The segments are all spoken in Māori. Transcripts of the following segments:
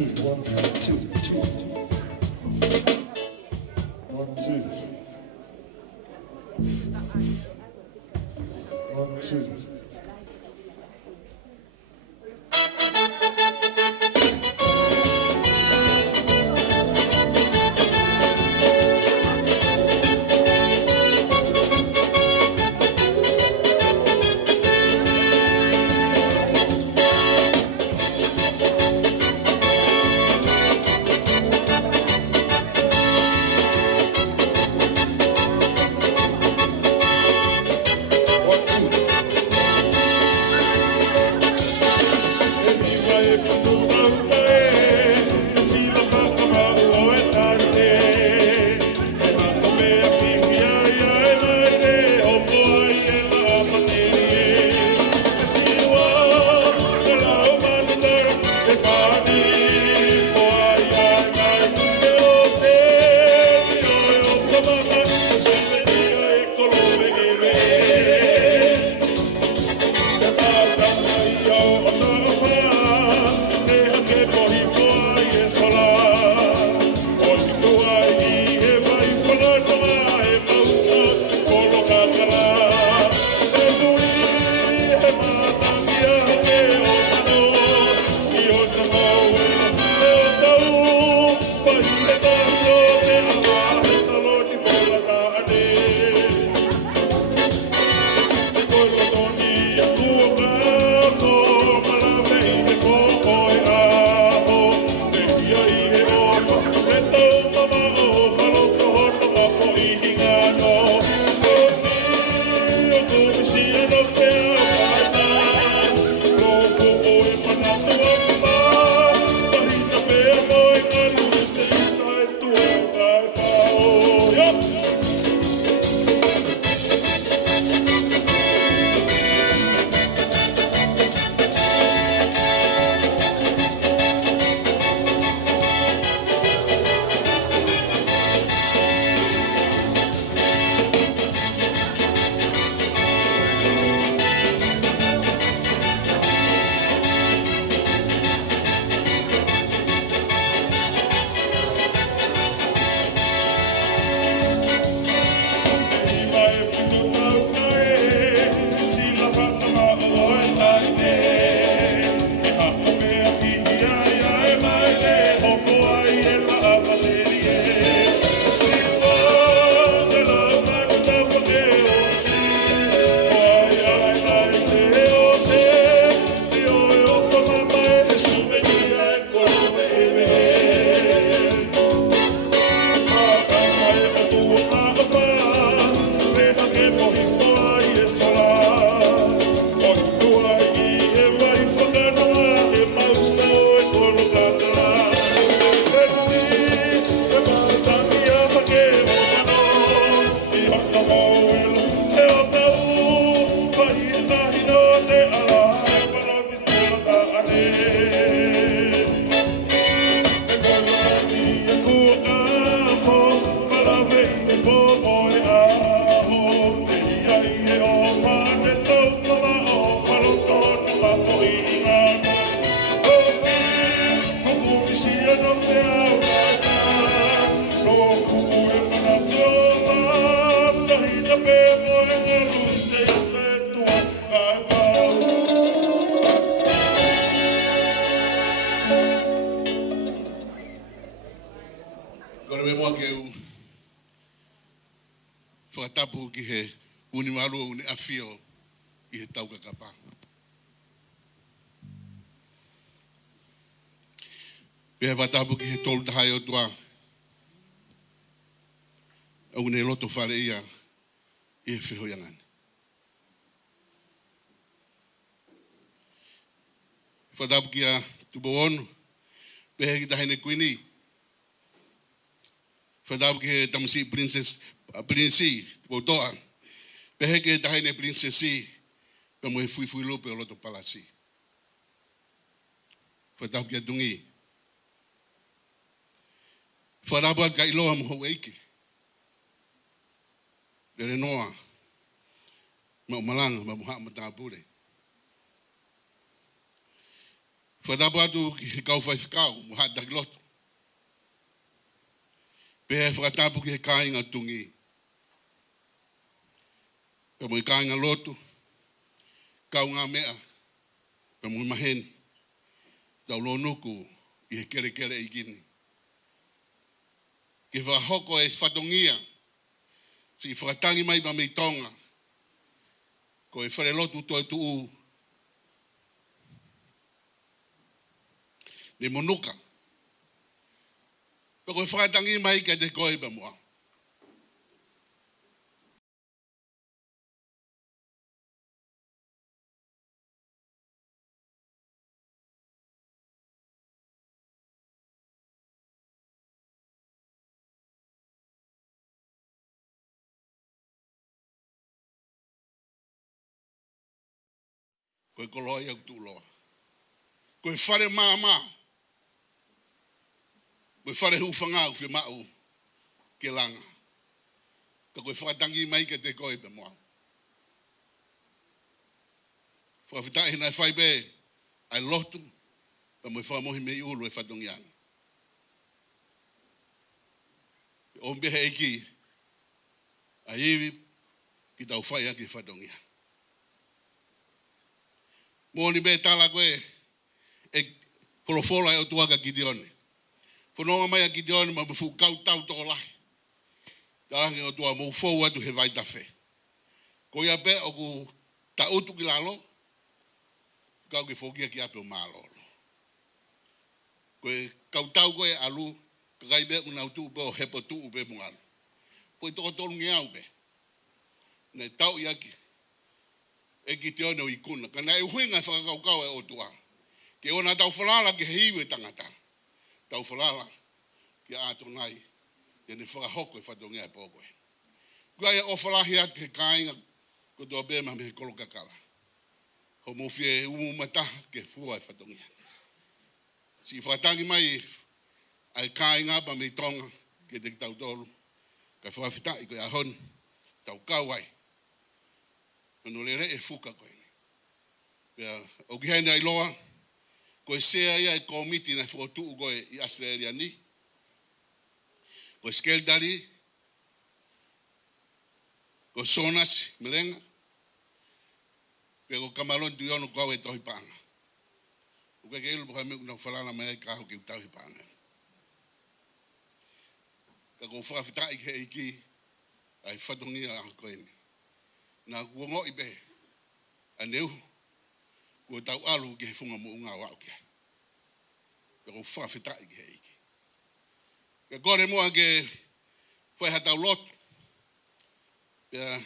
two, one, two, two. One, two. One, two. Kore me moa ke u whakatapu ki he unimaru uni awhio I he tau kakapa. Pe he whakatapu ki he tolu tahai o tua au ne loto whare ia I he whihoiangan. Whakatapu ki a tupo onu pe he ki tahine kuini Whakatapu ki he tamasi princesi Potoa. Pehe ke tahine princesi pe mo he fui lo pe o loto palasi. Whakatapu ki a dungi. Whakatapu ka iloa mo hau eiki. Lere noa. Ma o malanga ma mo haa ma tāpure. Whatapu atu ki kau whaiwhikau, mo hata ki loto. Pehe whakatapu ki he kāinga tungi. Pe mo i kāinga loto, kau ngā mea, pe mo i maheni. Tau lo nuku i he kere kere i gini. Ki whahoko e whatongia, si whakatangi mai pa mei tonga, ko e whare lotu toi tuu, ni monuka. Pe ko e whakatangi mai ka te koe pa mua. Ko e koloi au tu loa. Ko e whare māma. Ko e whare hufanga u whi mau ke langa. Ka ko e whakatangi mai ke te koe pe moa. Whakawhitai hina e whaibe ai lotu pa mo e whakamohi me i ulu e whatongi ana. O mbehe eki a iwi ki tau whai aki whatongi ana. Mōni be tala koe e wholofola e o tuaka Gideone. Whanonga mai a Gideone ma mawhu kau tau toko lahi. Tarangi o tua mou fau atu he vai tawhe. Ko ia pe o ku ta utu ki lalo, kau ki whokia ki ape o mālolo. Ko e kau tau koe alu, kakai be una utu pe o hepo tu upe mungalu. Ko e toko tolu ngia upe. Ne tau iaki. E ki te ono i kuna. Kana e huinga e whakakaukau e o tua. Ke ona tau whalala ki heiwe tangata. Tau whalala ki ato nai. Ke ne whakahoko e whatongia e pōkoe. Kua e o whalahi atu he kāinga ko toa bēma me he kolo kakala. Ho mowhi e umu mataha ke fua e whatongia. Si whakatangi mai ai kāinga pa me tonga ke te tau tolu. Ka whakawhitai koe ahon tau kauai. Ano lere e fuka koe. Pea, o ki haina i loa, koe sea ia e komiti na whotu koe i Australia ni. Koe Skeldari, koe Sonas, Melenga. Pea ko Kamalon tu yono koe e tohi panga. Uke ke ilu poka meu na whalana mai kaho ki utohi panga. Ka ko whakawhitai ke iki, ai whatongia a koe ni. Na kuongo i be aneu ko tau alu ke funga mo nga wa ke ko fa fita i ke ke gore mo ke foi hata lot ya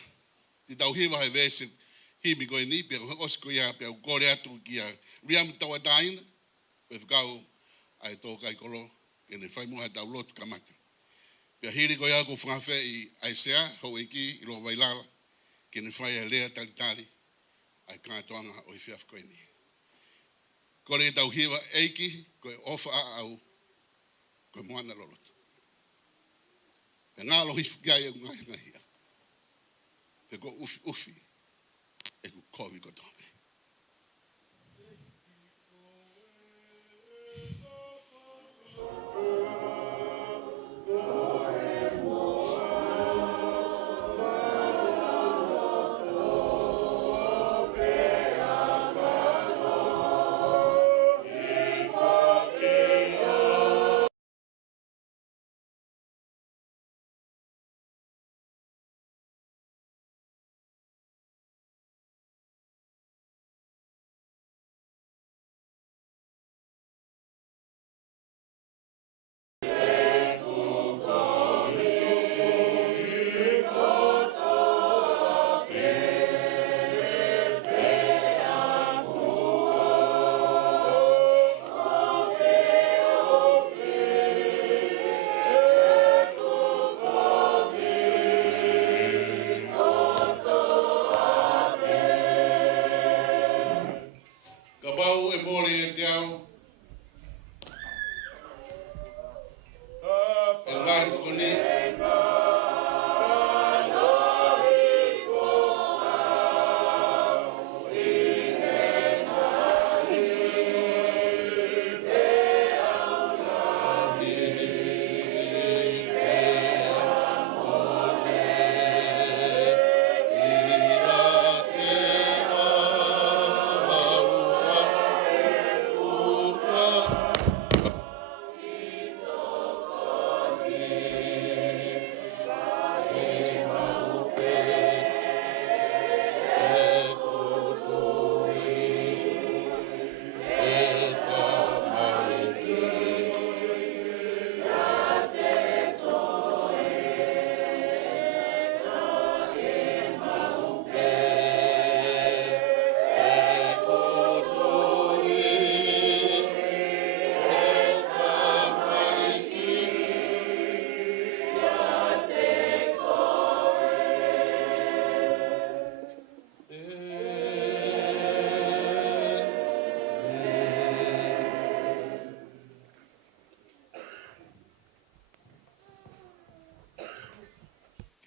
di tau hiwa he vese hi mi go ni pe os ko ya pe gore atu kia riam tau dain pe gau ai to kai kolo ke ne fai mo hata lot kamata pe hiri go ya ko fa fe i aisea ho iki i lo bailala ke ne whai e lea talitali ai kātoanga o i whiaf koe ni. Kore tau hiwa eiki, koe ofa a au, koe moana lolotu. E ngā lohi whikai e ngai ngahia. Pe ko ufi ufi, e ku kovi kotoa.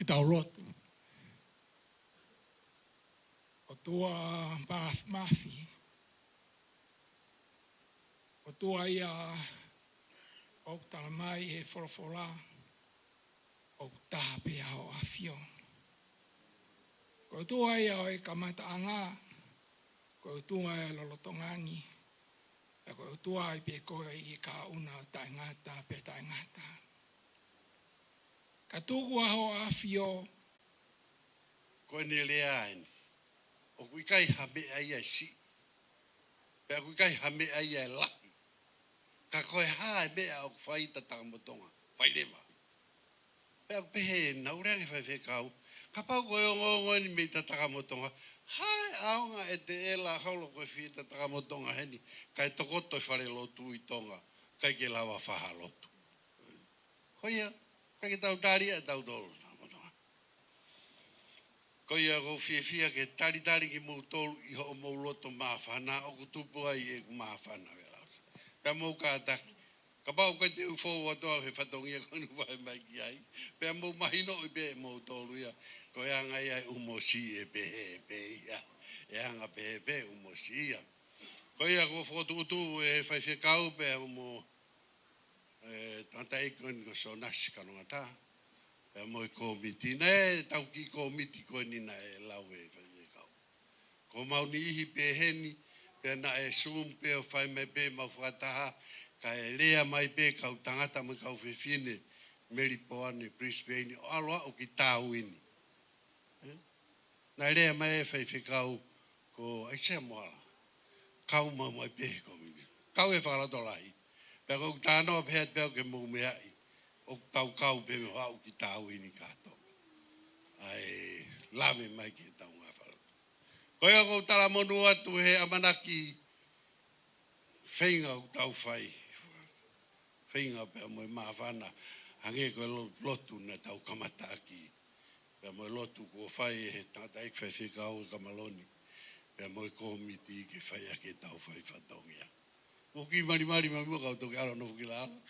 tau lotu. O tua mafi. O tua ia o tala mai he whorowhora. O tāpe ao awhio. Ko tua ia o e kamata anga. Ko tua ia lolotongani. E ko tua i pe koe i ka una taingata pe taingata. Ka tuku aho awhio. Ko ni lea aini. O kui kai hame ai ai si. Pea kui kai hame ai ai lahi. Ka koe hae mea o whai ta takamotonga. Whai lewa. Pea pehe naureangi whai whekau. Ka pau koe o ngongo ni me ta takamotonga. Hae aonga e te ela haulo koe whi ta takamotonga heni. Kai tokoto i whare lotu i tonga. Kai ke lawa whaha lotu. Koia, kai ke tau taria e tau tolu. Ko ia go fia ke tari ki mo tolu i ho mo loto mafana o ku tupu ai e ku mafana vela. Ka mo ka ta ka pau ka te ufo o to he fatongi ko nu vai mai ki ai. Pe mo mahino i be mo tolu ia. Ko ia ngai ai umo si e be ia. E anga be umo si ia. Ko ia go foto tu e fai se kau pe mo tanta ikon ko sonas kanongata. E mo i komiti, ne tau ki komiti ko ni na e lau e kau. Ko mau ni ihi pe heni, pe na e sum pe o whai me pe mau whakataha, ka e lea mai pe kau tangata mo kau whewhine, Mary Poane, Brisbane, o aloa o ki tāu ini. Na lea mai e whai whekau, ko aisea moala, kau mau mai pe komiti. Kau e whalatolahi, pe kau tānoa pe hat pe o ke mou meai. O tau kau pe me hau ki tau ini kato. Ai lave mai ki tau ngā whalau. Koe o kou tala monu atu he amanaki whainga o tau whai. Whainga pe a moe maa whana. Hange koe lotu na tau kamataki. Pe a moe lotu ko whai he tata ik whai whikau e kamaloni. Pe a moe komiti ke whai ake tau whai whatongia. Moki mari mai mua kau toke alo no wukila alo.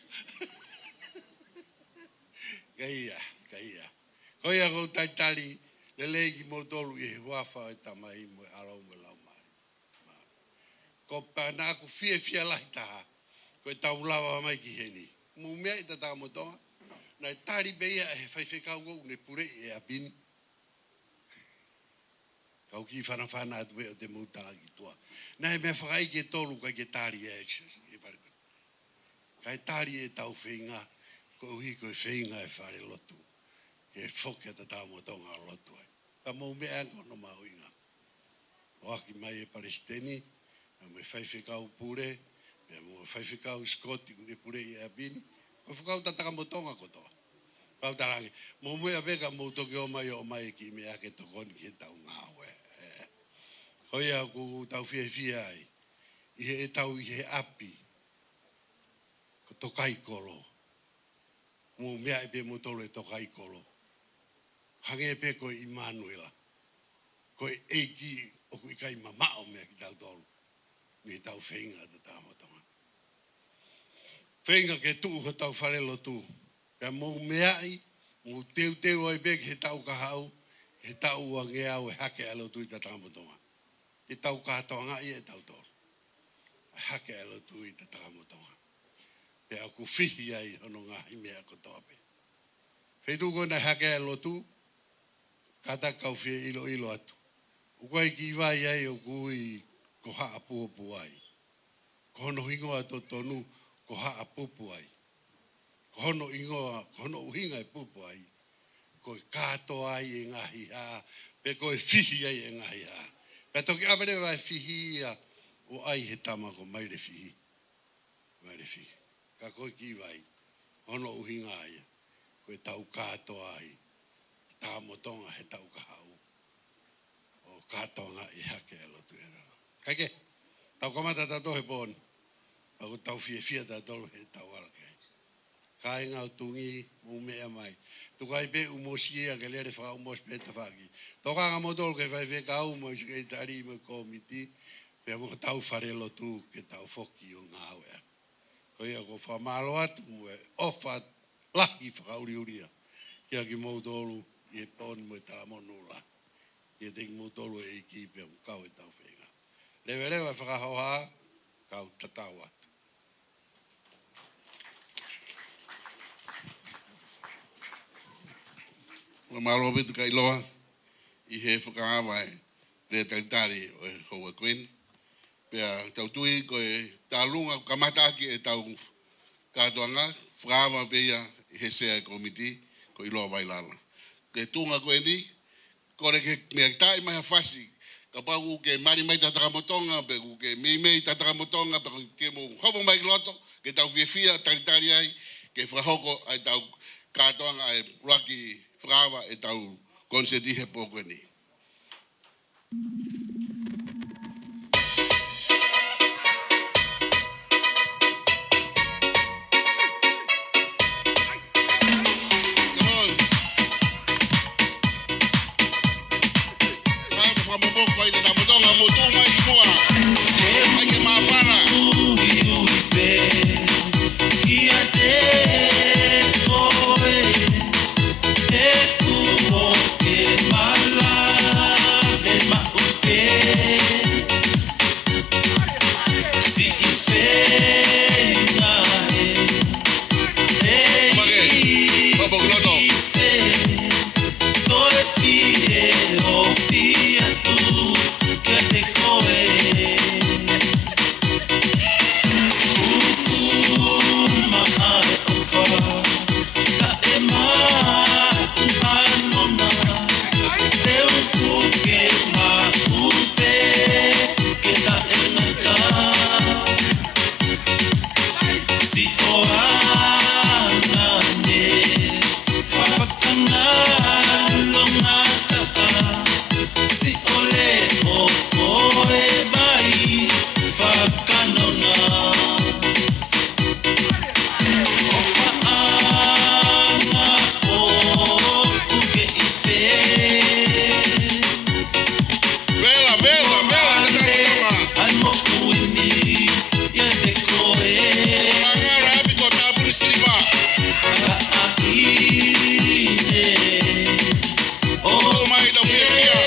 Kaia. Koia ko taitari, le legi mo tolu i he wafa e tamai mo e alau mo lau mai. Ko pana aku fia lahi taha, ko e tau lawa mai ki heni. Mu mea i ta mo tonga, na e tari beia e whaiwhekau kou ne pure e apini. Kau ki whana atu e o te mūtala ki tua. Na e mea whakai ke tolu kai ke tari e kai tari e tau whenga, ko uhi ko e whenga e whare lotu. Ke whoke ta tāmo tonga lotu ai. Ka mou mea anko no mauinga. O aki mai e Palestini, me whaiwhekau pure, me whaiwhekau skoti ne pure i apini, ko whakau ta taka mo tonga kotoa. Kau tarangi, mou mea peka mou toke o mai ki mea ke tokoni ki tau ngāwe. Hoia ku tau fia ai, i he tau i he api, ko tokai kolo. Mou mea e pe mo tolo e tokai kolo. Hange pe ko Immanuela. Ko eiki o ku ikai mamao mea ki tau tolu. Mi tau whenga te tāmo tonga. Whenga ke tuu ko tau wharelo tuu. Pea mou meai, mou teu ai pe he tau kahau, he tau a ngeau e hake alo tui ta tāmo tonga. He tau kahatoanga i e tau tolu. Hake alo tui ta tāmo tonga. Pea ku whihi ai hono ngahi mea ko tope. Whetu ko na hake alo tuu, kata kau whie ilo atu. Ukai ki vai ai o kui ko haa puopu ai. Ko hono hingoa to tonu ko haa pupu ai. Ko hono ingoa, ko hono uhinga e pupu ai. Ko kato ai e ngahi haa, pe ko e whihi ai e ngahi haa. Pe toki awere vai whihi ia o ai he tama ko maire whihi. Maire whihi. Ka koe ki vai, hono uhinga ai. Ko e tau kato ai. Tā motonga he tau kahau. O kātonga i hake e lotu e rara. Kaike, tau kamata tato he pōni. Ako tau fia tato he tau alakei. Ka e ngau tungi, mou mea mai. Tukai pe umosia ke lere whaka umos pe tawhaki. Toka ngā motolo ke whai wheka umo i suke tari mo komiti. Pea mo tau whare lotu ke tau whoki o ngā wea. Koi ako whamalo atu mo e ofa laki whakauri uria. Kia ki motolo. I e pōni mo tala monula. I e tengi mo tolu e ki pe kau e tau whenga. Lewe lewe whakahoha, kau tatau atu. Wa maro bitu kai loa, I he whakaawa e rea taritari o e hoa kwen. Pea tau tui ko e tālunga kamataki e tau katoanga, whakaawa pia I he sea komiti ko I loa wailala. Ke tunga koe ni, kore ke mea tai mai hawhasi, ka pau ke mari mai tatakamotonga, pe ke mei tatakamotonga, pe ke mo hopo mai loto, ke tau whiawhia taritari ai, ke whahoko ai tau katoanga ai raki whakawa e tau konseti he pōkoe ni. Maboko ai na motonga motoma I moa. Ai ke mafara. Ia te koe e kumo ke mala e maute. Si I whenga e Mage, Bobo Gloto. Toe fie o fie que te coe ma ai ofa ka e ma anona te uke ma upe que ta enaka si o ana ne fakana longa si ole o oe vai whakanonga o whaanga o uke I whe Vela, ai mo uini ia te koe Angara api ko taburi silipa Ka aine o mai da whiawhia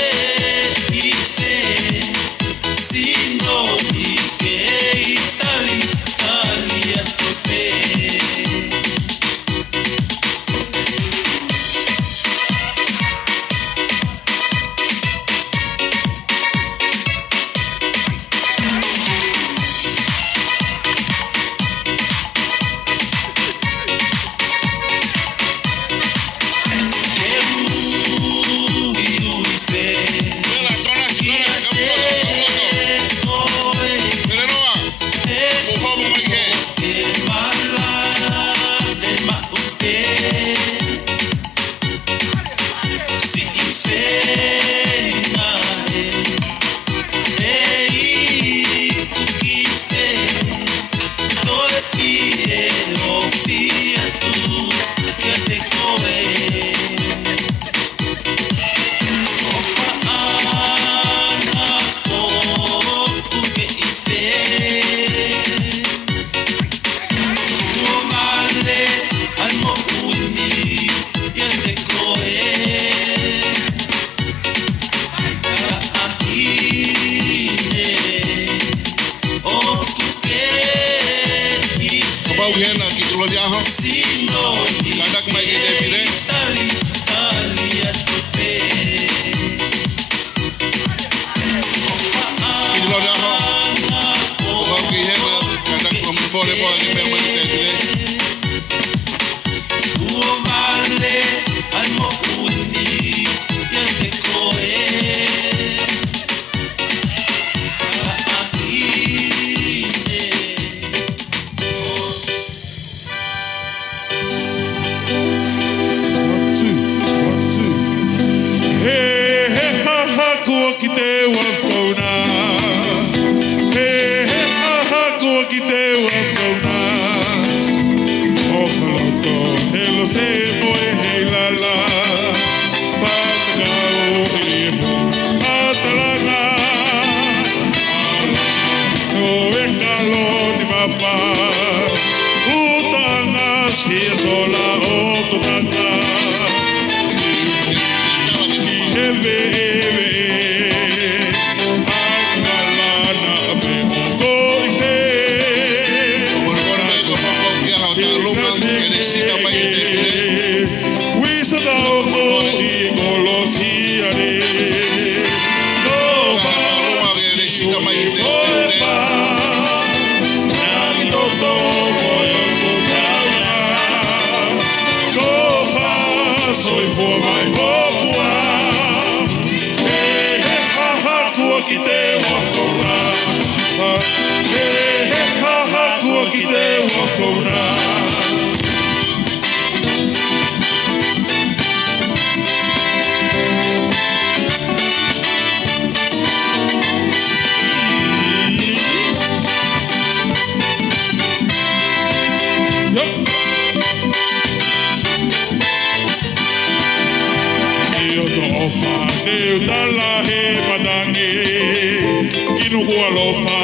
Utanga si sola o tukanga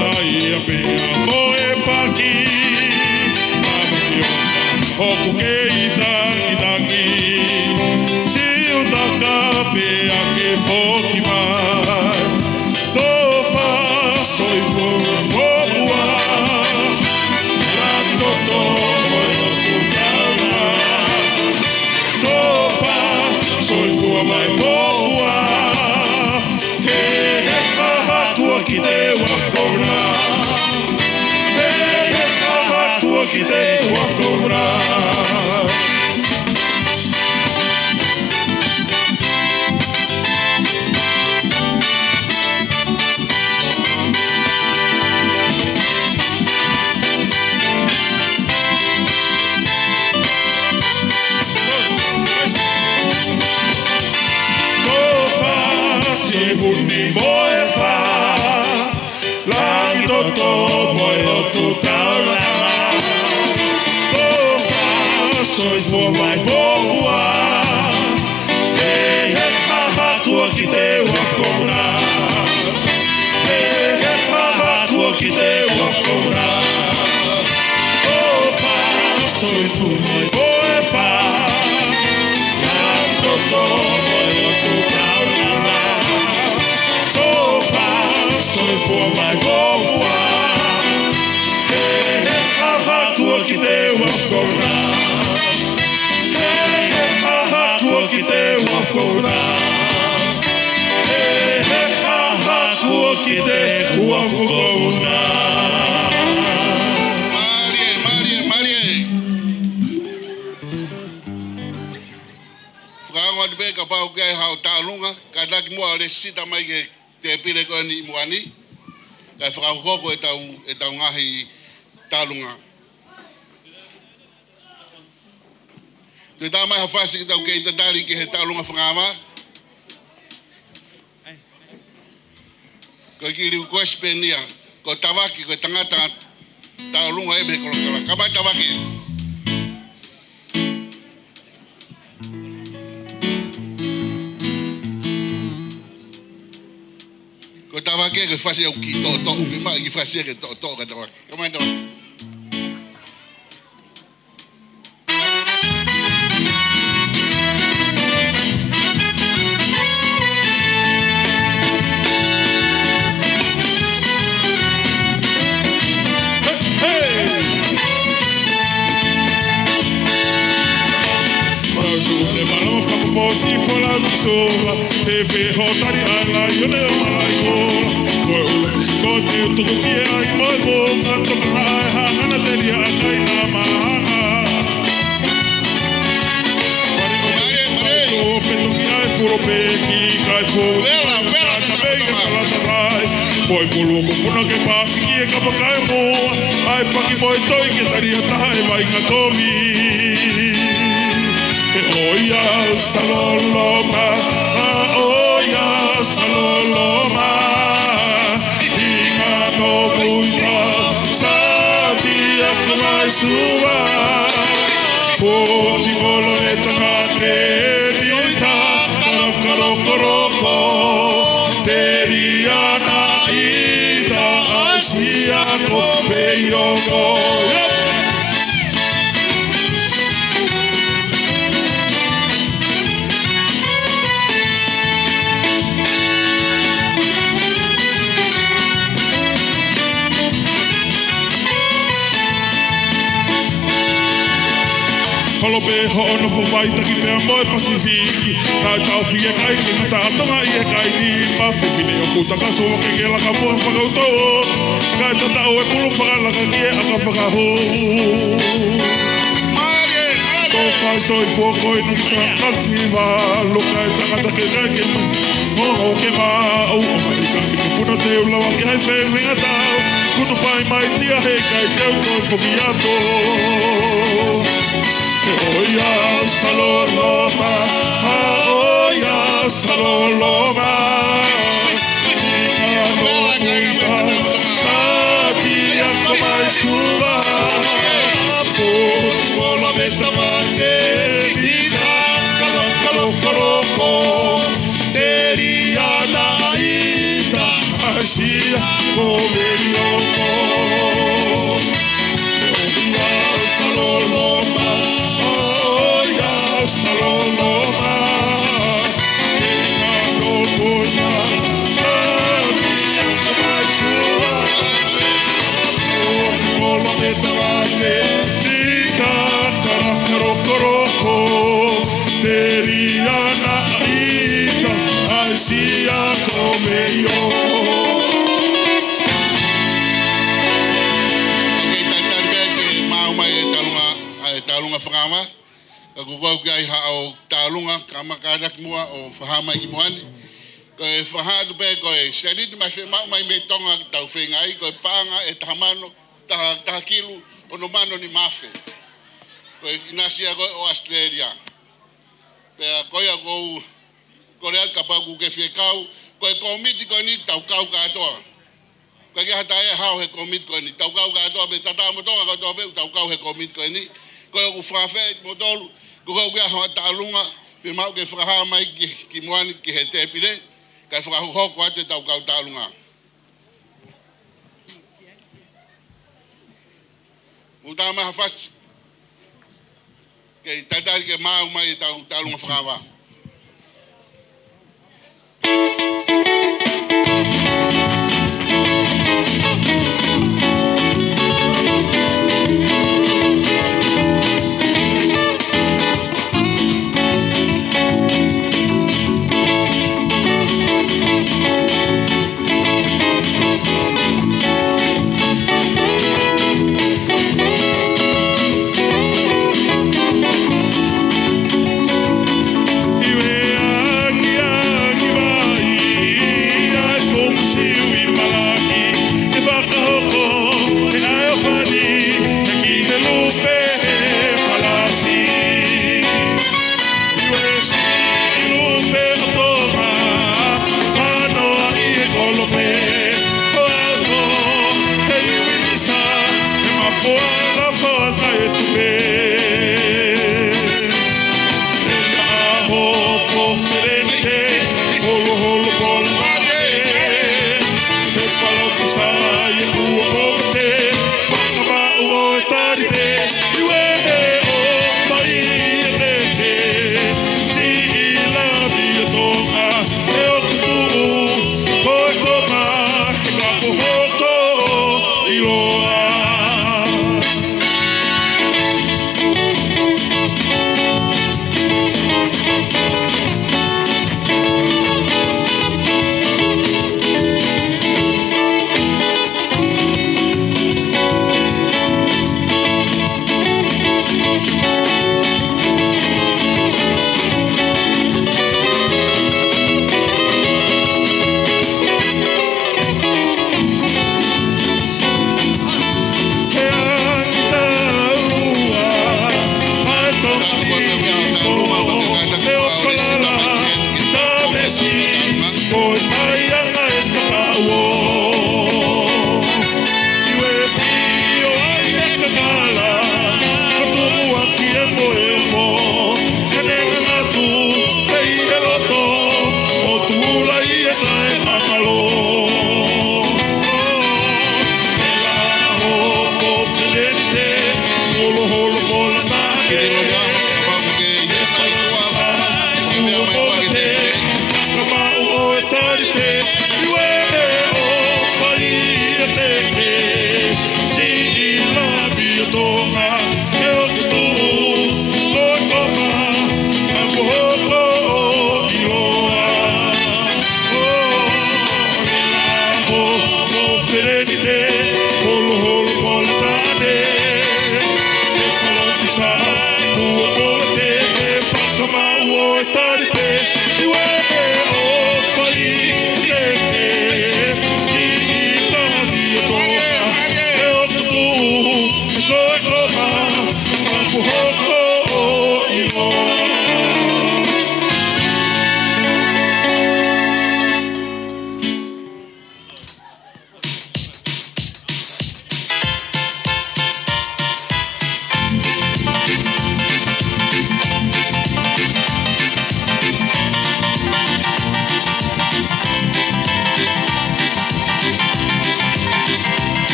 mai a pea moe paki Oku ke itangi Si utaka pea ke foki mai Tofa soi fua moa Laki toto moi oku kauna Tofa soi fua mai moa Ke he kaha tua ki te wafkona Ke he kaha tua ki te wafkona Hundi moe fa Lagi toto moe o tu taurama Tofa soi fua mai boa E he haha kua ki te wafkona E he haha kua ki te wafkona Tofa soi fua mai moe fa Lagi toto moe o tu taurama Soi fua mai boa E he haha kua ki te wafkona E he haha kua ki te wafkona E he haha kua ki te wafkona Marie Whakaangoa ni pēka pāu kia hao tālunga Ka naki mua le sita mai ke te pire koe ni muani Kai whakakoko e tau ngahi tālunga Te tā mai hawhasi ki tau kei tatari ki he tālunga whangāma Koe ki riu koe spenia Ko tawaki, koe tangata tālunga e me kolokala Ka mai tawaki Ko tawaki ke whasi au ki tō Uwhi mai ki whasi ke tō ka tawaki Ka mai tawaki Si fola misola, te feho tari ala, yo leo malai kola. Koe ula kusikoti utuku kia i moe bonga, toka hae hangana teria akai na mahanga. Ko feto kia e furo peki, kai furo kia ka mei ke talatarai. Koe mulu kupuna ke pasi kia ka pakai moa, ai paki moe toi ke taria taha e vai ka komi. Oya saloloma, oya saloloma, inga no muita, satia kumai suwa, poti kolo e tangate, diuita, karakaroko, teriana ita, asiako peyoko. Kolo pe ho'ono fo vai taki pea moe Pasifiki Kai tau fie kai ki ngata atonga i e kai ni Pafi fine o kuta ka soa ke ke laka mua whakauto Kai tata o e pulu whakalaka ki e aka whakaho Tō kai soi fua koe ni ki sa kaki wa Loka e tangata ke kai ke Moho ke mau O mai ka ki puna te ulawa ki hai whenga tau Kutu pai mai tia he kai teu koe whoki ato Oya saloloma, oya saloloma, inga no muita, satia kamai suwa, fola meta mange, ina kaloko, teriana ita, asia Talunga whakama, ka kukau ki ai hao talunga, ka makarak mua o whahama i moani. Ko e whahadu pe ko e seriti mai whemau mai me tonga tau whengai, ko e pānga e tahamano, taha kilu o no mano ni mawhe. Ko e inasia ko o Australia. Pea koia ko rea ka paku ke whekau, ko e komiti ko ni tau kau katoa. Ko e hata e hao he komiti ko ni tau kau katoa, pe tata motonga katoa pe tau kau he komiti ko ni. Ko e whawhawhet mo tolu, ko kau kia hoa tālunga, pe mau ke whakaha mai ki moani ki he te pire, kai whakahoko ate tau kau tālunga. Muta maha whas, kei tatari ke mau mai tau tālunga whakawa.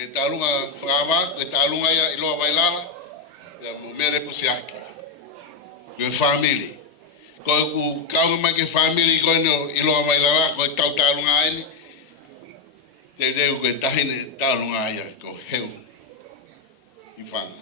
e talunga whakama, e talunga ia iloa wailala, ia mo mere po siaki. Koe family. Koe ku kaunga mai ke family koe no iloa wailala, koe tau talunga aini, te reu koe tahine talunga ia, ko heu. I whanga.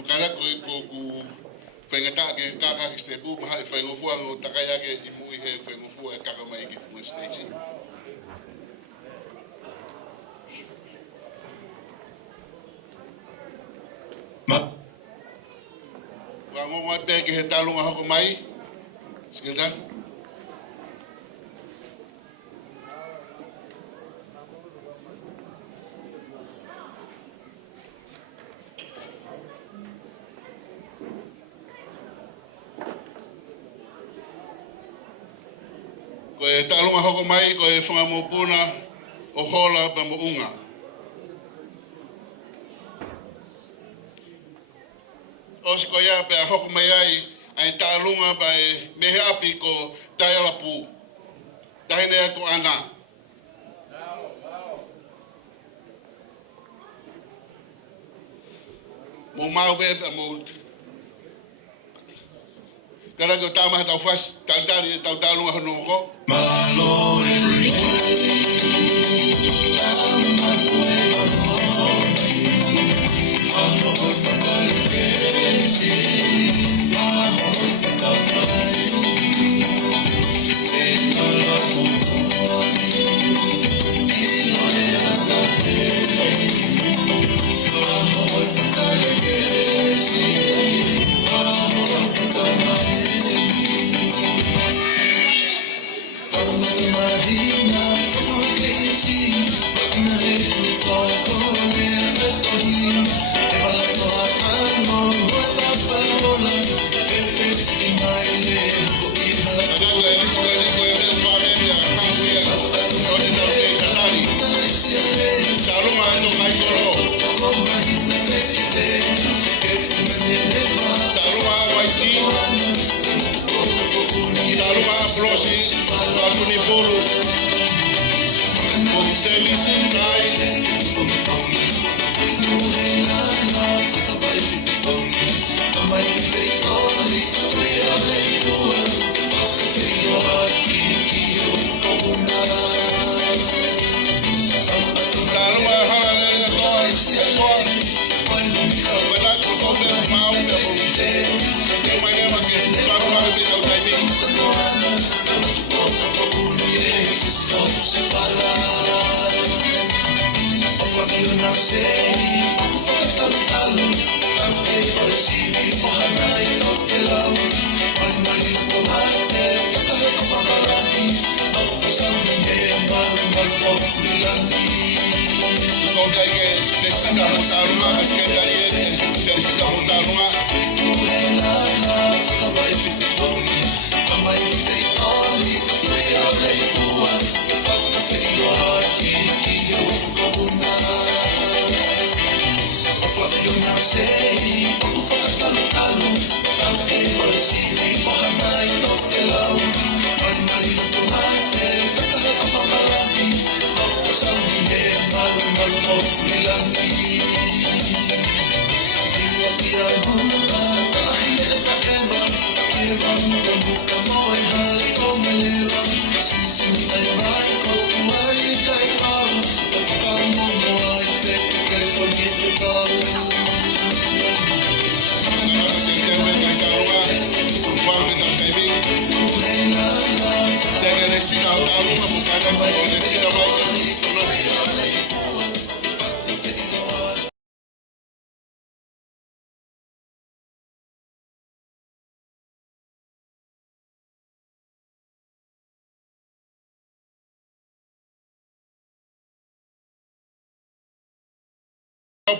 Mukala ko whengata ke kaka ki ste bu mahali whengofua ngo takaya ke imui he whengofua e kaka mai ki funga station. ngonga pe ke he talunga hoko mai. Sekretar. Ko e talunga hoko mai ko e whanga mōpuna o hola pa mo unga. O si ko ia pe a hoko mai ai ai talunga pa e mehe api ko taialapu. Tahine atu ana. Mo mau be mo Kara ko tama tau fas tantari tau talunga hono ko. Malo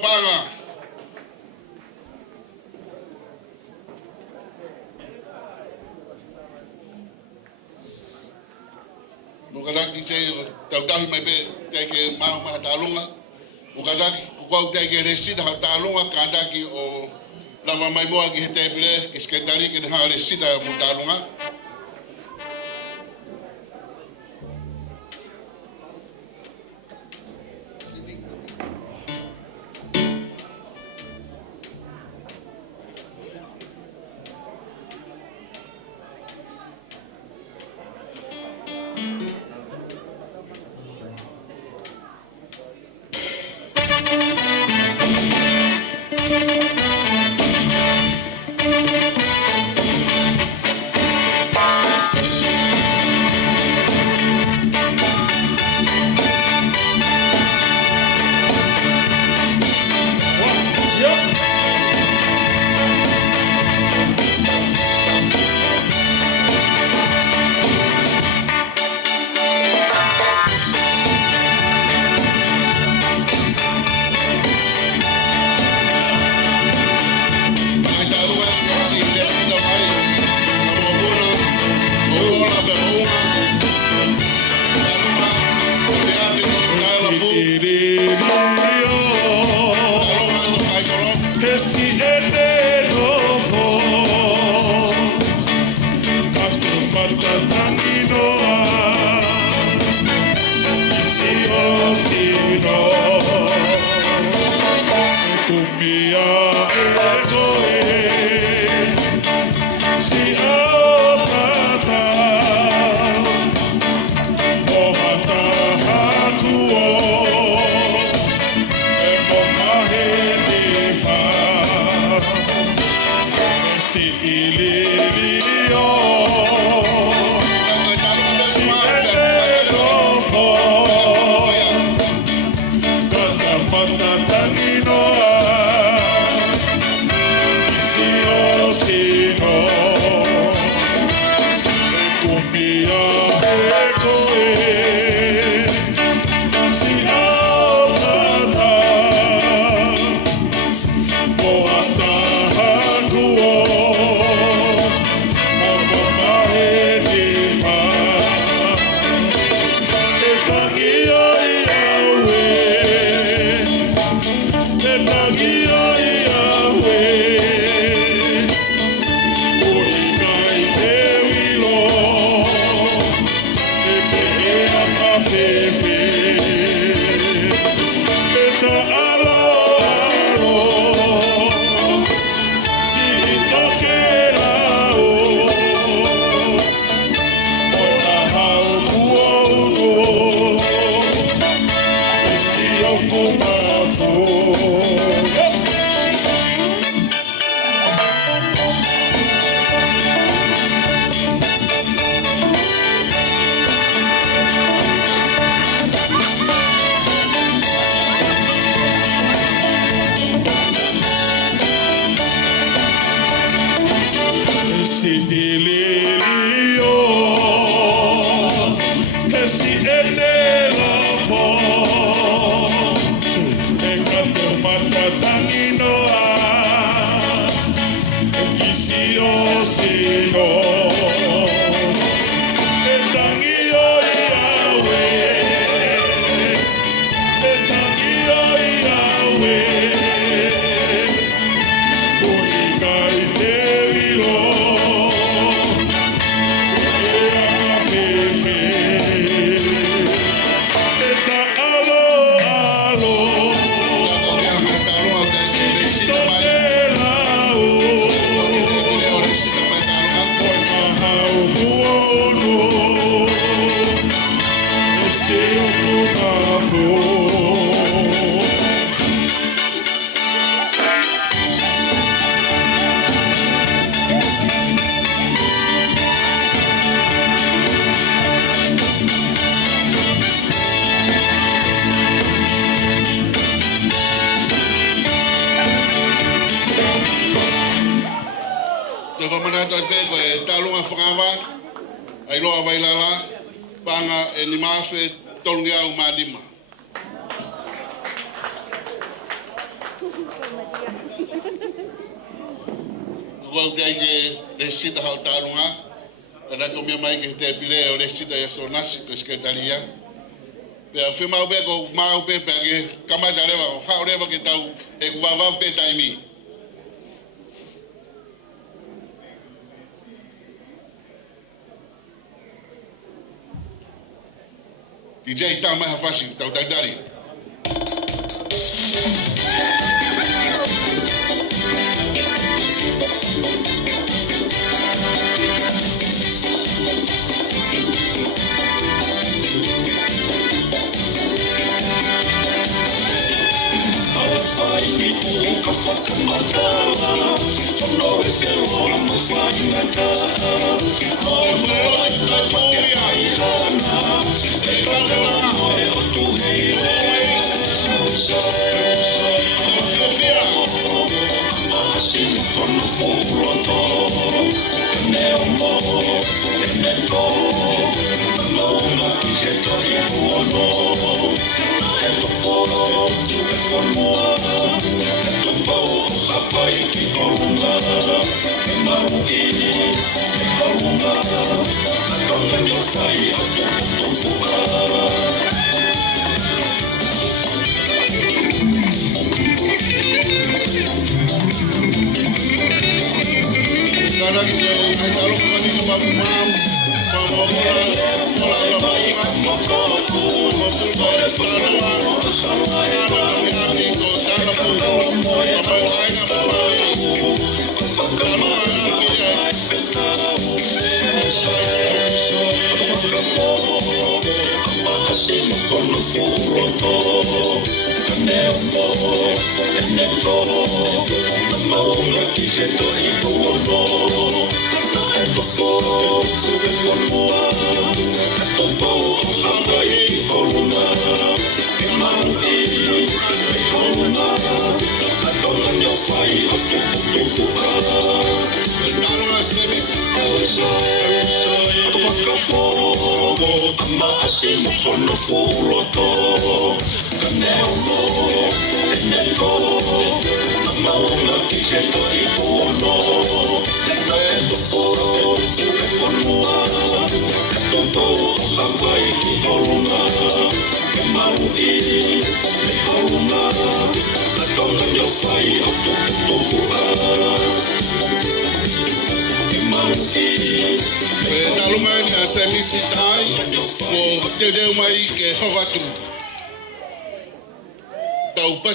Panga. Mukadaki say taudahi mai be teke mau talunga. Mukadaki kukau teke resida talunga kadaki o lava mai moa ki hete bile ki sketari ki ha resida mutalunga. DJ Tama Hafashi, tau dari.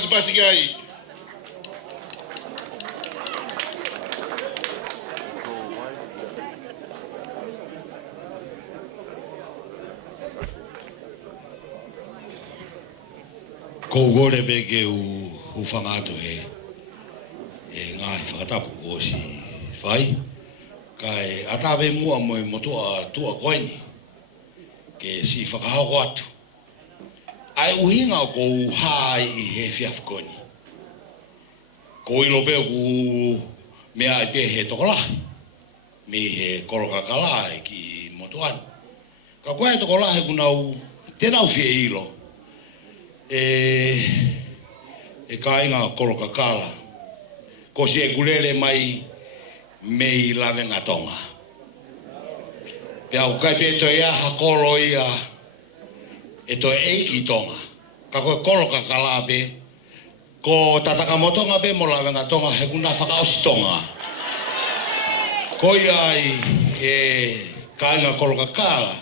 Pasi gai. Ko gore bege u whangato he ngāhi whakatapu o si whai kai atawe mua moe mo tua koini ke si whakahoko atu ai uhinga ko hai I he whiawhakoni ko ilo peo ku mea I pe he tokolahi me he kolokakalahi ki motuani ka koe he tokolahi kunau tenau whie ilo e kainga kolokakala ko si e kulele mai mei lawe ngatonga pia ukai pe to ia hakolo ia e to eiki tonga ka koe kolokakala be ko tataka motonga be mo lawe ngatonga he kuna whakaosi tonga ko ia e kainga kolokakala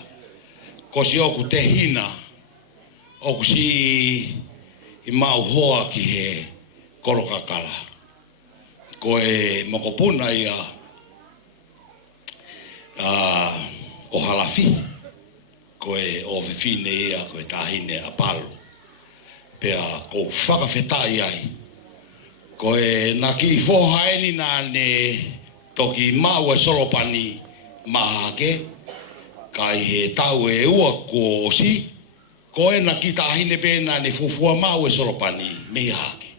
ko si oku te hina o si I mau hoa ki he kolokakala. Ko e mokopuna ia o halafi. Ko e o whewhine ia ko e tahine apalo. Pea ko whakawhetai ai. Ko e na ki whohaeni nā ne toki mau e solopani mahake. Kai he tau e ua ko si. Ko e na ki tahine pēnā ne fufua mau e solopani mei hake.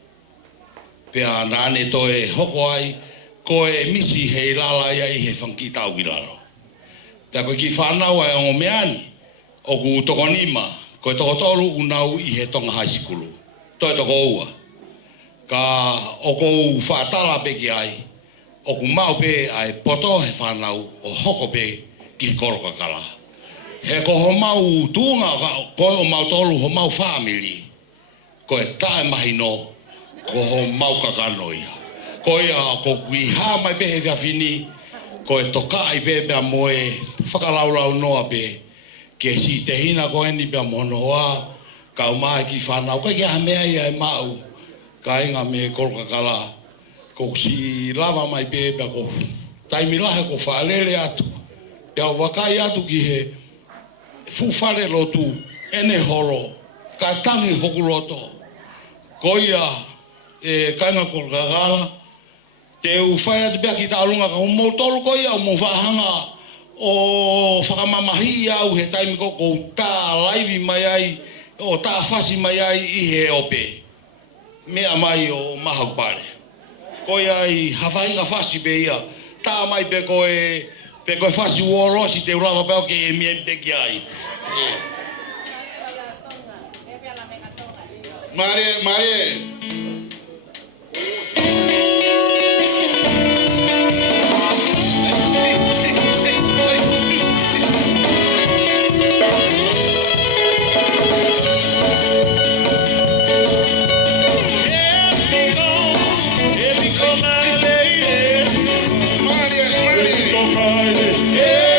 Pea nāne to e hoko ai, ko e misi he lala ia I he whanki tau ki lalo. Pea koe ki whanau ai o meani, o ku tokonima, ko e tokotolu unau I he tonga high school. To e toko ua. Ka o kou whaatala pe ki ai, o ku mau pe ai poto he whanau o hoko pe ki kolokakala. He ko ho mau tunga ko o mau tolu ho mau family ko e tae mahino ko ho mau kakanoia ko ia ko kui ha mai be he fini ko e toka I be be moe whakalaulau noa be ke si te hina ko eni be monoa ka o mai ki whanau ka ki ha mea ia e mau ka inga me kolokakala ko si lava mai be be ko taimilahe ko whaalele atu pe au wakai atu ki he fufare lotu ene holo ka tangi hokuloto koia e kainga kolokakala te u whai atu bea ki taulunga ka mo tolu koia o mo whahanga o whakamamahi au he taimi ko tā laivi mai ai o tā whasi mai ai I he ope mea mai o mahaupare koia I hawhainga whasi be ia tā mai pe koe whasi uorosi te ulawa peo ke e mien peki ai. Mare. Yeah.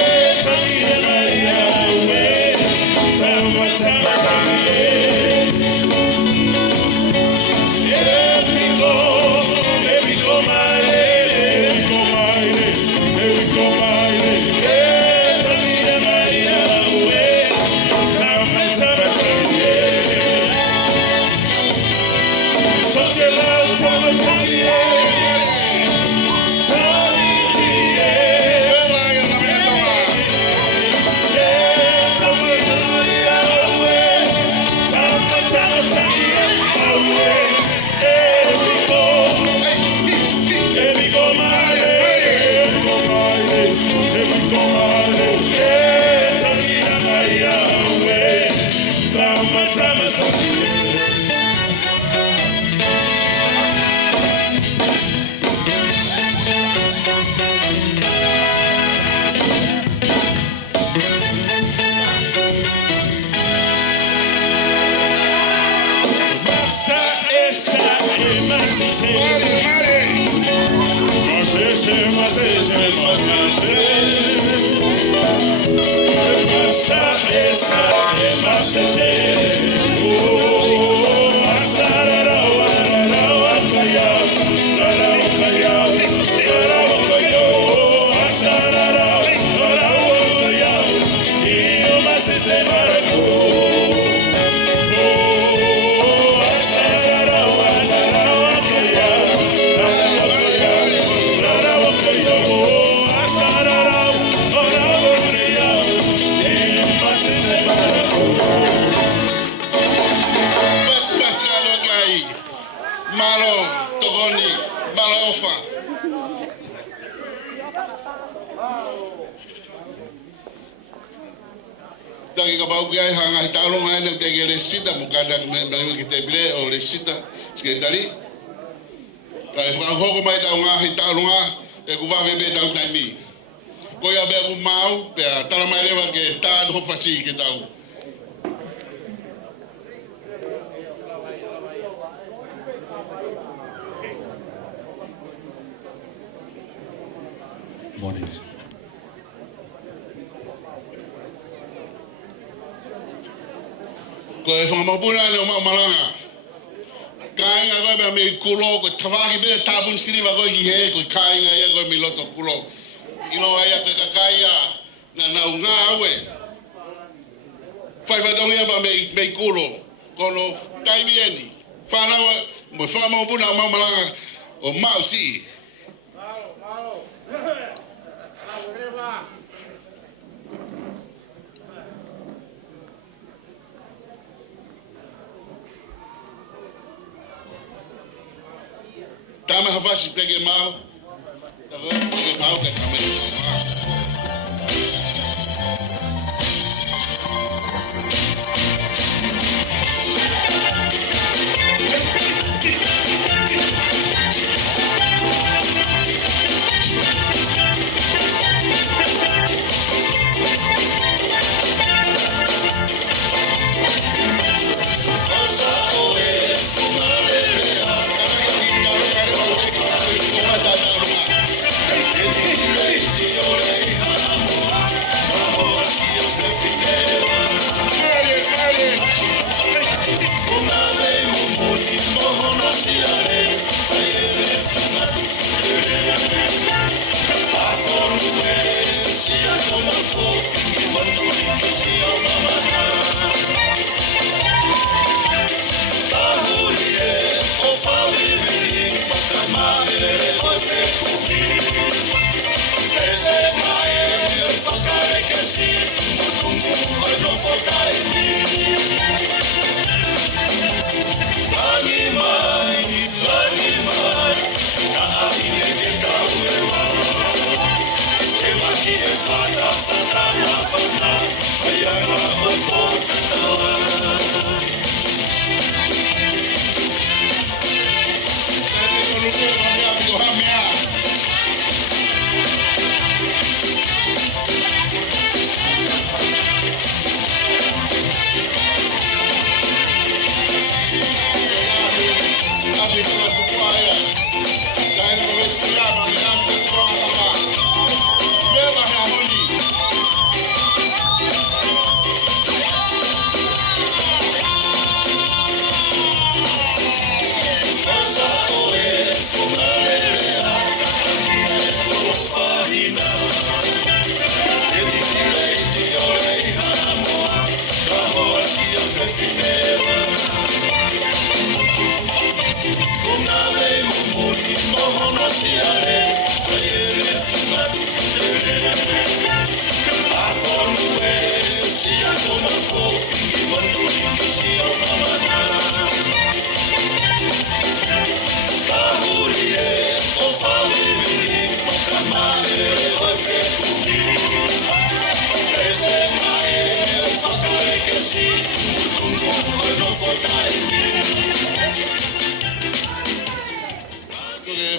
Dagi ka bau kai hanga hitalo ngai ne te gele sita mukada me te bile o le sita skendali. Ka e fra hoko mai ta nga hitalo nga e ku va be ta taimi. Ko ya be ku mau pe tala mai lewa ke ta do fasi ke tau. Morning. Ko e whanga mapuna ne o malanga. Kāinga koe mea me kulo, ko tawaki bene tāpun siriwa koe ki he, ko kāinga ia koe mi loto kulo. Ino aia koe ka kāinga na nau ngā aue. Whaiwhatongi apa me kulo, kono taimi eni. Whanawa, mo whanga mapuna o malanga o mau si. Tama hafasi pege mau. Tago pege mau ke tama.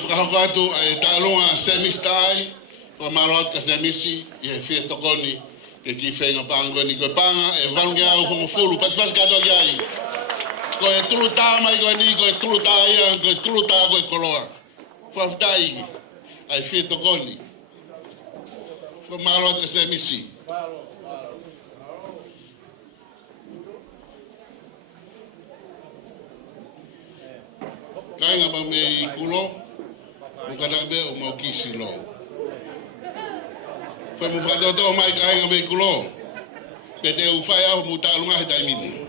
Whakatu e tālunga semistai, ko marot ka semisi, i he whia tokoni, ke ki whenga pāngoni, ko pānga e whanungi au hongo furu, pas kato ki ai. Ko e tulu tā mai ko ni, ko e tulu tā ia, ko e tulu tā ko e koloa. Whawhitai iki, ai whia tokoni. Ko marot ka semisi. Kainga pa me i kulo, Mukadakbe o mau kisi lo. Foi mu whakatoto mai kainga me kulo. Pe te uwhai au mu tālunga he taimini.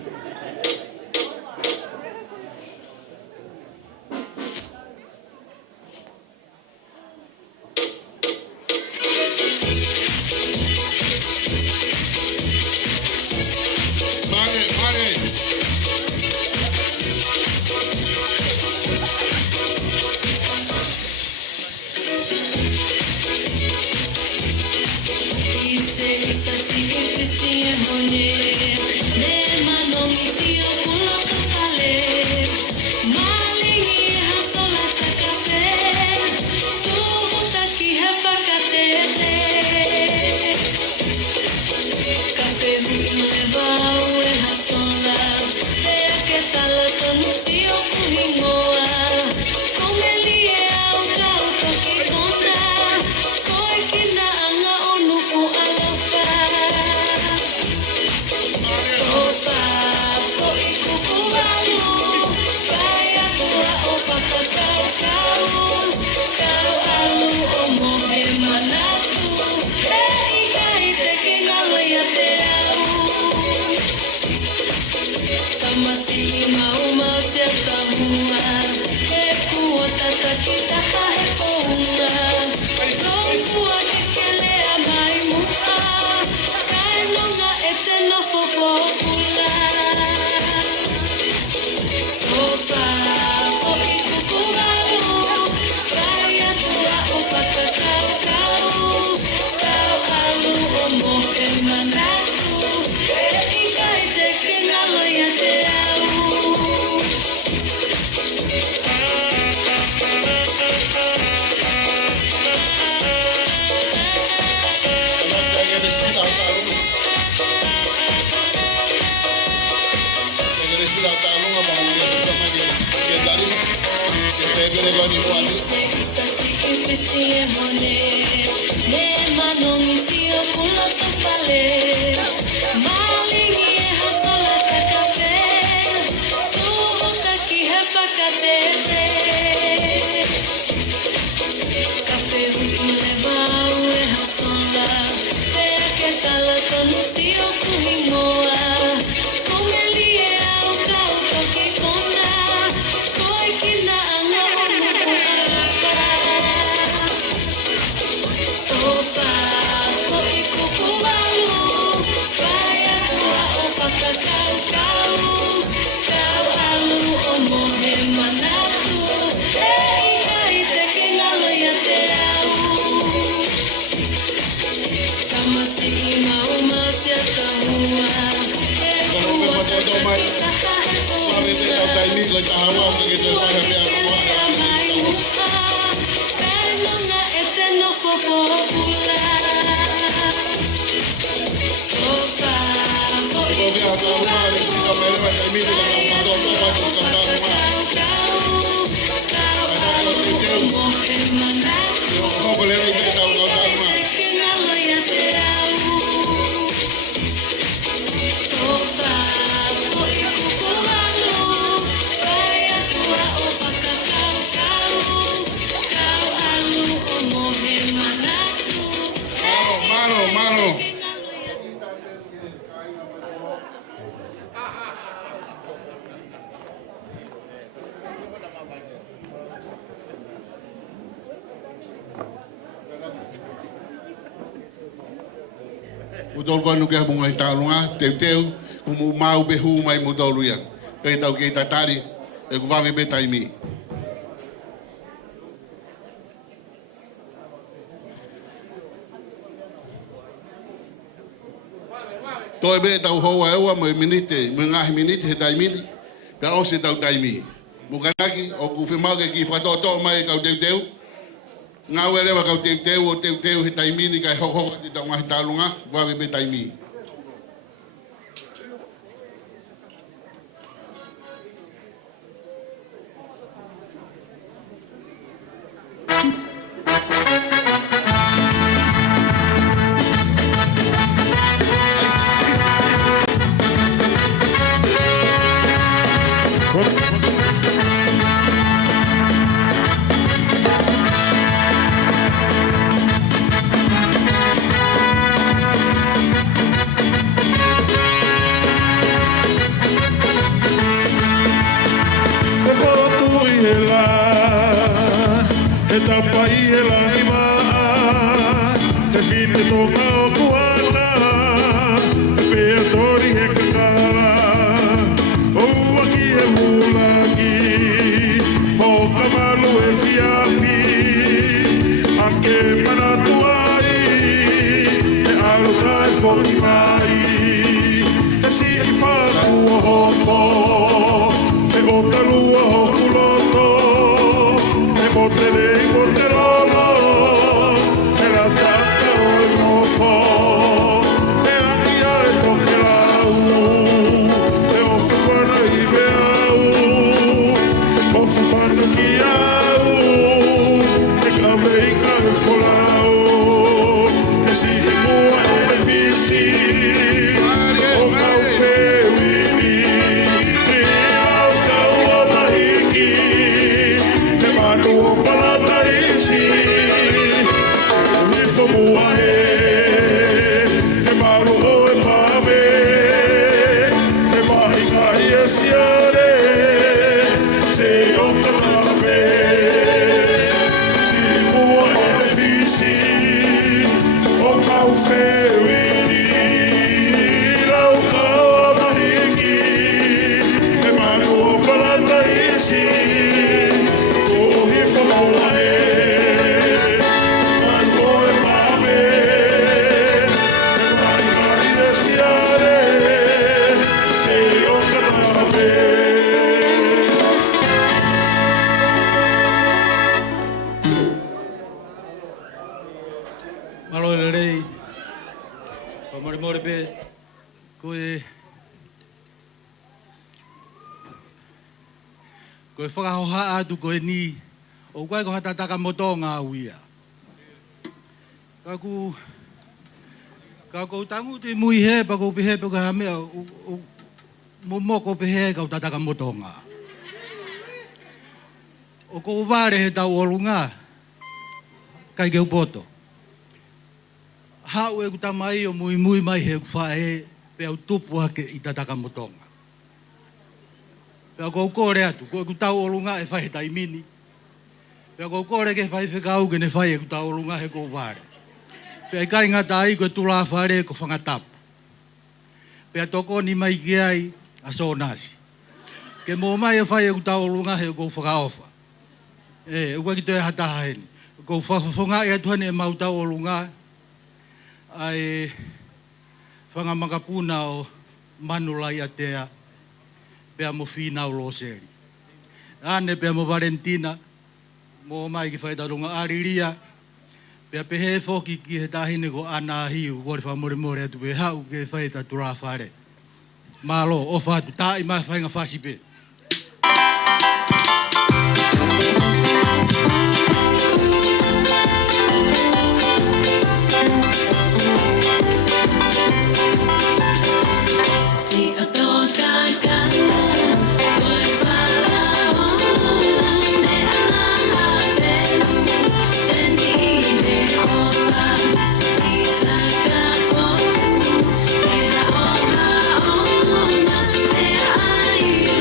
O tolu konu ke mo ngai taunga teu o mo mau be hu mai mo tolu ia. Ke tau ke tatari e ku vave be taimi. Toi be tau hoa ewa mo minute, mo ngahi minute he taimini. Ka o se tau taimi. Mo kanaki o ku whemau ke ki whatoto mai kau teu. Ngau e rewa kau teu o teu he taimini kai hoko te tau ngahi tālunga, wawe be taimi. Koe whakahoha atu koe ni, o koe ko hatataka moto ngā uia. Ka kou tangu te mui he, pa kou pehe pe ka mea, mo ko pehe kau tataka moto ngā. O kou wāre he tau olu ngā, kai keu poto. Hau e ku tamai o mui mai he ku whae, pe au tupu hake i tataka moto ngā. Pea kou kore atu, koe ku tau olunga e whae taimini. Pea kou kore ke whae whekau ke ne whae e ku tau olunga he kou wāre. Pea i kai ngata ai koe tula whare ko whangatapu. Pea toko ni mai ki ai a so nasi. Ke mō mai e whae e ku tau olunga he kou whakaofa. Ua ki toi hataha heni. Kou whawhonga e atuhane e mau tau olunga. Ai whangamakapuna o manulai atea. Pea mo whina o loseri. Ane pea mo Valentina, mo mai ki whaitarunga ariria, pea pehe whoki ki he tahine ko ana hiu, kore whamore atu pe hau ke whaita tura whare. Malo, o whatu, tai mai whainga whasipe.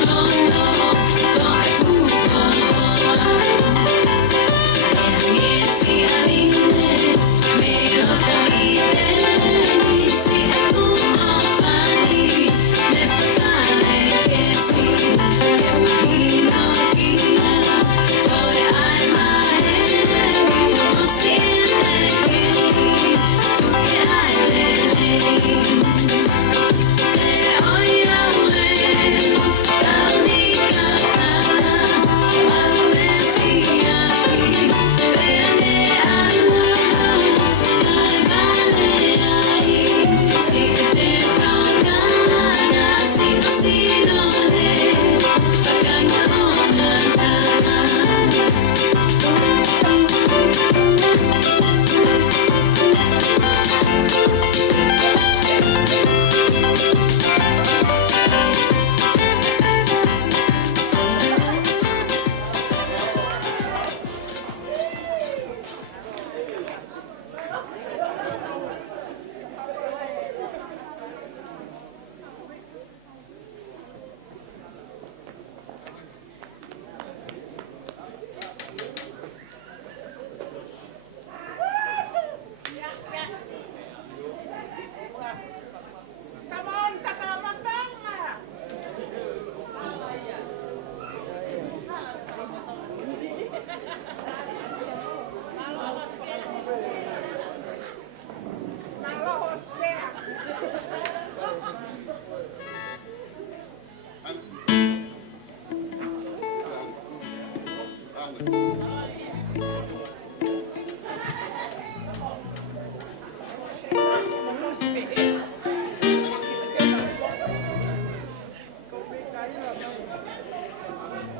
Oh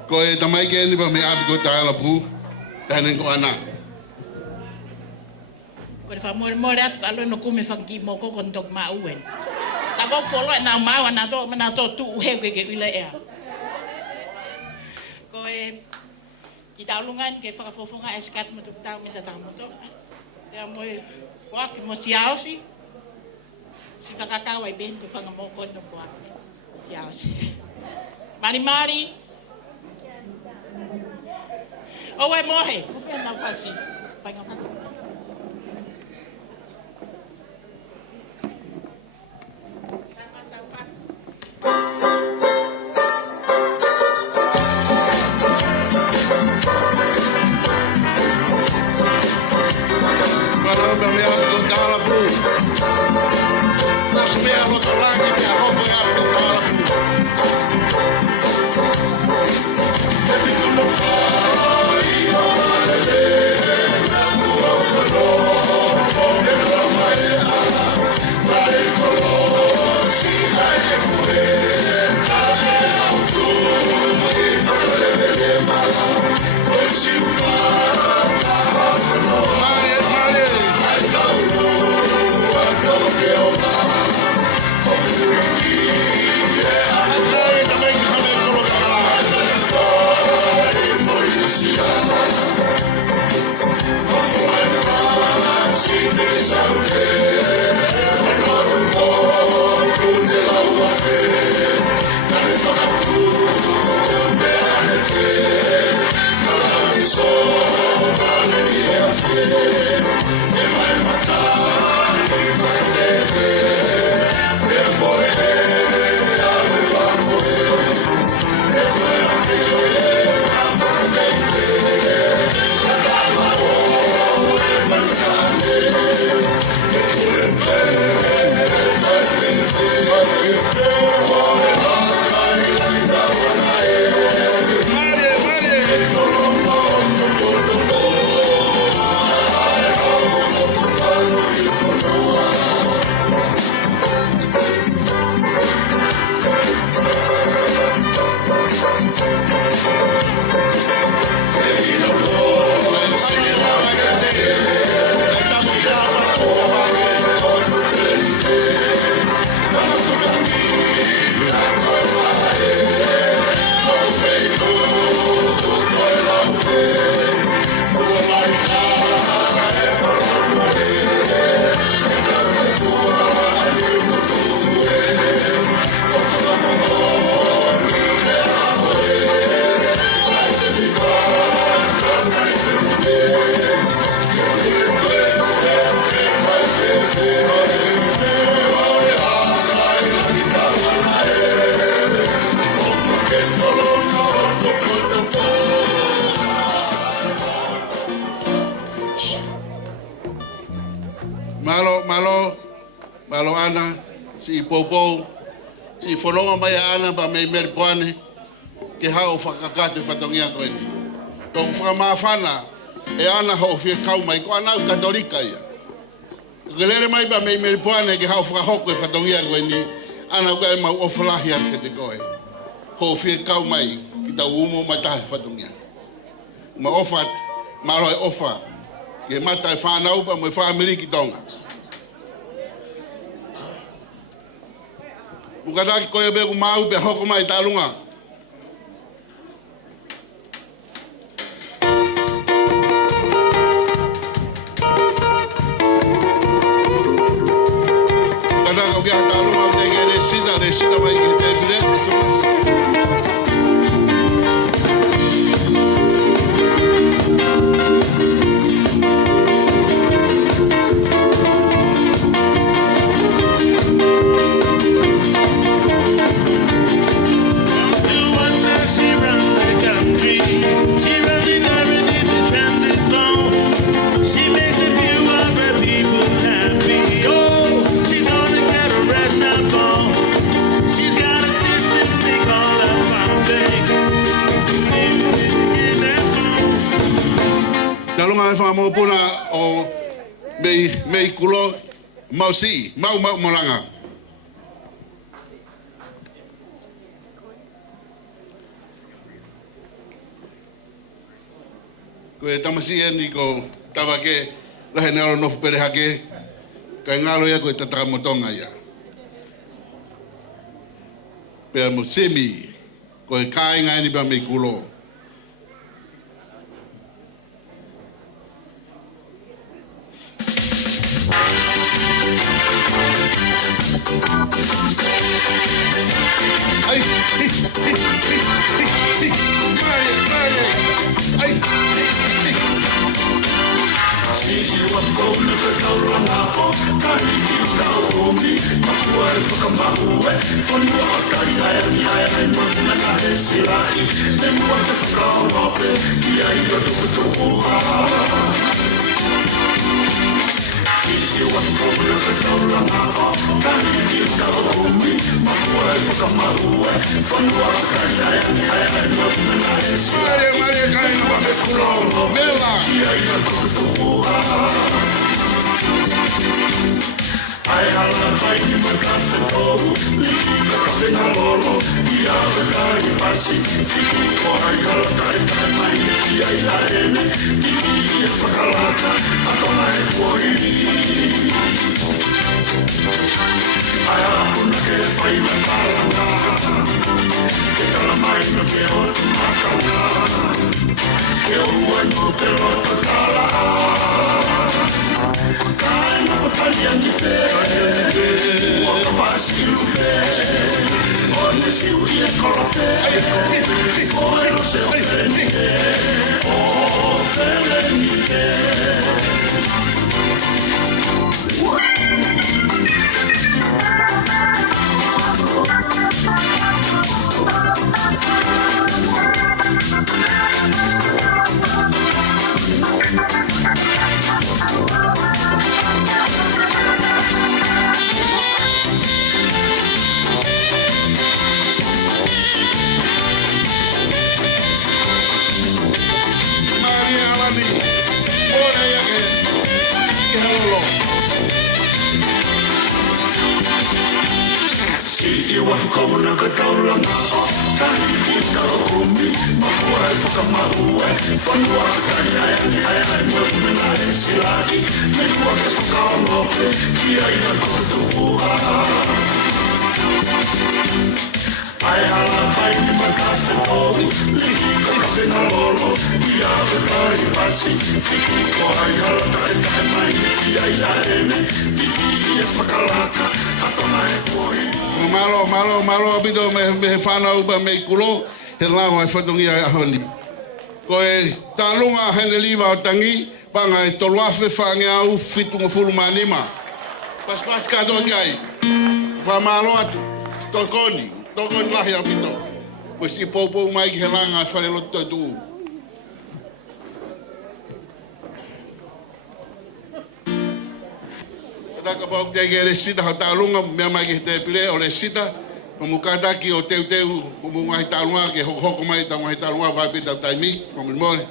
Ko e tamai ke ni ba me abi ko ta la pu. Tanen ko ana. Ko fa mo at alo no kumi fa ki mo ko kon tok ma uen. Ta go folo na ma na to tu he ke ile e. Ko e ki taulungan ke fa fofonga eskat mo tu ta mi ta mo to. Ya mo wa ki mo siao si. Si kakaka wa ben ko fa mo kon no kwa. Siao si. Mari. Oh, I morre. Vou ver na face. Vai na face. Caramba, me abre do Gala Blue. Nós mesmo do lado de a roupa e abre do Gala Blue. Malo ana, si popo, si folonga mai ana pa me merpoane, ke hao whakakate whatongia koe ni. Tō whakamawhana, e ana hao whia kau mai, ko ana katolika ia. Kelere mai pa me merpoane ke hao whakahoko e whatongia koe ni, ana koe mau ofalahi ake te koe. Ho whia kau mai, ki tau umo matahe whatongia. Ma ofat, malo e ofa, ke mata e whanau pa mo e whaamiri ki tonga. Ukataki koe beku mau pe hoko mai talunga. Ukataki kia talunga teke resita mai ki te pire. Talunga e wha puna o mei kulo mau si, mau moranga. Ko e tamasi e ni ko tawa ke lahe nero nofu pere hake kai ngalo ia ko e tataka motonga ia. Pea mo semi ko e kai ngai ni pa mei kulo. Ai, Maria, kai no me fulo, mela. Ai hala pai ni makafe tohu, lika kafe na lolo, ia kai pasi, fiku ko ai hala kai mai, ia ene, tiki e whakalaka, atona e kuohiri. Ai apuna ke whai na taranga, ke kala mai no ke hotu makana, ke ua no te rota kala. Kai na whakalia ni te, ua ka pasi lupe, o ne siu i e korope, o e no se o whenike, o whenike. Wafukona ka tauranga o tahi ki ka umi mahua e whakamahue whanua kai ai mwemena e silari me kua ke whakaolope ki ai na kotukua ai hala pai ni makafe tohu liki ka kafe na lolo i ave kai pasi fiku ko ai hala kai mai ki ai ene tiki e whakalaka atona e kuohi Malo abido me whanau ba mei kulo, he lao ai whatongi ai ahoni. Ko e talunga hene liwa o tangi, panga e toluafe whange au fitunga fulu manima. Pas kato ki ai. Wha malo atu, tokoni lahi abito. Ko si poupou mai ki he langa ai whare loto tu. Taka pau te ke le sita ha talunga mea mai ke te pile o le sita o mukataki o teu o mungai talunga ke hoko mai ta ngai talunga vai pita taimi o mole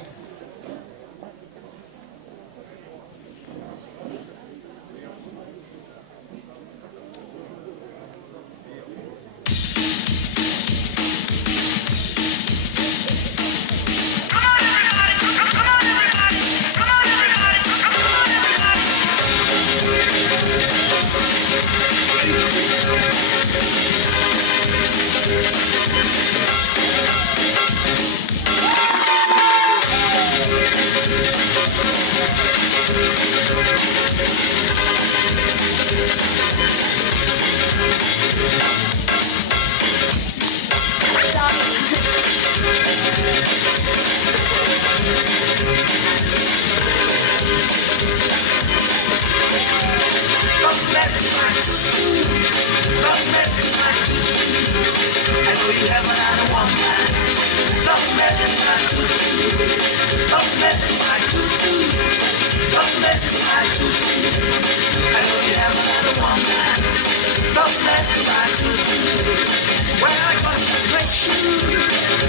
Well, I got to break you,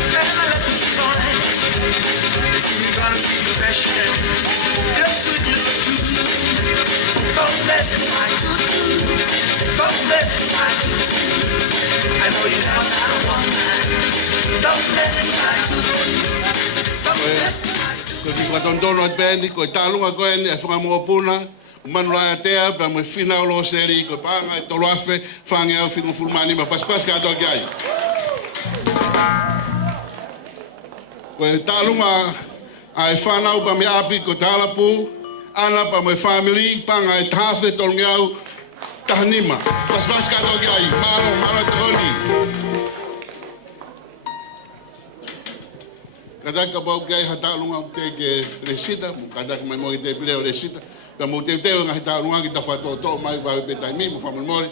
and I let you go. If you're gonna be the best, mess with my tutu. Don't mess with my tutu. I know you have that woman. Don't mess with my tutu. Don't mess with my tutu. Ko ki katondono at beni, ko talunga ko eni, e whakamopuna, manura atea, pa mo fina o lo seri, ko panga e toloafe, whange au whingo fulmani, ma paspas ka ato kiai. Ko e talunga ai whanau pa me api ko talapu, ana pa mo family, panga e tafe tolngeau, tahanima. Paspas ka ato kiai, malo toni. Kadaka bau gai hatalunga te ke resita, kadaka mai mo te pile resita, ka mo te nga hatalunga ki ta fato to mai va pe tai mi mo fa mo.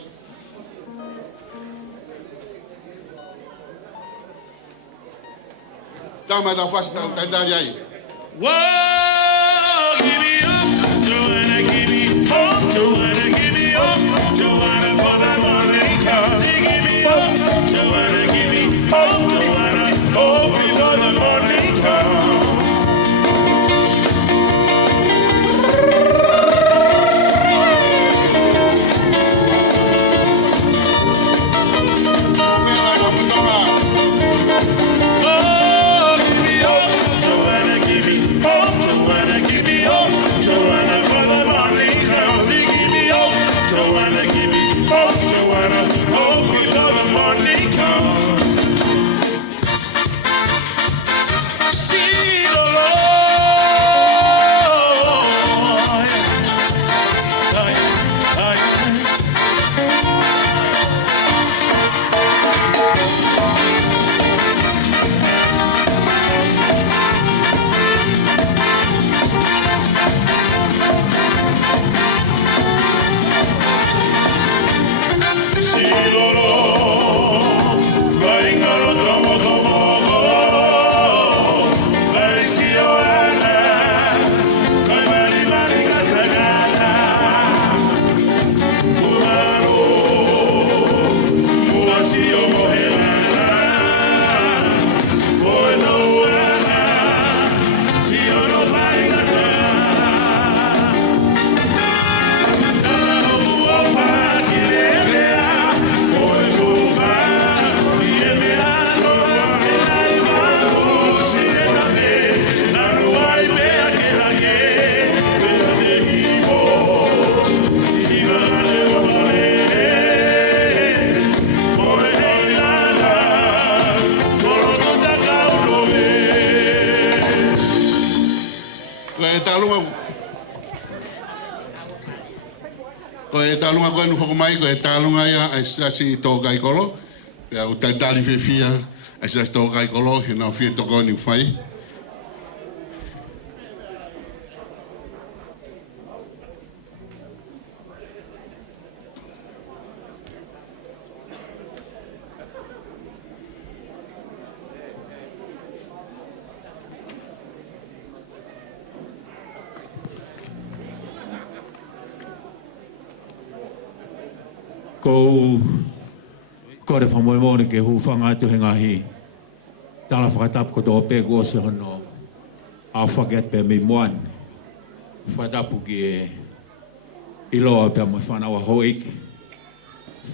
Dama da fasta ta da yai. Whoa, give me up, Joanna, give me up, Joanna, give me up, Joanna, for the morning comes. Give me up, Joanna, give me up, Joanna, oh, before the morning comes. Oh, give me up, Joanna, give me up, Joanna, give me up, Joanna, for the morning comes. Give me up, Joanna, give me up, Joanna, oh, before the morning comes. See the Ko e talunga ko nu hokomai ko e talunga ia ai sasi to kai kolo. Ya uta tali fia ai sasi to kai kolo hina fia to ko ni fai. Ko re whamoe mōne ke hu whangatu he ngahi. Tala whakatapu ko tō pē kōse hono. A whaket pē mi moan. Whatapu ki e iloa pē mo whanawa hoiki.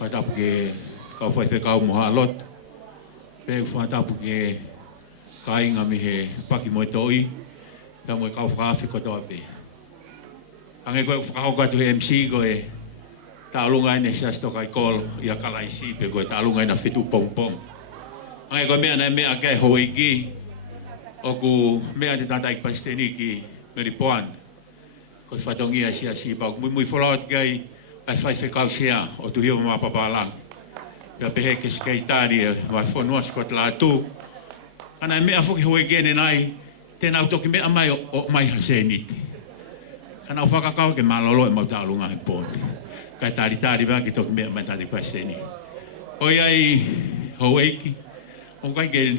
Whatapu ki e kau whaiwhekau moha lot. Pē whatapu ki e ka inga mi he paki mo toi. Pē mo kau whakawhi ko tō pē. Ange koe whakahokatu he MC ko e Talunga ina siya sto kai kol ia kalaisi pe ko talunga ina fitu pong. Ai ko mea na mea ke hoigi o ku mea te tata ik pasteni ki meripoan. Ko fatongia sia si pa muy forot gai ai fai se kausia o tu hiu ma papala. Ya pehe ke skaitari va fonos ko la tu. Ana mea foki hoigi ne nai te na to ki mea mai o mai hasenit. Kana faka ka ke malolo e ma talunga e pon. Kai tari ba ki tok me matari paseni. Oi ai hoeki. O kai ke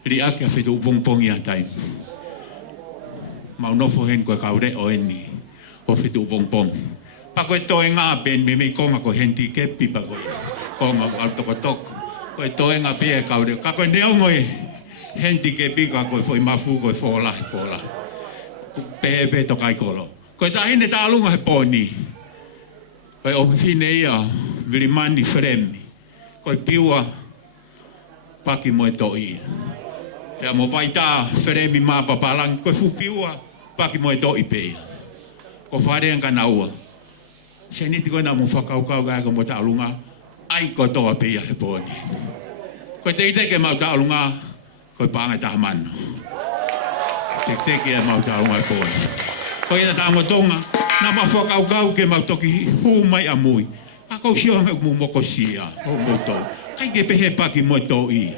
ri aka fitu pong ia tai. Mau no fo hen ko kaure o eni. O fitu pong. Pa ko to nga ben me konga ko henti ke pipa ko. Konga alto ko tok. Ko to nga pe kaure. Ka ko neo ngoi henti ke pika ko foi mafu ko fola. Pe to kai kolo. Ko ta hine ta lunga he poni. Koe ofifine ia, vilimani fremi. Koe piua, paki mo e toi. Ea mo vaita fremi maa papalangi, koe fu piua, paki mo e toi pea. Ko wharean ka naua. Se niti koe na mo whakaukau gāka mo ta alunga, ai ko toa pea he pōni. Koe te iteke mau ta alunga, koe pāngai taha manu. Te teke mau ta alunga he pōni. Koe ina ta amotonga, na ma whakaukau ke mau toki humai a mui. A kau siohanga mu moko sia, o moto. Kai ke pehe paki mo to i.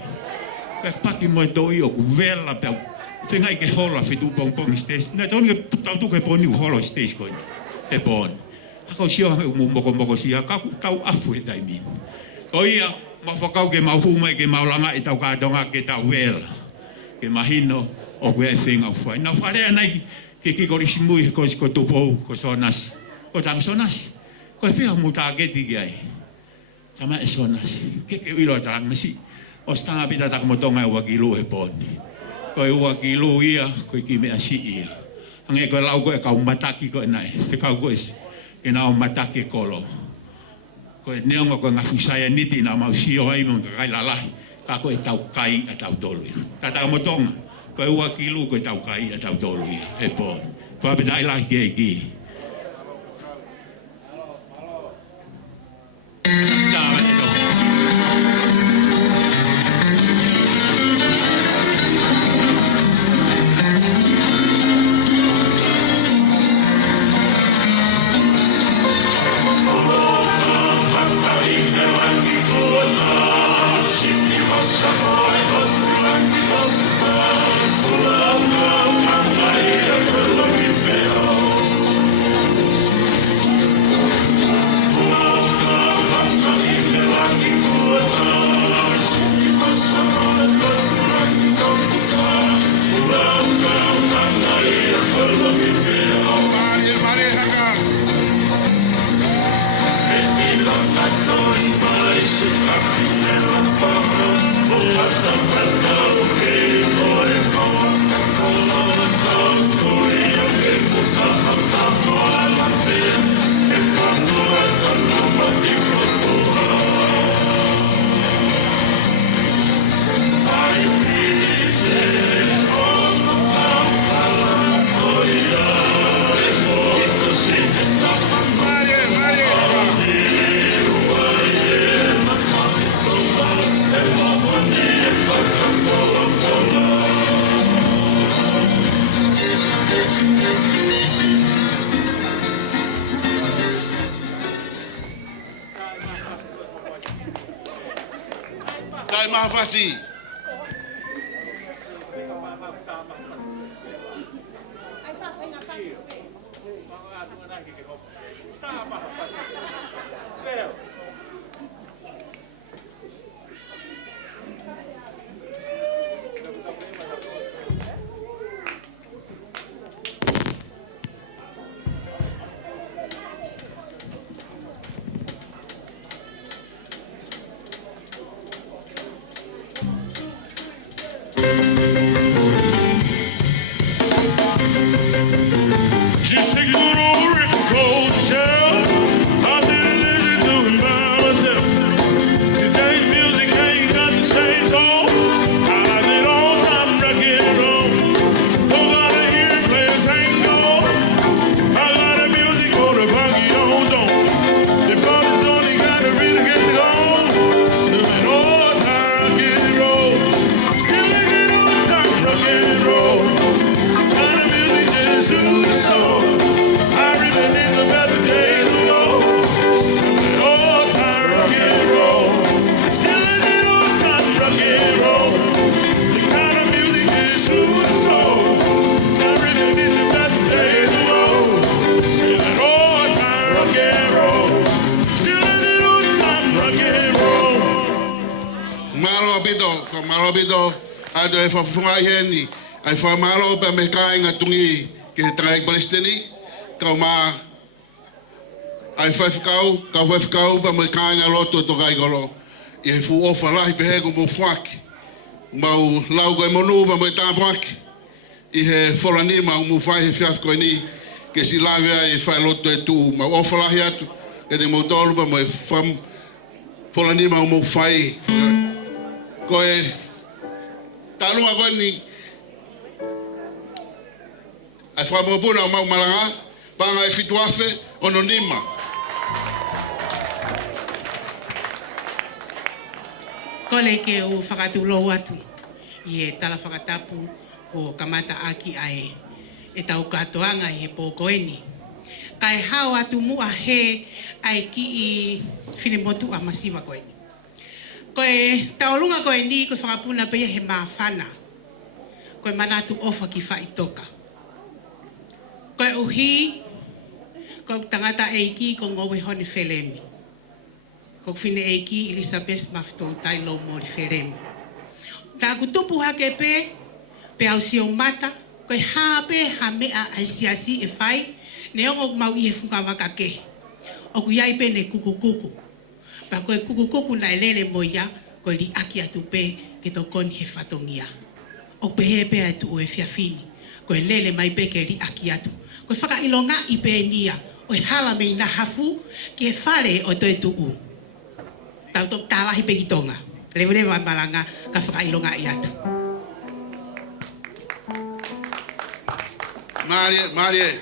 Kai paki mo to i o ku vela pe whengai ke hola whitu pong stage. Nā tōni ke tautu ke pōni u hola stage koini. E pōni. A kau siohanga mu moko sia, kaku tau afu e taimi. Ko ia, ma whakau ke mau humai ke mau langa e tau kātonga ke tau vela. Ke mahino o kue e whenga uwhai. Nā wharea nei ke kikori simui ko ko tupou ko sonas ko tang sonas ko fia mu ta geti gai sama e sonas ke wilo tang masi o sta pita ta motonga wa kilu e poni ko e wa kilu ia ko ki me asi ia ange ko lau ko e ka mataki ko nai te ka ko es e na mataki kolo ko e neonga ko ngafusaya niti na mau sio ai mo ka la la ka ko e tau kai a tau tolu ta motonga ko e ua kilu ko tau kai a tau tolu ia, e pō. Ko ape tai lahi ke ki. Tāwa te tō. Tai mahafasi. Je sais que l'on aurait told you, I didn't listen to him by myself. Today's music ain't got the same tone. I like it all time rock and roll. Don't gotta hear it play a tango. I got the music for the funky ozone. The brothers don't even gotta really get it on. Doing all time rock and roll. Still making all time rock and roll. Kind of music that soothes the soul. I reminisce about the days ago. Doing all time rock and roll. Still making all time rock and roll. The kind of music that soothes the soul. I reminisce about the days ago. Doing all time rock and roll. Still making all time rock and roll. Malo bido, ado e whawhunga heni, ai whamalo pa me kāinga tungi ke he tangai Palestini, kau mā, ai whawhikau pa me kāinga loto to kai kolo, i he fu ofa lahi pe hego mo whaki, mau lau koe monu pa me tāpaki, i he wholani mau mu whai he whiaf koe ni, ke si lawea i whai loto e tū, mau ofa lahi atu, e te motor pa mo fam pola ni ma mo fai ko e talunga ko ni ai fa mo bona ma malanga pa nga fituafe ononima kole ke o whakatulo atu i e tala whakatapu o kamata aki ai e tau katoanga i he pōkoeni. Kai hao atu mua he ai ki i whinemotu a masiwa koeni. Koe taolunga koe ni koe whakapuna pia he maafana. Koe manatu ofa ki whaitoka. Koe uhi, koe tangata eiki ko ngowe honi whelemi. Koe whine eiki Elizabeth mafto tai lo mori whelemi. Tā kutupu hake pe au sio mata, koe hape ha mea ai siasi e whai, ne ongo mau i he whukawaka ke. O ku iai pe ne kukukuku. Pa koe kukukuku na elele moia, koe li aki atu pe ke to koni he whatongia. O pe he pe atu o e whiawhini, koe lele mai pe ke li aki atu. Koe whakailonga i pe nia, o e hala mei na hafu, ke whare o toi tuu. Tau tok tālahi pe ki tonga. Lewe malanga ka whakailonga i atu. Marie.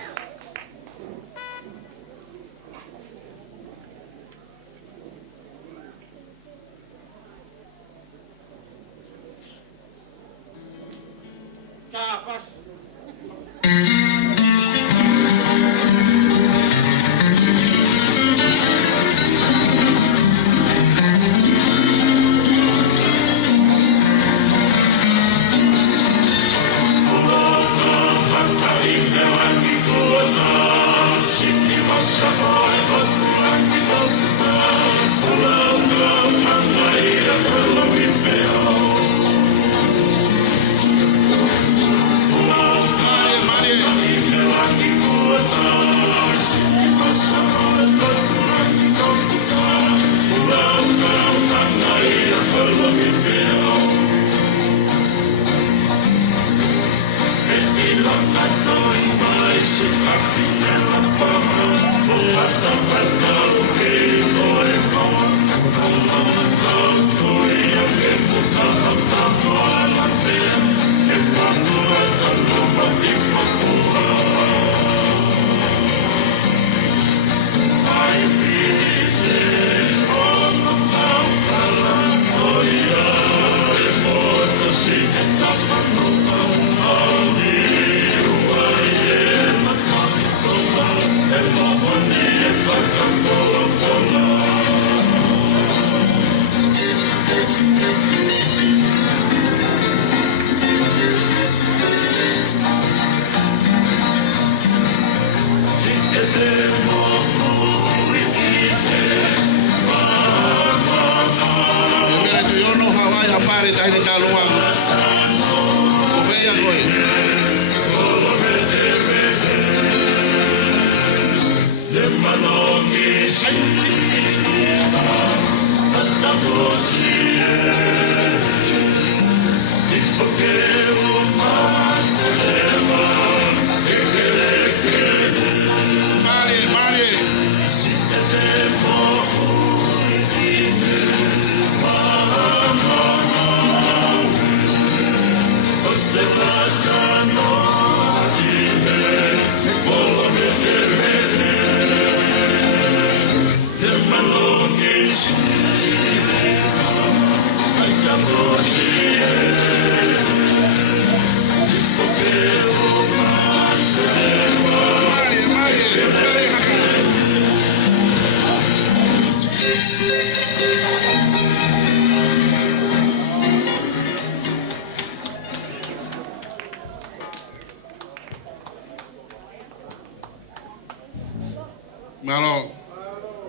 Malo,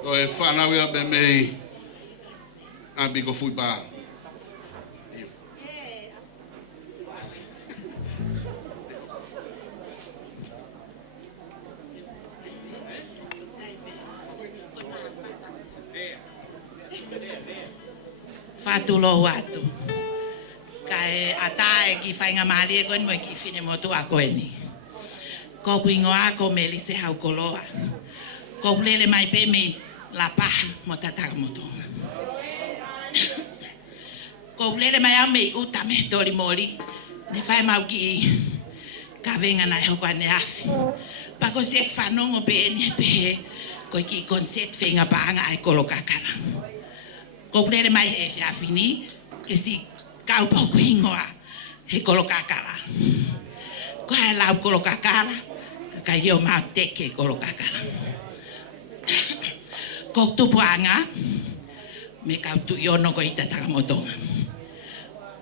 o e whanau ia be mei a bigo fui ba. Fatulo watu. Kai atae ki whainga mahali e koe mo ki whine motu a koe ni. Ko puingoa ko me lise hau koloa. Ko lele mai pe me la paha mo tataka motonga. Ko lele mai au mei uta me tori mori, ne whai mau ki ka venga na hoko ane afi. Pako sek whanongo pe eni pe ko ki konset whenga paanga ai kolo kakara. Ko lele mai he afi ni, ke si kau pau kuhingoa he kolo kakara. Ko hai lau kolo kakara, ka hio mau teke kolo kakara. Ko tupu anga, me kau tu iono ko ita takamotonga.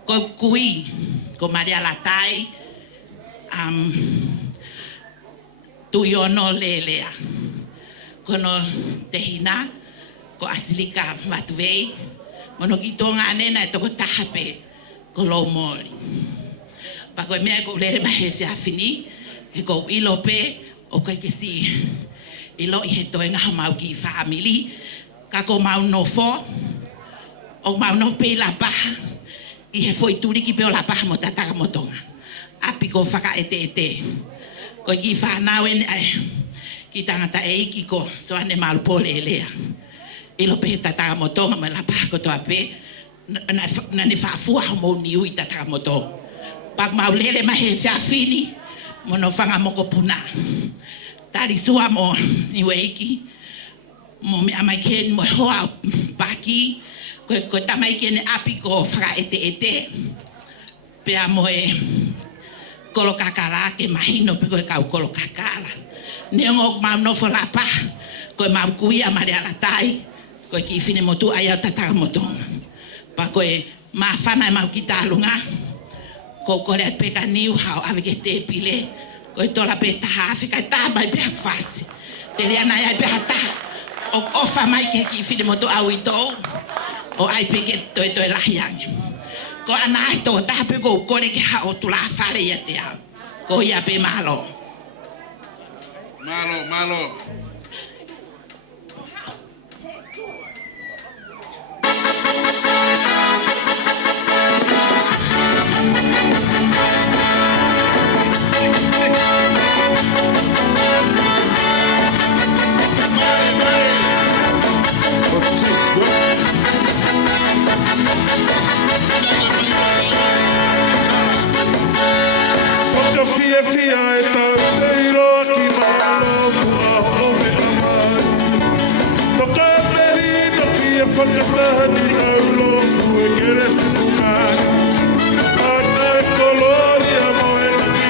Ko kui, ko Maria Latai, tu iono lelea. Kono tehina, ko asilika matuvei, mono ki tonga anena e toko tahape, ko lo mori. Pako e mea ko lere mahe whiawhini, he ko ilo pe, o kai ke si ilo i he toenga ha mau ki family, ka ko mau no fo, o mau no pe la paha, i he foi turiki pe o la paha mo tataka motonga. Api ko whaka ete. Ko ki whanau ene ai, ki tangata e iki ko, so ane malupole e lea. Ilo pe he tataka motonga mo la paha ko toa pe, na ne whaafua ho mo niui tataka motonga. Pak mau lele mahe whiawhini, mo no whanga moko puna. Tari sua mo niwe iki, mo me amai ken mo hoa paki, ko tamai ken api ko whaka ete, pea mo e kolo kakara ke mahino pe ko e kau kolo kakara. Neongok mau no whalapa, ko e mau kui a Maria Latai, ko e ki whine motu ai au tataka motonga. Pa ko e maa whana e mau ki tālunga, ko kore at peka niu hao ave ke te pile, ko e tola pe taha awhika e taha mai peha kwhasi. Te rea nai ai peha taha, o ofa mai ke ki whine motu au i tōu, o ai peke toi lahi ange. Ko ana ai tō taha pe ko kore ke hao tula whare ia te au. Ko ia pe malo. Malo. Fia e tau te iroa ki malo kua home amai. Toka e peri no ki e whakatahani au lofu e kere si fungai. Ana e kolori a mo e laki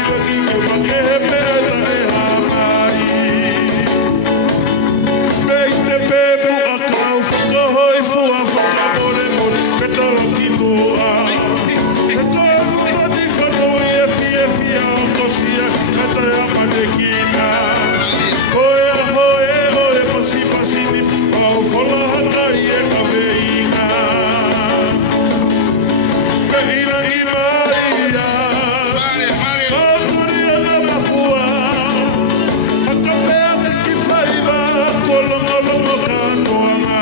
ke pakehe mea ta e hamai. Pei te pepu a kau whakahoi fua whakamore more me tala ki toa. E koe runa ni whanoi e fia kosia kata ya manekina. Hoe pasi ni au fola hata ie kaveinga. Kahina ki maria, kakuria na mafua. Hakapea te ki whaiva, kolongolongo katoanga.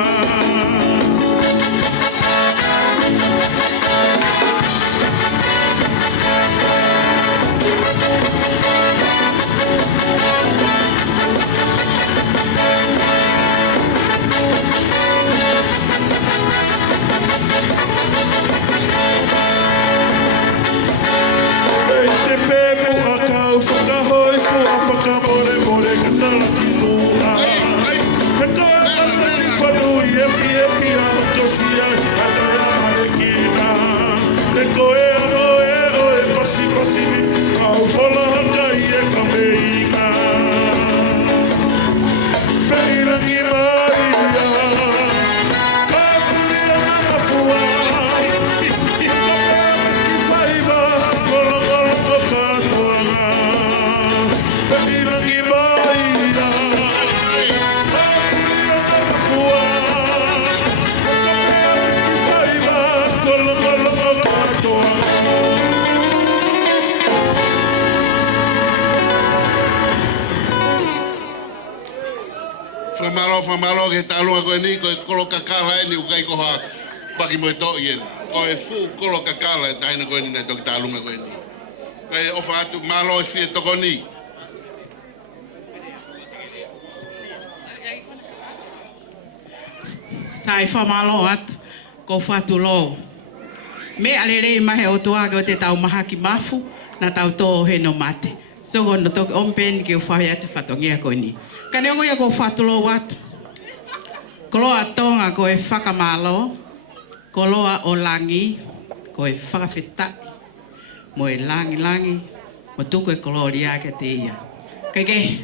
Te pepu a kau whakahoi fua whakamore katala ki tua. Te koe matani whanui e fia kosia ata ya marekina. Te koe oe pasi ni au whala haka i e kaweinga. Peirangi maria, kakuria na mafua. Whamaro ke tālunga koe ni, koe kolo kakala e ni ukai koha paki moe tō i eni. Koe fu kolo kakala e taina koe ni na toki tālunga koe ni. Koe ofa atu malo e fie toko ni. sai whamalo atu, ko whatu lo. Me alere mahe o tuaga o te tau maha ki mafu, na tau tō he no mate. So kono toki ompen ki o whawhi atu whatongia koe ni. Ka neo koe ko whatu lo atu. Ko loa tonga ko e whakamalo, ko loa o langi, ko e whakawhetai. Mo e langi, mo tuku e kolori ake te ia. Kei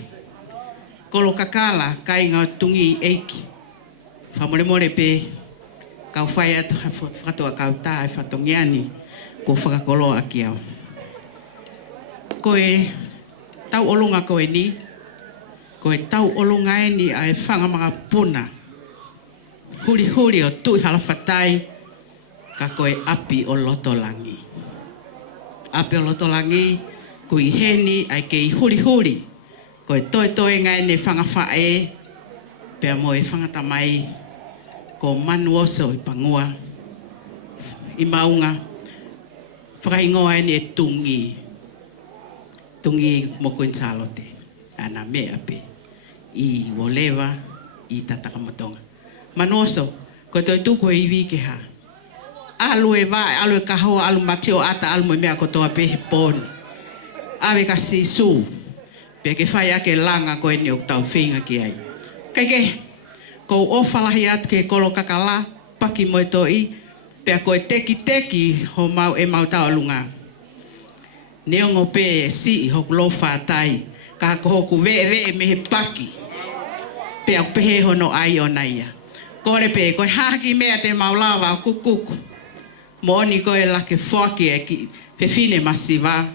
kolo kakala, kai ngā tungi eiki. Whamoremore pe, kau whai atu whakatoa kau tā e whatongiani, ko whakakoloa ki au. Koe tau olunga koe ni, koe tau olunga e ni a e whanga mga puna. Huri o tui halawhatai, ka koe api o lotolangi. Api o lotolangi, kui heni ai kei huri. Koe toi ngai ne whanga whae, pea mo e whangata mai, ko manu oso i pangua, i maunga, whakaingoa e ni e tungi mo kuinsalote, ana mea pe, i wolewa, i tatakamotonga. Manu oso, ko toi tuko i wike ha, alu e vai, alu e kahoa, alu matio ata, alu mo mea ko toa pehe poni, awe ka sisu, pe ke whai ake langa koe ni o tau whinga ki ai. Kei ko o whalahi atu ke kolo kakala, paki mo e toi, pea koe teki ho mau e mau tau lunga. Neongo pe e si hoku lo whātai, ka hako hoku vee me he paki, pea pehe hono ai o naia. Kore pe, koe haki mea te maulawa o kukuku, mo ni koe lake whaki e ki pe fine masiva,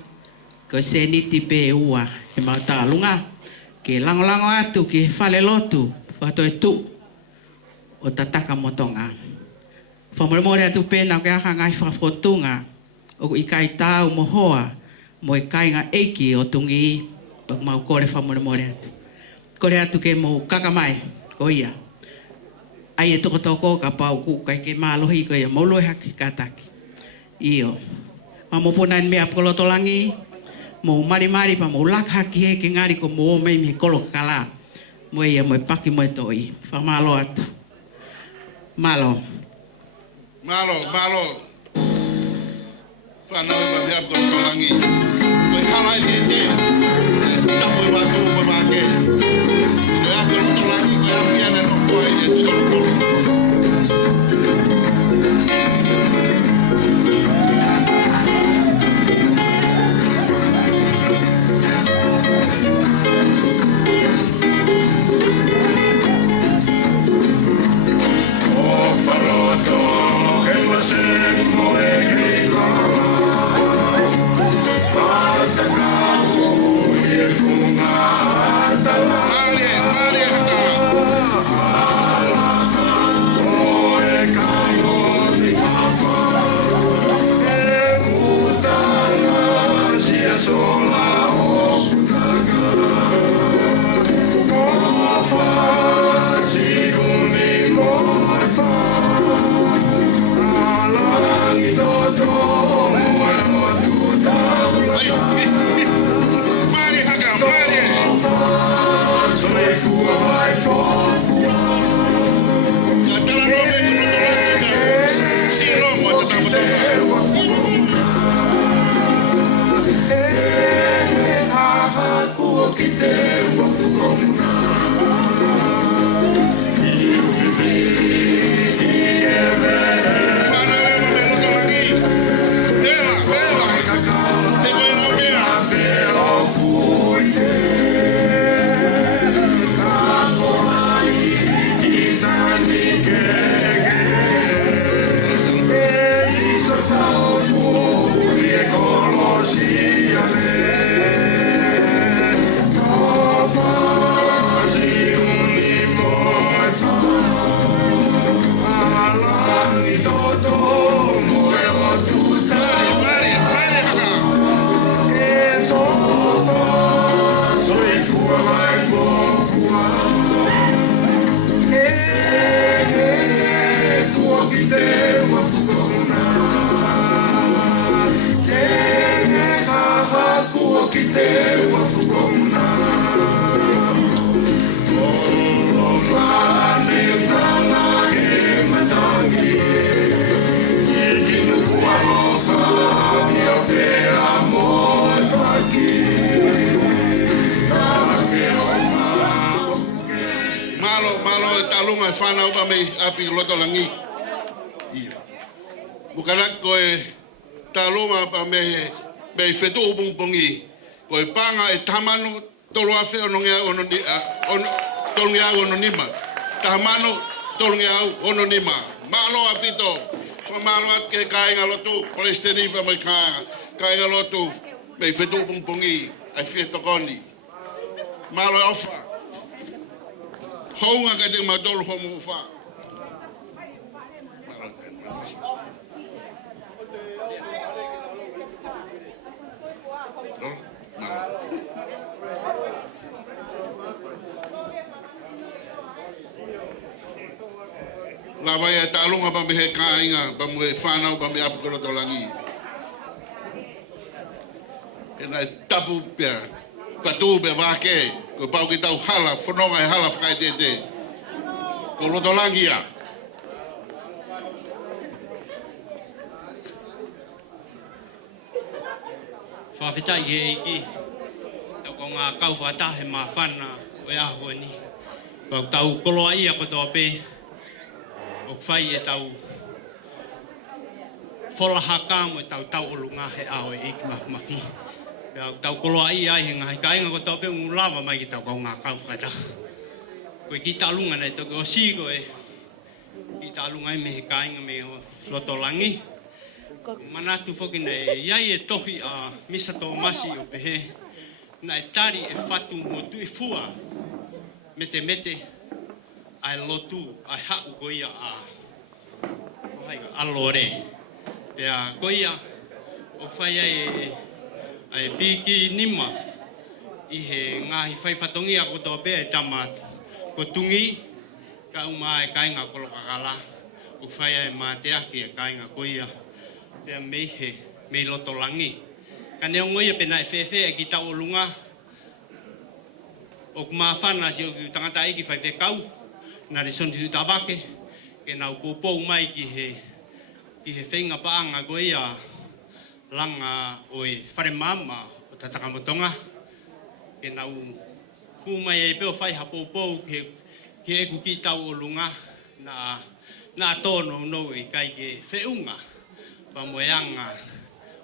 koe se niti pe ua e mau tau lunga, ke lango atu ke whale lotu, whato e tu, o tataka motonga. Whamoremore atu pēnā ke aha ngai whawhotunga, o i kai tāu mohoa, mo e kai ngā eiki o tungi, o mau kore whamoremore atu. Kore atu ke mo kakamai, ko ia. Ai e toko ka pau kukai ke mālohi ko ia, maulohi haki kataki. Io. Ma mo punain mea polotolangi, mo mari pa mo lakhaki he ke ngari ko mo mai me kolo kala. Mo ia mo paki mo toi. Whamalo atu. Malo. Whanau e mawhia polotolangi. Koe karai te, tapo e watu o mawake. Koe a polotolangi, koe a piane no fwoi e tutokolo. Maria, malo e talunga e whanau pa mei api loto langi. Ia. Bukanak koe talunga pa mei whetu upungpungi. Koe panga e tamano tolu afe onongea ononima. Tamano tolungea ononima. Malo apito. So malo at ke kainga lotu. Palestini pa mei kainga lotu. Mei whetu upungpungi. Ai wheto koni. Malo e ofa. Hounga ka te matolo homo fa. La vai e talunga pa me he kainga, pa me whanau, pa me apukura tolangi. E nai tapu pia, patu pe wake, ko pau ki tau hala, whanonga e hala whakai te. Ko rotolangi a. Whawhita i he iki, tau ko ngā kau whatahe mā whana o e aho ni. Kau tau koloa ia ko tō pē, o whai e tau wholahaka mo e tau olunga he aho e iki mawhi. Tau koloa ia he ngahi kainga ko tō pē ngu lawa mai ki tau kau ngā kau whatahe. Koe ki talunga nei tō o si koe, ki talunga me he kainga me o lotolangi. Manatu whoki nei, iai e tohi a Misa Tomasi o pehe, na e tari e whatu mo tui fua, mete ai lotu, ai hau koia a lore. Pea koia, o whai ai piki nima, i he ngahi whai whatongi a kotoa pea e tamatu. Ko tungi, ka uma e kainga kolokakala, o whai ai māteaki e kainga koia. Pea mei lotolangi. Ka neo ngoia pena e whewhe e ki tau olunga. O kuma whana si o ki tangata e ki whai kau. Nā re soni tu tawake. Ke nau kōpou mai ki he whenga paanga koe a langa o e whare mama o tatakamotonga. Ke nau kumai e peo whai hapopou ke e kuki tau olunga. Nā tōno no e kai ke wheunga. Pa moeanga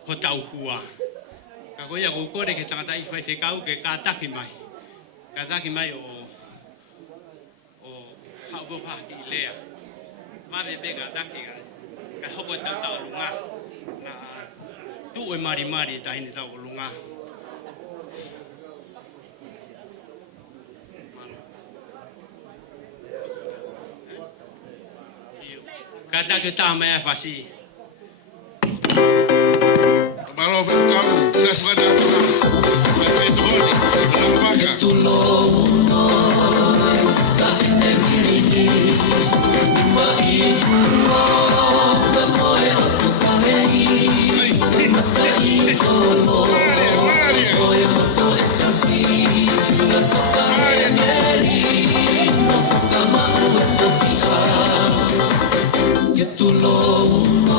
ho tau hua. Ka koia ko kore ke tangata i whai whekau ke kātaki mai. Kātaki mai o hau ko whaki i lea. Mawe pe kātaki ka hoko e tau lunga. Na tu e mari ta hini tau lunga. Kātaki tā mea whasi. Malo kau, saya suka datang. Saya itu ni, berapa maka? Tu lo no, tak ini ini, lima lo, bermoe aku kahei, mata ikolo, bermoe moto ekasi, bila toka meri, no fuka mau etofika, tu lo no.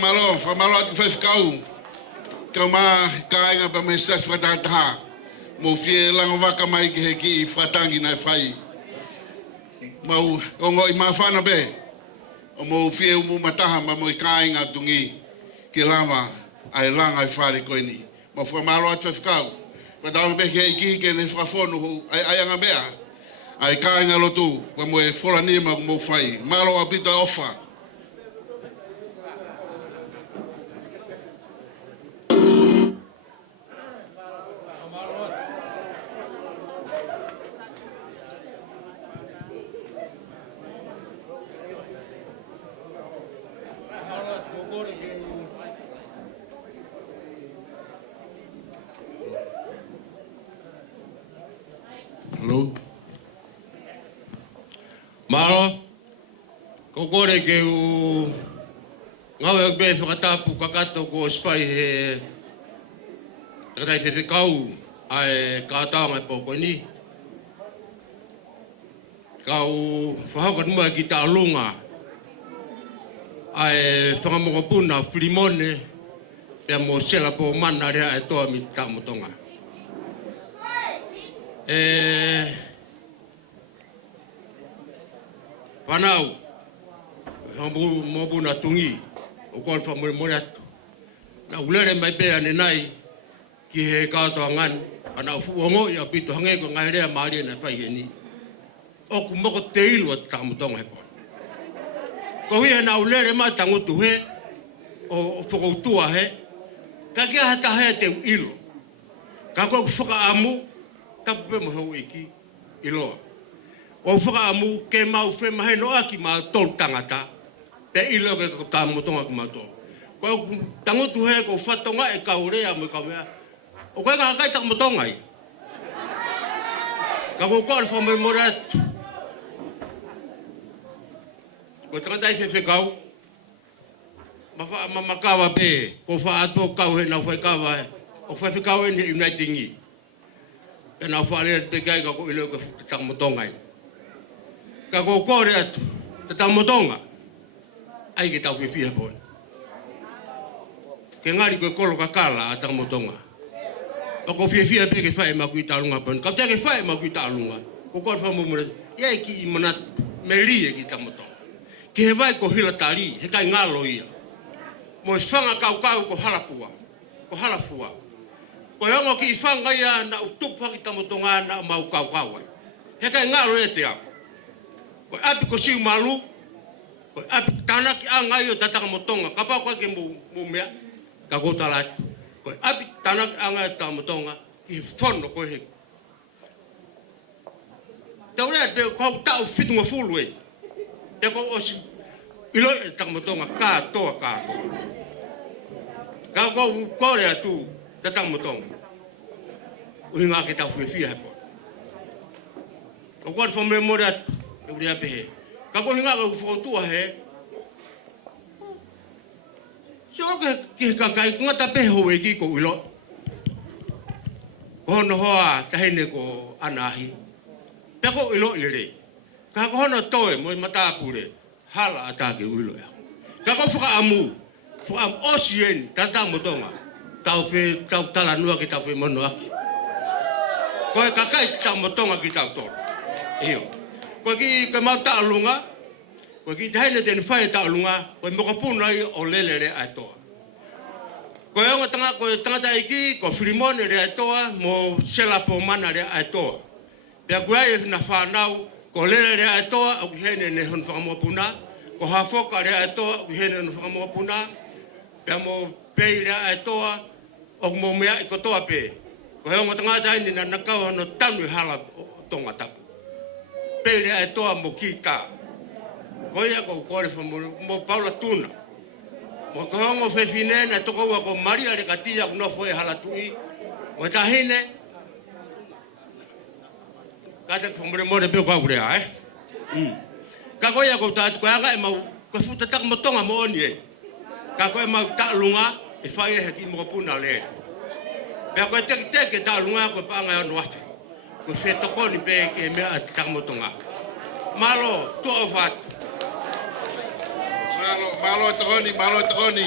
Malo, fa malo at fes kau. Kau ma kainga pa me ses fatata. Mo fie lang waka mai ki heki fatangi na fai. Mau ongo I mafana be. O mo fie umu mataha ma mo kainga tungi. Ki lama ai lang ai fare koini. Mo fa malo at fes kau. Pa dawn be ki ke ne fa fonu ai anga bea. Ai kainga lotu pa mo e fola ni ma mo fai. Malo apita ofa. Hello. Malo. Ko kore ke u ngawe be whakatapu kakato ko spai he takai pepe kau ai kātanga e poko ni. Kau whahaukat mua ki ta alunga ai whangamokopuna Filimone pia mo sela po mana rea e toa mi ta motonga. Panau, mo buna tungi, o kol fa mo atu. Na ulere mai pe ane nai ki he katoa ngan, ana fuongo ia pito hange ko ngai rea mali na fai ni. O ku moko te ilu at tamutonga he kon. Ko hi na ulere mai tangutu he o fokoutua he. Ka kia hata he te ilu. Ka ko foka amu tapu pe mo ho iki iloa. O whakaamu ke mau whe mahe no aki ma tol tangata. Pe ilo ke ko tamutonga ku mato. Ko tangutu he ko whatonga e kaurea mo kaumea. O koe ka hakai tamutonga i. Ka ko kore whamai morat. Ko tangata i whewe kau. Ma makawa pe. Ko wha ato kau he na whai kawa he. O whewe kau he ni unaitingi. E na whaarea te kai ka ko ilo ke tamutonga i. Ka ko kore atu, te tamotonga, ai ke tau whiwhia pone. Ke ngari koe kolo kakala a tamotonga. O ko whiwhia pe ke whae maku I tālunga pone. Ka te ke whae maku I tālunga. Ko kore whamumura, iei ki I manat me rie ki tamotonga. Ke he vai ko hila tari, he kai ngalo ia. Mo I whanga kau ko halapua, ko halafua. Ko hongo ki I whanga ia na utupa ki tamotonga na mau kau. He kai ngalo e te ako. Ko api ko siu malu, ko api tanaki a ngai o tataka motonga, ka pao koe ke mo mea, ka kota latu. Ko api tanaki a ngai o tataka motonga, ki he whono koe he. Te urea te kau tau whitunga fulu e. Te ko osi, ilo e tataka motonga, kātoa. Ka kou kore atu tataka motonga. Uhi ngā ke tau whiwhia hepo. Ko kore whamea more atu. Uria pehe. Ka ko hinga ko whakautua he. Sio ke kakai ngata pehe ho eki ko ilo. Ko hono hoa tahine ko anahi. Pe ko ilo ilere. Ka ko hono toe mo matapure. Hala atake uilo ya. Ka ko whakaamu. Whakaam osien tata motonga. Tau tala nua ki tau whe mono aki. Ko e kakai tau motonga ki tau toro. Iyo. Ko ki ke mau ta'alunga, ko ki taine tene whae ta'alunga, ko i mokapuna I o lelere aitoa. Ko e onga tangata iki, ko Filimone re aitoa, mo sela po mana re aitoa. Pea kua e na whanau, ko lelere aitoa, au ki hene ne hon whakamopuna, ko hafoka re aitoa, au ki hene ne whakamopuna, pea mo pei re aitoa, o mo mea I kotoa pe. Ko he onga tangata ini na nakau no tanu hala tonga tapu. Pele e toa mo kita. Ko ia ko kore mo Paula Tuna. Mo ko hongo fefine na toko wa ko Maria le katia no foi halatui. Mo tahine. Kata ko mo de pe ko ure ai. Ka koe ako tātu koe anga e mau, koe futa taka motonga mo oni e. Ka koe mau ta lunga, e whai e heki mo puna le. Pea koe teke ta lunga koe paanga e anu atu. Koe whetokoni pe ke mea ati taka motonga. Malo, toa whatu. Malo tokoni, malo tokoni.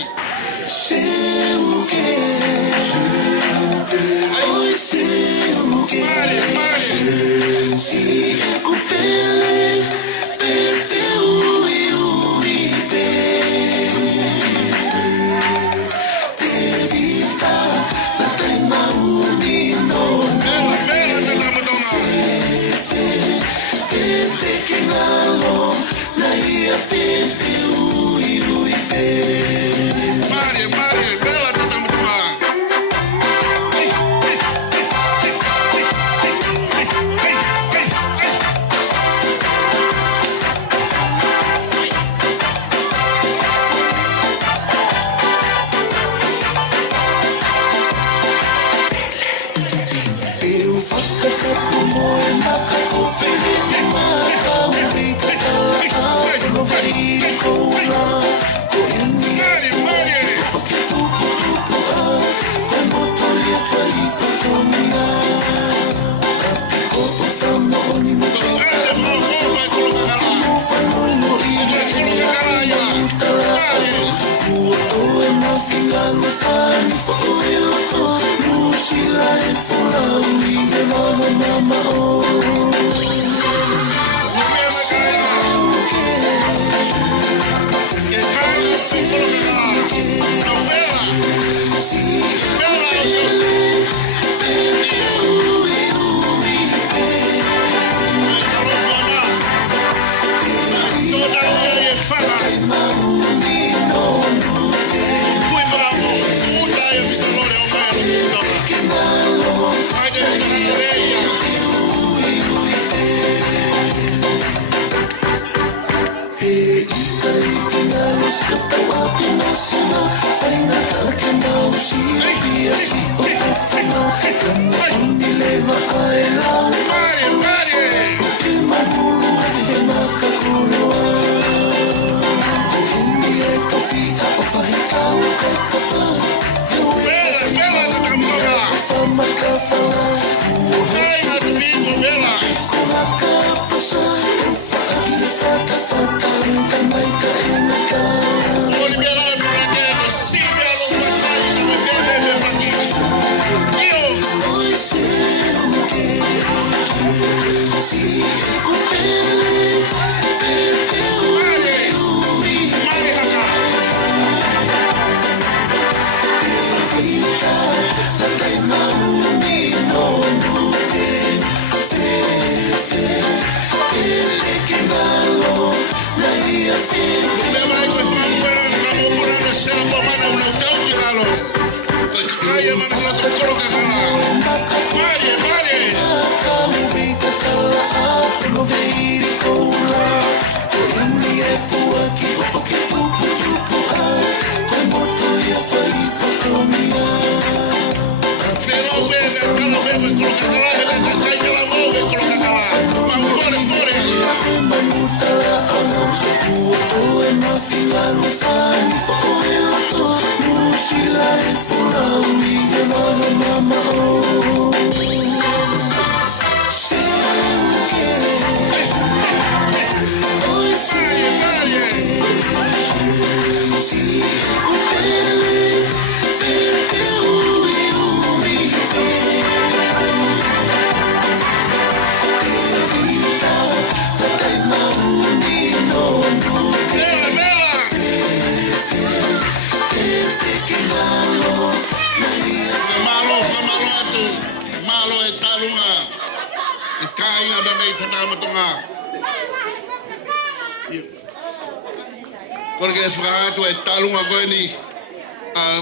Porque es frato e talunga koeni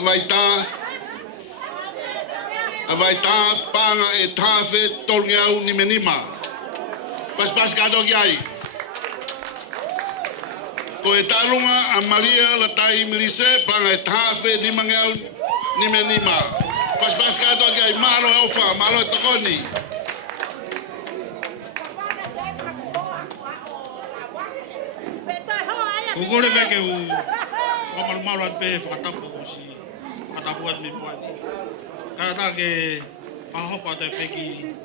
vai tā panga e tāwhe tolngiau ni menima. Pas kato ki ai. Ko e talunga a Maria la tai milise panga e tāwhe ni mangiau ni menima. Pas kato ki ai malo e ofa, malo e tokoni. Kukore peke u whakamaru at pe whakatapu o si whakatapu at me puani. Kata ke whahopa te peki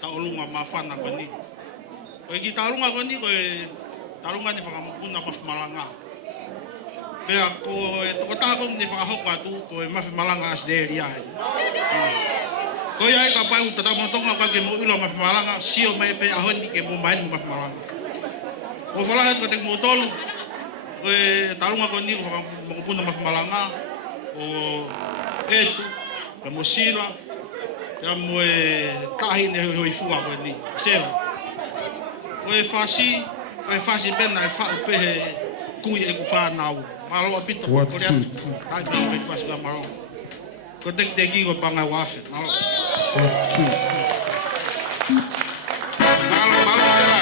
taolunga mawhana ko ni. Koe ki taolunga ko ni koe taolunga ni whakamupuna mawhimalanga. Pea ko tako ni whakahopa tu koe mawhimalanga as deri ai. Koe ai ka pai uta tamotonga ka ke mo ilo mawhimalanga sio mai pe ahoni ke mo main mawhimalanga. O whalahet ko te mo tolu koe talunga ko ni whakamupuna mawhimalanga o etu ka mo sila ya mo tahi ne hoi fuga ko ni sela. Koe fasi pena e whao pehe kui e ku whanau. Malo apito ko rea tai na hoi fasi ka maro. Ko tek teki ko panga wafe. Malo. Malo sela.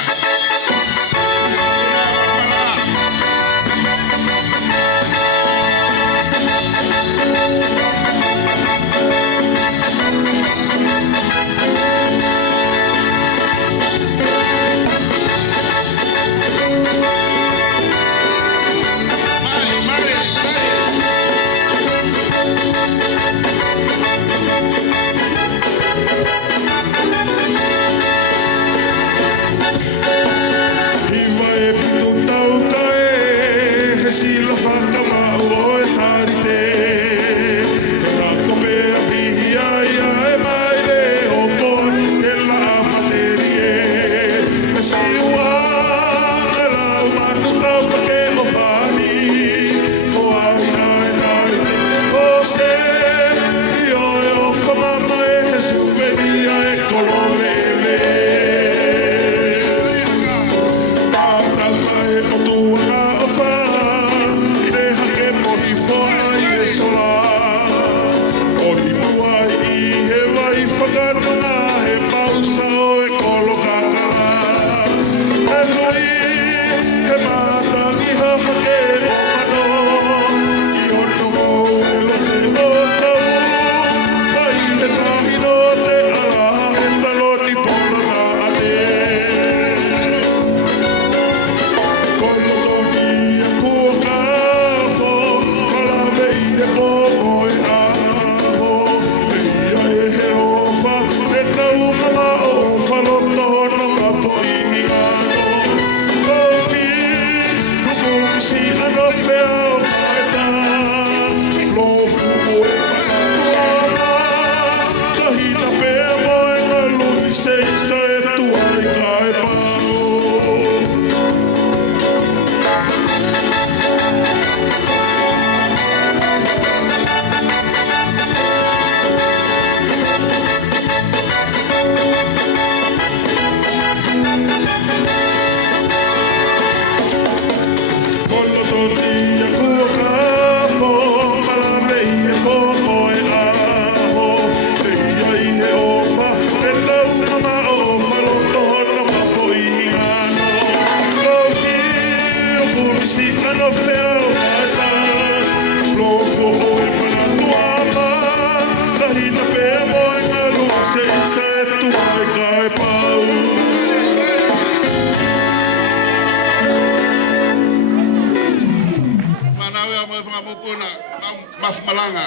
Malanga,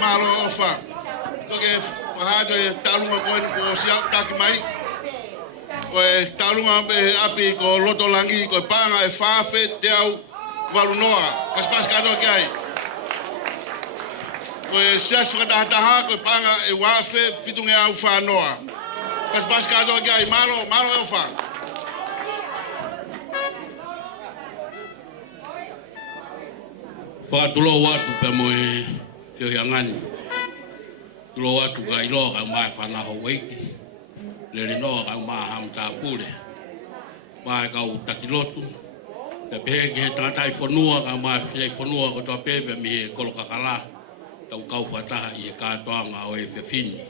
malo ofa. Toke hado talunga ko ko sia taki mai. Ko talunga api ko loto langi ko panga e fafe teu valunoa. Kaspas kado kai. Ko sias frata taha ko panga e wafe fitunge au fa noa. Kaspas kado kai malo ofa. Tulo watu pe moe te hiangani. Tulo watu ga ilo ka mai fana ho weiki. Le no ka ma ham ta pule. Mai ka utakilotu. Te pe ke tata i fonua ka mai fie fonua ko to pe pe mi kolo kakala. Tau kau fata i ka toanga o e fefini.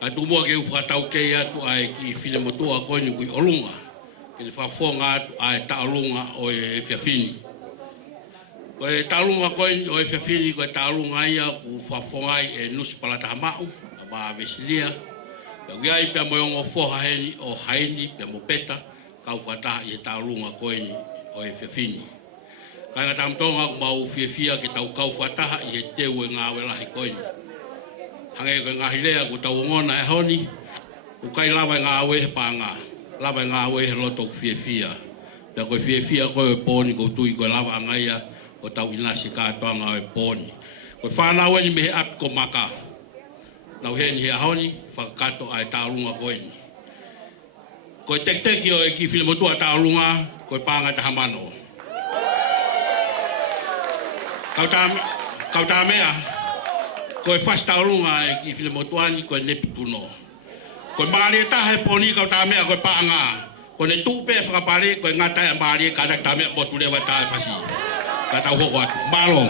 A tu mo ke fata o ke atu ai ki file motua ko ni ku olunga. Ke fa fonga ai ta olunga o e fefini. Ko e talunga ko o e fefini ko talunga ia ku fafongai e nus palata mau ba vesilia ko ia pe mo ngo fo haini o haini pe mo peta ka fata e talunga ko o e fefini Kai ngā tamtonga o mau fia ke tau kau whataha i he te ue ngā wela he koini. Hange koe ngā hilea ko tau ngona e honi, o kai lawa ngā awe he pāngā, lawa ngā awe he loto fia. Pea koe fia koe e pōni ko tui koe lawa angaia o tau inasi kātoa ngā e pōni. Koe whānau eni me he api ko maka. Nau heni he ahoni, whakakato ai tālunga koini. Koe tek o e ki while motua tālunga, koe pānga taha mano. Kau tā mea, koe whastālunga e ki while motuani, koe nepi puno. Koe maari e taha e poni, kau tā mea koe pānga. Koe ne tūpe e whakapare, koe ngata e maari e kātak tā mea botu rewa tā e whasi. Ka tau hoko atu. Mālo.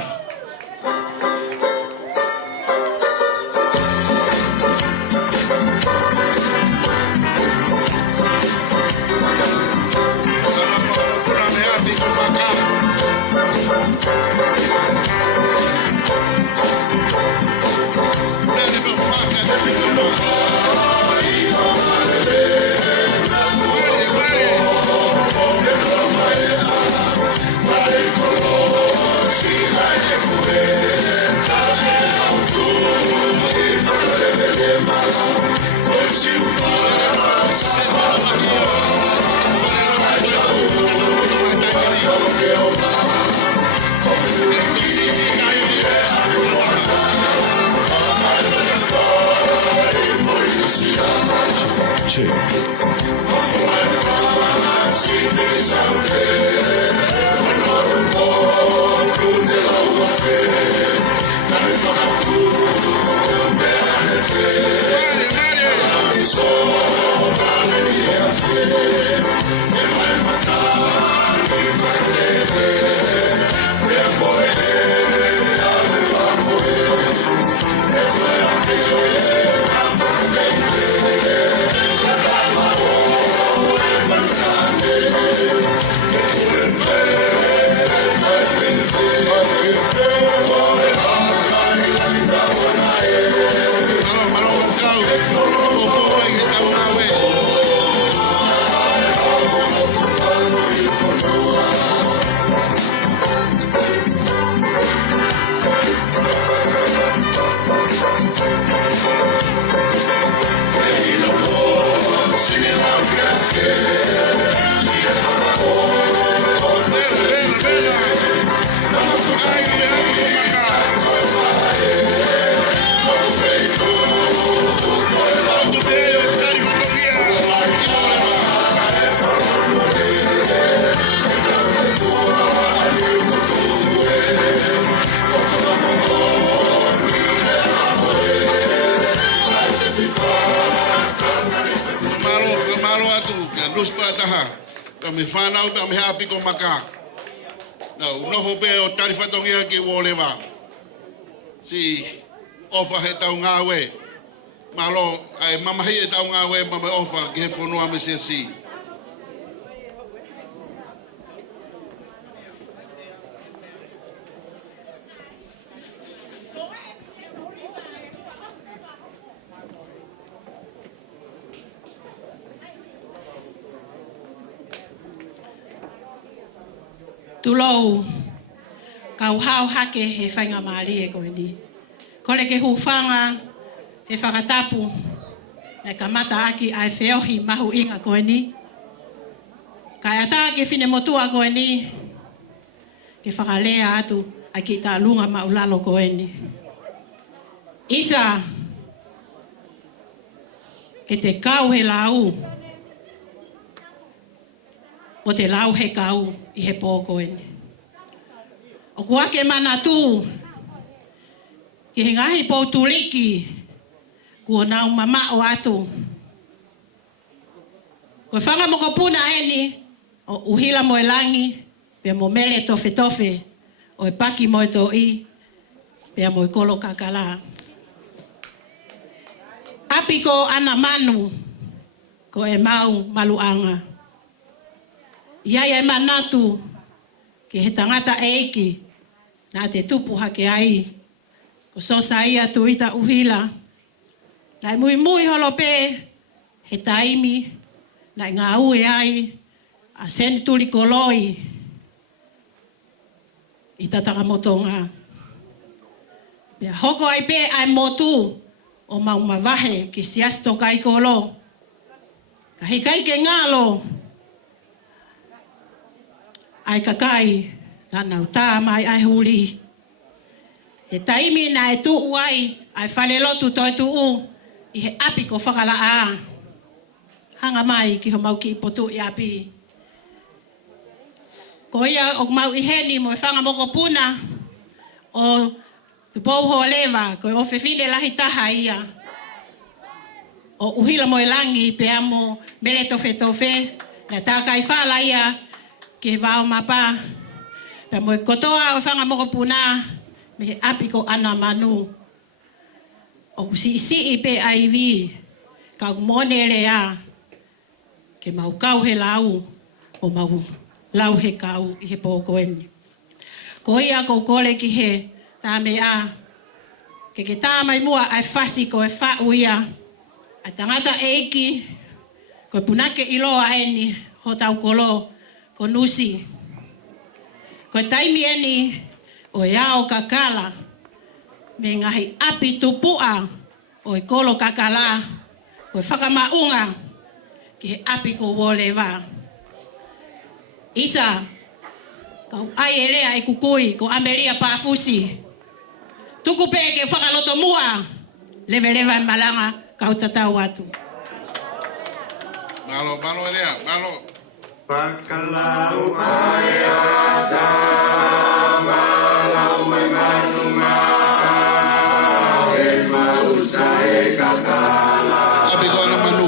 Me whanau ta me hapi ko maka. Nau, nofo pe o tarifatongia ke wolewa. Si ofa he tau ngāwe. Malo, ai mamahi e tau ngāwe mama ofa ke he whanua me se si. Tulou, kau hao hake he whainga maari e koe ni. Kore ke hufanga he whakatapu, ne ka mata aki ai whiohi mahu inga koe ni. Kai ata ke whine motua koe ni, ke whakalea atu ai ki tā lunga maulalo koe ni. Isa, ke te kau he lau, o te lau he kau i he pōko eni. O kua ke mana tū, ki he ngahi pōturiki, kua nau mama o atu. Koe whanga moko puna eni, o uhila mo e langi, pia mo mele tofe, o e paki mo e tō i, pia mo e kolo kakala. Api ko ana manu, ko e mau maluanga. Ia e manatu ki he tangata eiki nā te tupu hake ai. Ko sosa ia tu ita uhila. Nai mui holo pē he taimi. Nai ngā ue ai a seni tuli koloi. I tataka motonga. Pea hoko ai pe ai motu o maumavahe ki siasto kai kolo. Kahikai ke ngalo. Ai kakai na nauta mai ai huli. E taimi na e tu uai ai whalelotu toi tu u i he api ko whakala a. Hanga mai ki ho mau ki ipotu i api. Ko ia o mau i heni mo e whanga moko puna o tupou ho lewa ko o whewhine lahi taha ia. O uhila mo e langi pe amo mele tofe na taka i whala ia ki he wao mapa. Pe mo e kotoa o whanga moko puna me he api ko ana manu. O si pe ai vi ka mone lea ke mau kau he lau o mau lau he kau i he pōkoeni. Ko ia ko kole ki he tā me a ke tā mai mua ai whasi ko e whau ia a tangata eiki ko punake iloa eni ho tau kolo ko nusi. Ko taimi eni o iao kakala me ngahi api tupua o e kolo kakala o e whakamaunga ki he api ko wolewa. Isa, kau ai elea e kukui ko Ameria Paafusi. Tuku pe ke whakaloto mua leve malanga kau tatau atu. Malo elea, malo. Pakalau ayata malau manuma el mausai kakala. Sabi ko ano manu.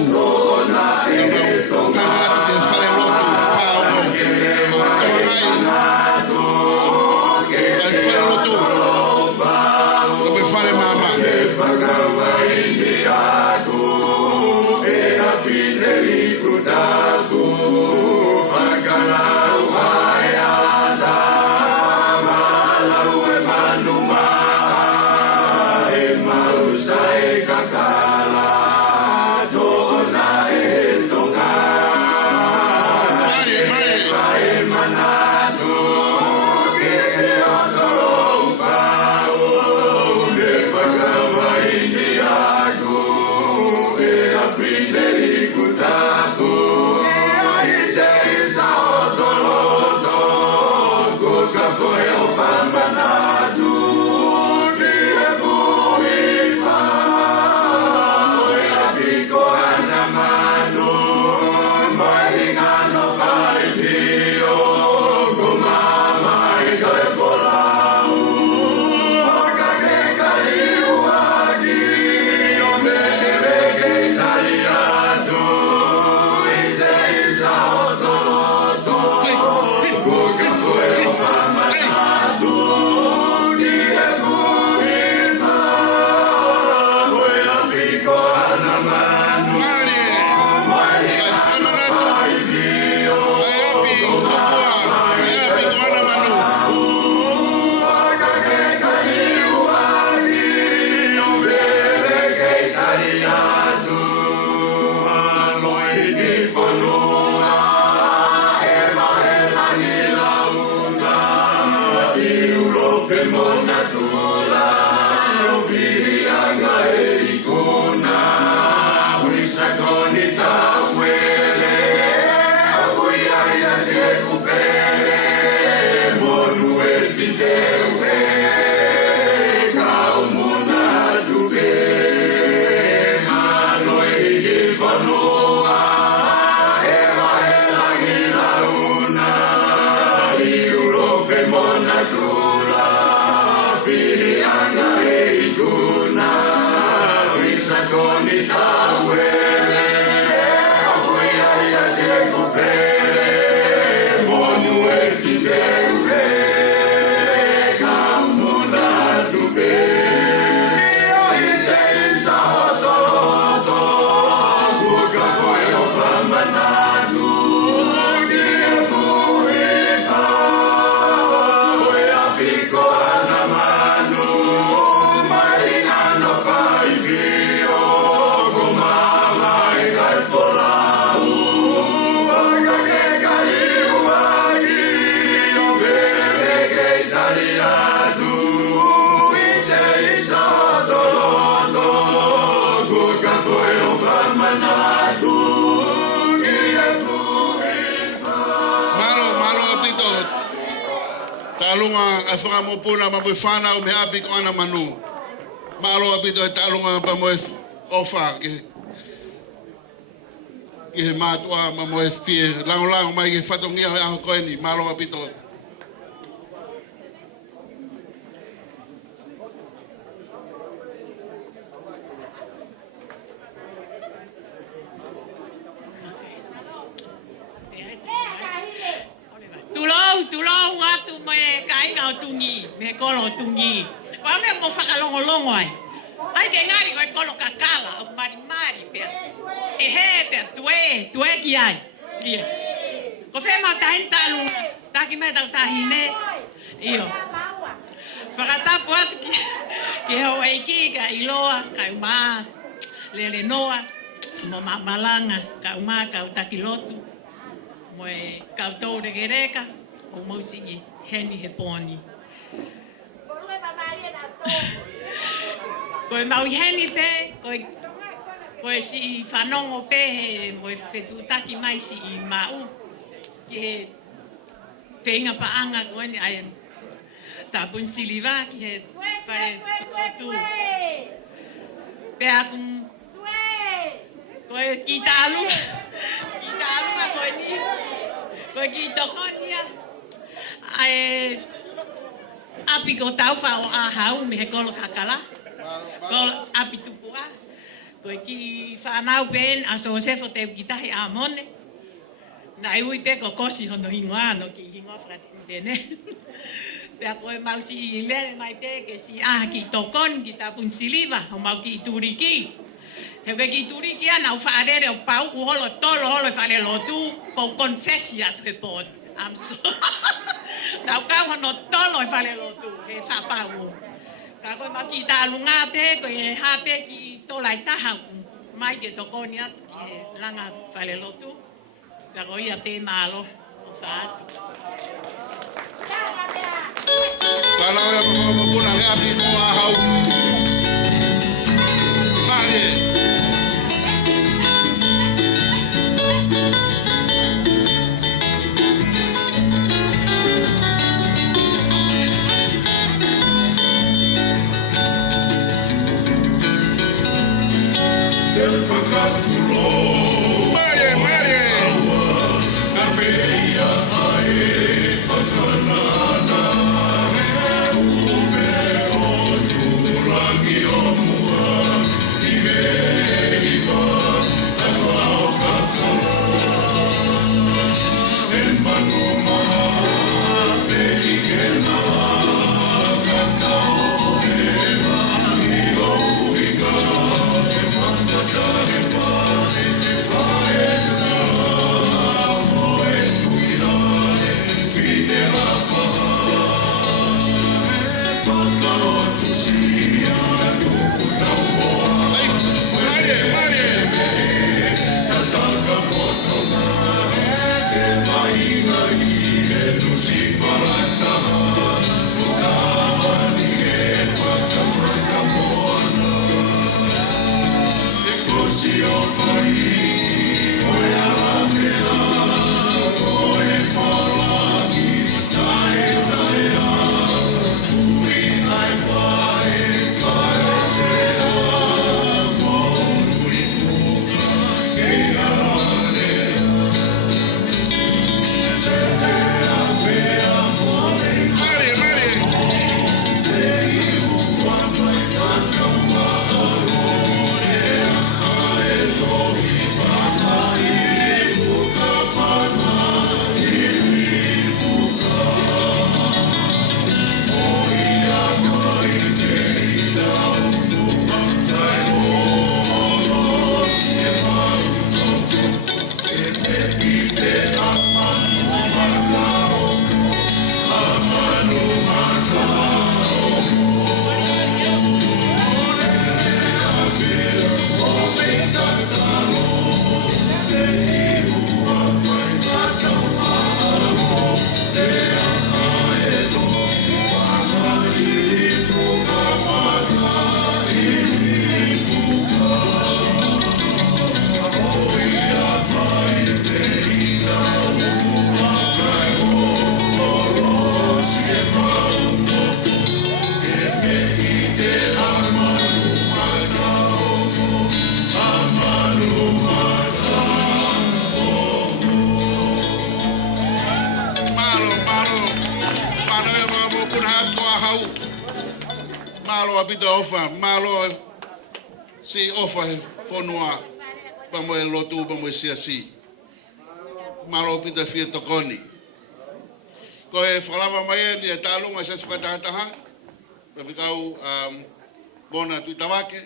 Talunga e whakamopuna ma mui whana o me api ko ana manu. Maaloa pito e talunga pa moe ofa ki he mātua ma moe fie lango mai ki whatongia hoi aho koe ni. Maaloa pito. Tulau watu me kai ngau tungi, me kolo tungi. Wa me mo whakalongolongo ai. Ai ke ngari ko kolo kakala, o mari pe. E he pe tue ki ai. Ia. Ko fe ma tain talu, ta ki me tau tahine. Io. Whakatapu atu ki ho eiki ka iloa, ka uma, lele noa, mo malanga, ka uma, ka utakilotu. Moe kautou de gereka o mausingi heni he poni. Koe mau heni pe, koe si whanongo pe he moe whetutaki mai si I mau. Ki he whenga paanga koe ni ai tapun siliva ki he pare tu. Pe akung koe ki talu a koe ni. Koe ki tokonia. Ai api ko tau whao a hau me he kolo kakala. Kolo api tupua. Koe ki whanau pen a so sefo te kitahi a mone. Na ui pe ko kosi hono hingoa no ki hingoa whakatine. Pea koe mausi I lere mai pe ke si ki tokon ki tapun siliva. Ho mau ki turiki. He weki turiki ana u whaarere o pau u holo tolo holo whare lotu ko confessi atu he pōt. I'm so. Nau kau hono tolo whare lotu he whapau. Ka koe maki ta alunga pe ko he hape ki tolai taha mai ke tokoni atu ki he langa whare lotu. Ka koe ia pe malo o whaatu. Kala oia puna he api mo a hau. Mare. Whakanana he upe o tura malo apita ofa, malo si ofa fonua pa mo lotu pa mo siasi. Malo apita fia tokoni. Ko e falava mai ni talunga sa spatataha. Pa fikau bona tu tawake.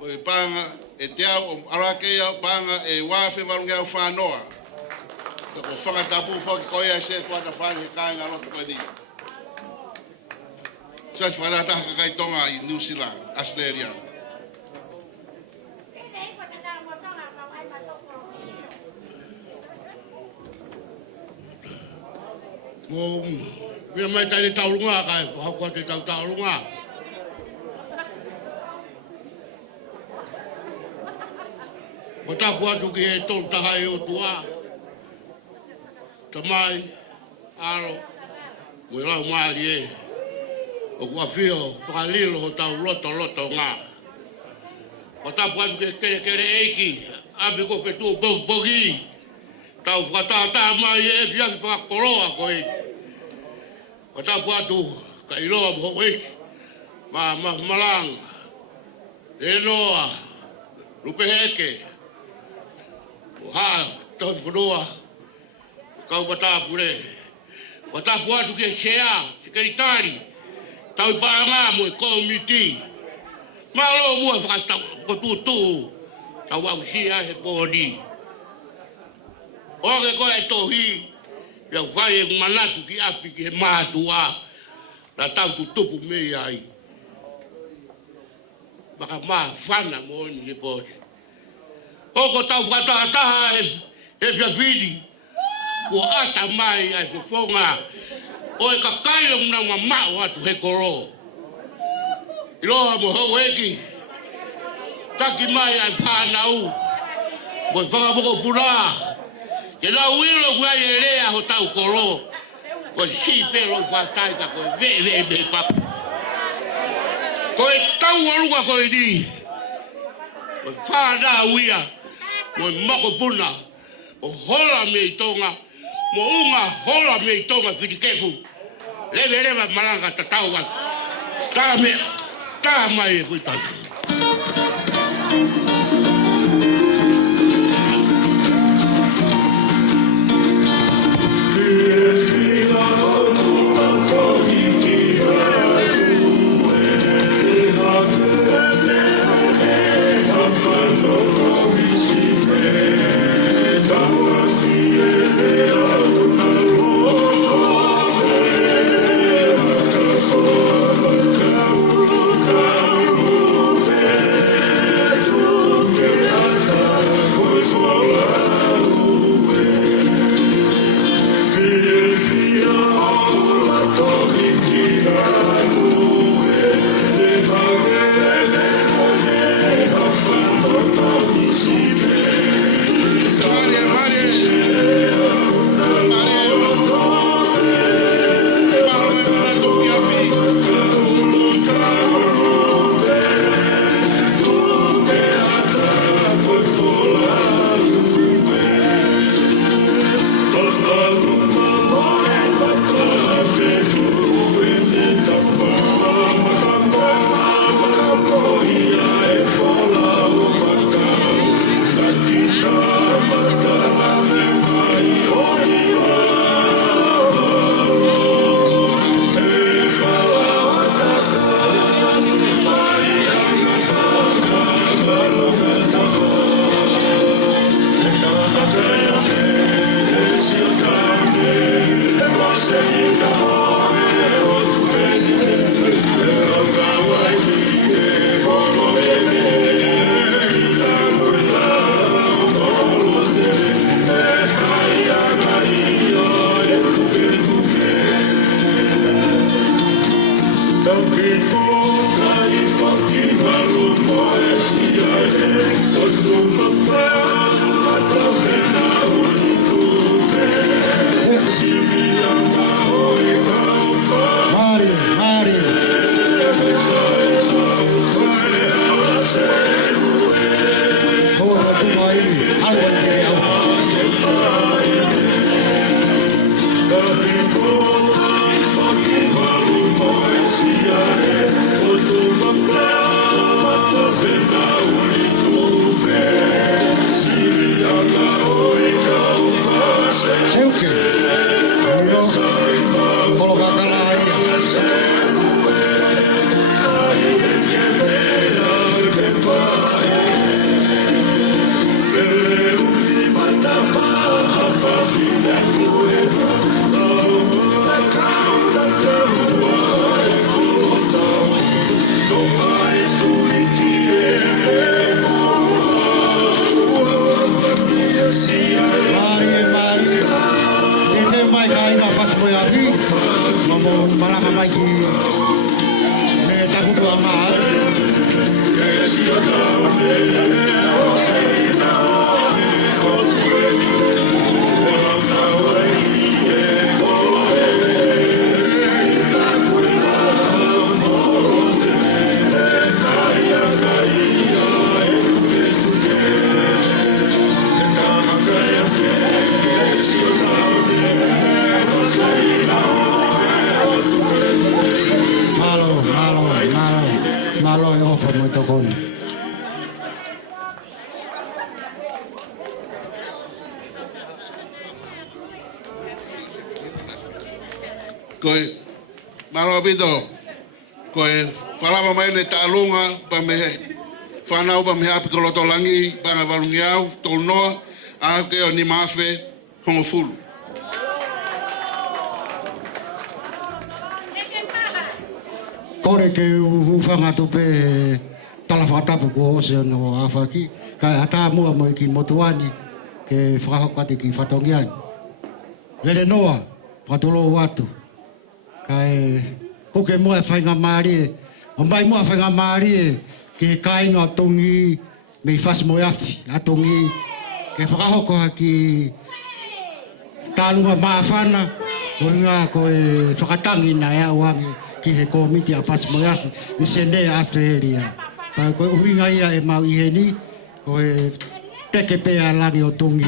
Ko e panga e teau arake ia panga e wafe valunga fanoa. Ko fanga tapu fo ko ia se ko ta fanga kai ngalo ko di. Sa spatataha kai tonga i New Zealand, Australia. Mo me mai tai taurunga kai pa ko te taurunga mo ta bua tu ki to ta hai o tua tamai aro mo la mai e o kwa fio pa lilo ta loto nga mo ta bua tu ke kere eki abi ko pe tu bogi tau ta mai e via fa koroa ko e ta bua tu ka ilo bo e ma malang e noa rupe heke ha to froa ka bata pure bata bua tu ke shea ke itari tau pa nga mo komiti malo mo fa ta ko tu tau wa sia he body o ke ko e tohi ya vai e manatu ki api ki matua na tau tu tupu me ai baka ma fana mo ni po o ko tau fata e pia vidi ko ata mai ai fonga o e kakai na ma wa tu he koro ilo mo ho eki taki mai ai fana u mo fanga mo pura ke la wilo kwa yele a hotel koro ko si pero fatai ta ko ve pa ko tau walu ko di ko fa da uia mo mako puna o hola me tonga mo unga hola me tonga kitikepu le malanga tatau ta mai ko ta Oh Malo e ofa mo to kon. Koe, maro abito, koe, whalawa mai ne tālunga, pa me whanau pa me hapi koloto langi, pa me walungi au, tolu noa, a ke o ni mawhe, hongo fulu. Kore ke uwhanga tupe tala whakatapu ko ose no awhaki, kai ata mua mo i ki motuani, ke whakahokati ki whatongiani. Lele noa, patolo watu. Kai hoke mua e whainga maari e, o mai mua whainga maari e, ke kainga atongi me i whasi mo iafi, atongi ke whakahoko ki tālunga maawhana, ko inga ko e whakatangi na ea wangi ki he komiti a whasi mo iafi, i sene Australia. Pai ko uhinga ia e mau iheni, ko e teke pea langi o tongi.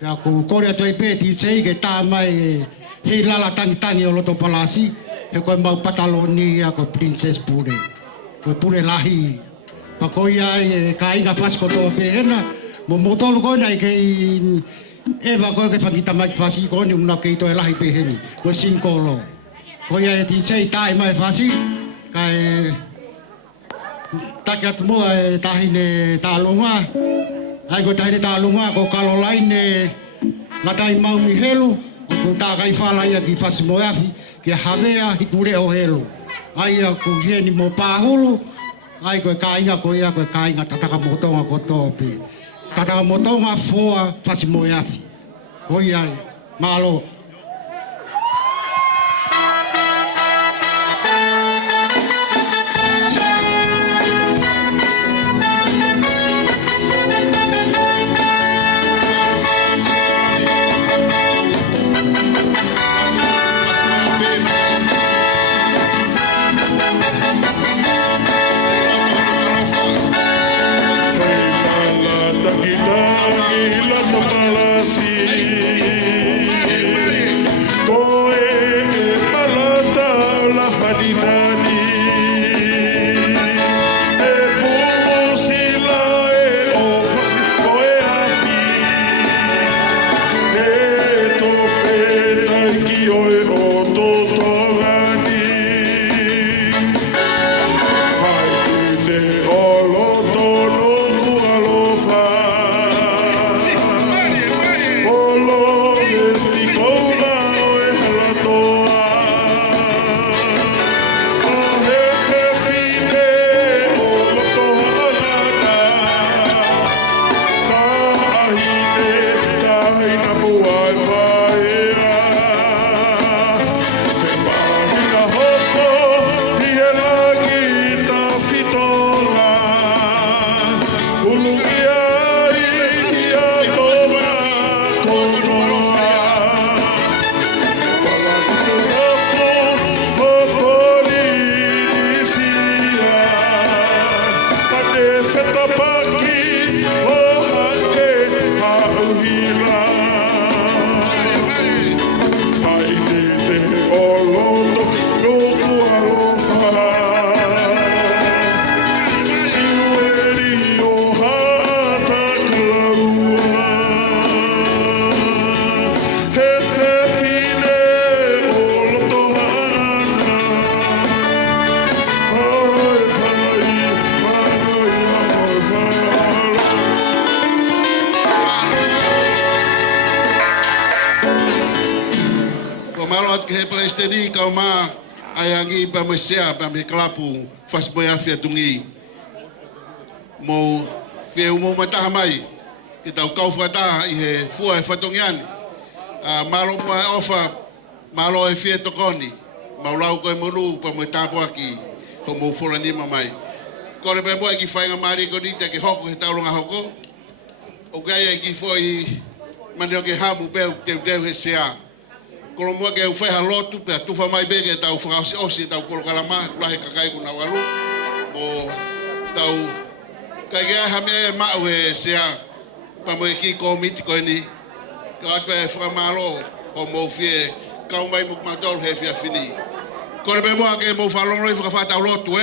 Pea ko kore ato e pēti sei ke tā mai e hei lala tangi o loto palasi, he koe mau pataloni ia ko Princess Pure. Koe pure lahi. Pa ko ia e ka inga whasko toa pehena, mo motolu koe nei kei ewa koe ke whangita mai whasi koe ni una kei toe lahi peheni, koe sinkolo. Ko ia e ti sei tae mai whasi, ka e take atu mua e tahine tālunga, ai koe tahine tālunga ko kalolaine ngatai mau mi helu, ko tā kai whala ia ki whasi mo afi, ki hawea hi kure o helu. Ai a ko hieni mo pāhulu, ai koe kāinga ko ia koe kāinga tataka motonga ko tōpi. Tataka motonga fōa whasi mo afi. Ko ia malo. at ke Palestini ka ma ayangi pa mesia pa me klapu fas boya fia tungi mo fe mo mata mai kita kau fata i he fua e fatongian malo mo ofa malo e fia tokoni maulau ko muru pa mo tapo aki ko mo fulani mai ko le be boy ki fainga mari ko dita ke hoko he taulunga hoko o gaya ki foi mano ke hamu pe te he sea ko mo ke u fa lotu pe tu fa mai bege tau fa o si tau ko kala ma la he kakai ku na walu o tau kai ga ha me ma we sea pa mo ki komiti ko ni ka pe fra malo o mo fie ka mai mo ma dol he fia fini ko le be mo ke mo fa lo fa fa tau lotu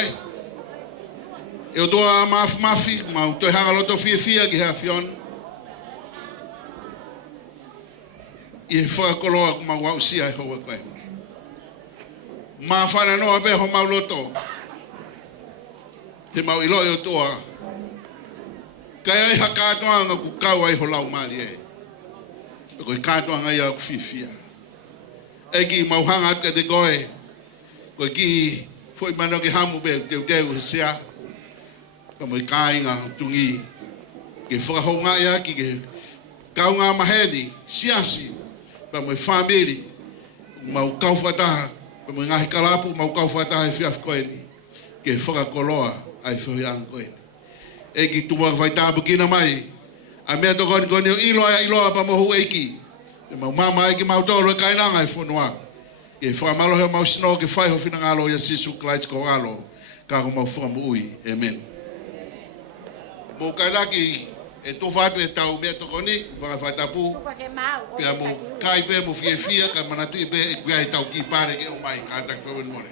eu dou a mafi ma to ha lotu fie fia ki ha fion e fa kolo ma wa sia ho ko ma fa na no be ho ma loto te ma ilo yo to kai ha ka to nga ku ka wa ho lau ma ye ko ka to nga ya ku fifia e gi ma hanga ke de goe ko gi foi ma no ke hamu be te sia ko mo kai nga tungi ke fa ho nga ya ki ke ka nga ma hedi siasi pa mo family mau kau fata pa mo ngai kalapu mau kau fata e fiaf koeni ke fora koloa ai foi an koeni e ki tu vai ta bukina mai a me to gon ilo pa mo hueki e mau mama e ki mau tolo kai na ngai fonwa ke fa malo he mau sno ke fai ho fina ngalo ya sisu klais ko alo ka ko mau fo mo ui amen mo kalaki e to fa pe tau be to koni va fa tapu pe mo kai pe mo fia ka manatu be e ai tau ki pare ke o mai ka ta ko mo le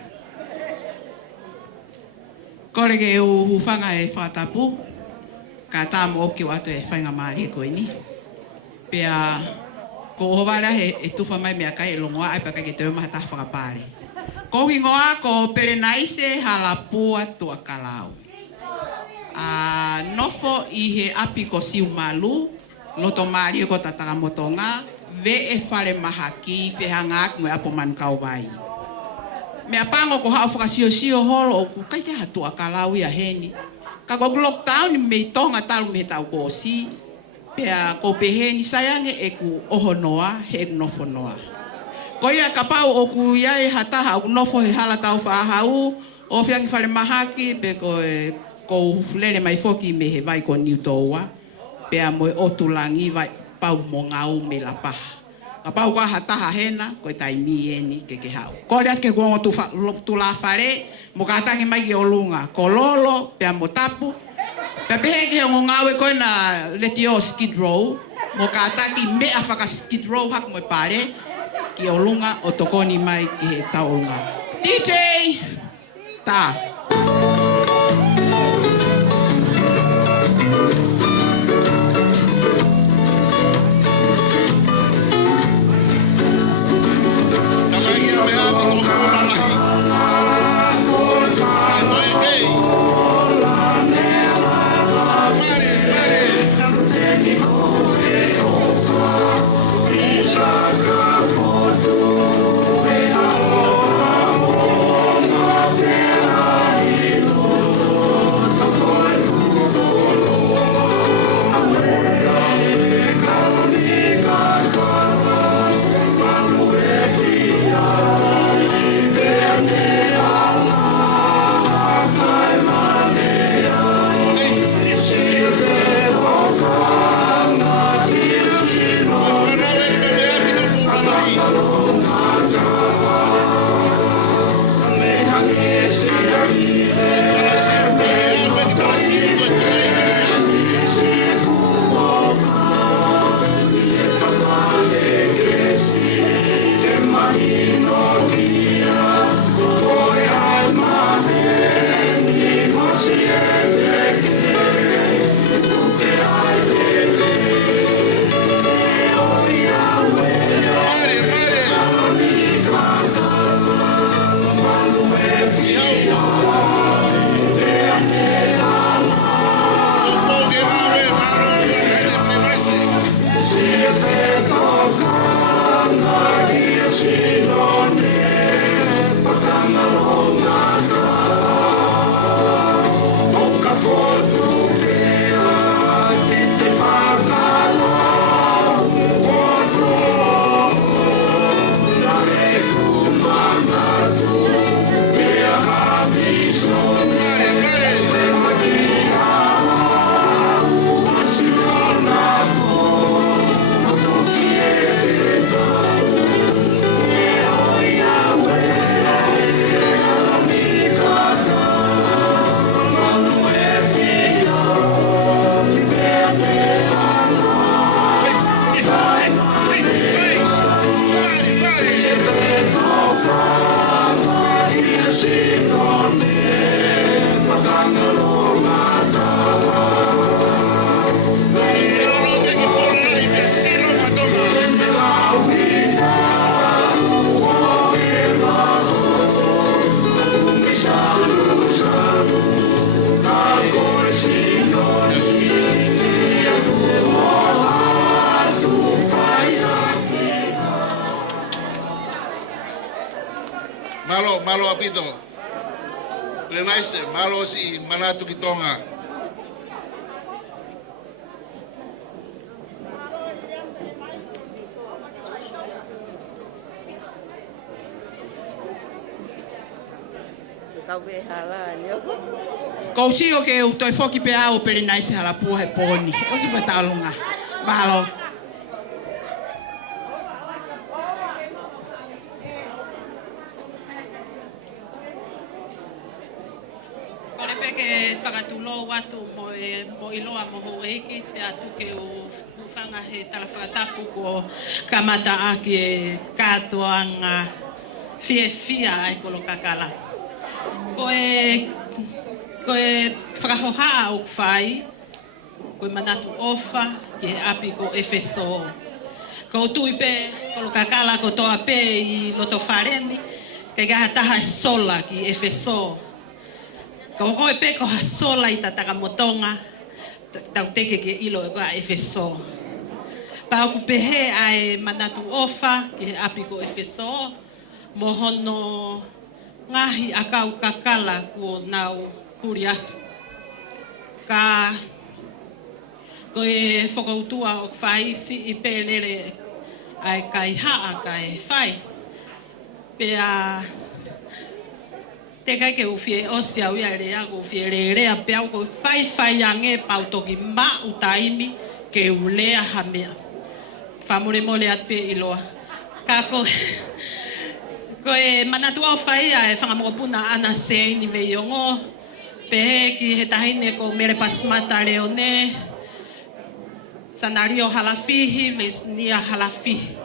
Kolege o fanga e fa tapu ka ta mo ki wa te fanga mali ko ni pe a ko hovala e tu fa mai me kai lo ngoa ai pa ka ke te ma ta fa pare ko hingoa ko pele naise halapu atu akalau nofo i he api ko siu malu loto mari ko tatanga motonga ve e fale mahaki fe hangak mo apo man kau vai me apango ko ha foka sio holo ku kai te hatu akalau ya heni ka go lockdown me tonga talu me tau ko si pe a ko pe heni sayange e ku ohonoa he nofo noa ko ia kapau o ku ia e hata ha nofo he hala tau fa hau o fiangi fale mahaki pe ko lele mai foki me he vai ko niutoa pe a mo otulangi vai pau mo ngau me la pa ka pau ka hata ha hena ko tai mi eni ke hau ko le ke go tu la fare mo ka tangi mai o lunga ko lolo pe a mo tapu pe pe ke ngo ngau ko na le tio skid row mo ka tangi me a faka skid row hak mo pare ki o lunga o tokoni mai ki he taunga DJ ta Shaka for malo apito. Le naise, malo si manatu kitonga. Kau si o ke u toi foki pe au pele nai se hala pua he poni. O si vai talunga. Mahalo. Kole peke whakatulo watu mo iloa mo horeiki te atu ke u whanga he tala whakatapu ko kamata aki e katoanga fia ai kolo kakala. Koe whakahoha o kwhai, koe manatu ofa ki he api ko Efeso. Ko tui pe, kolo kakala ko toa pe i loto whareni, kei gaha taha sola ki Efeso. Ko koe pe ko ha sola i tataka motonga, tau teke ki ilo e koa Efeso. Pau ku pehe ai manatu ofa ki he api ko Efeso, mohono ngahi akau kakala ko nau kuri atu. Ka koe whakautua o whaisi i pēlere ai kai haa kai whai. Pea te kai ke uwhie osi au ia rea ko uwhie rea pea ko whai ange pau toki ma utaimi ke ulea hamea. Whamure mole at pe iloa. Ka koe koe manatua o whaia e whangamokopuna ana se ni veiongo. Pehe ki he tahine ko mere pasmata leone. Sanario halafihi, nia halafihi.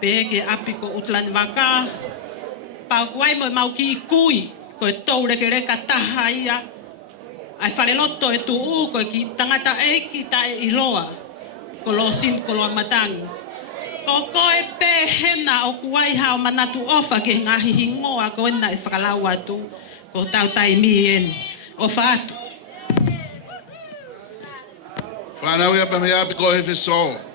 Pehe ki api ko utlani waka. Pau kuai mo mau ki i kui. Koe tau reke reka taha ia. Ai whaleloto e tuu koe ki tangata e ki ta e iloa. Ko lo sin ko lo matangi. Ko koe pe hena o kuai hao manatu ofa ke ngahi hingoa ko ena e whakalau atu. Ko tau tai mien o whaatu. Whanau ia pa me api ko Efeso.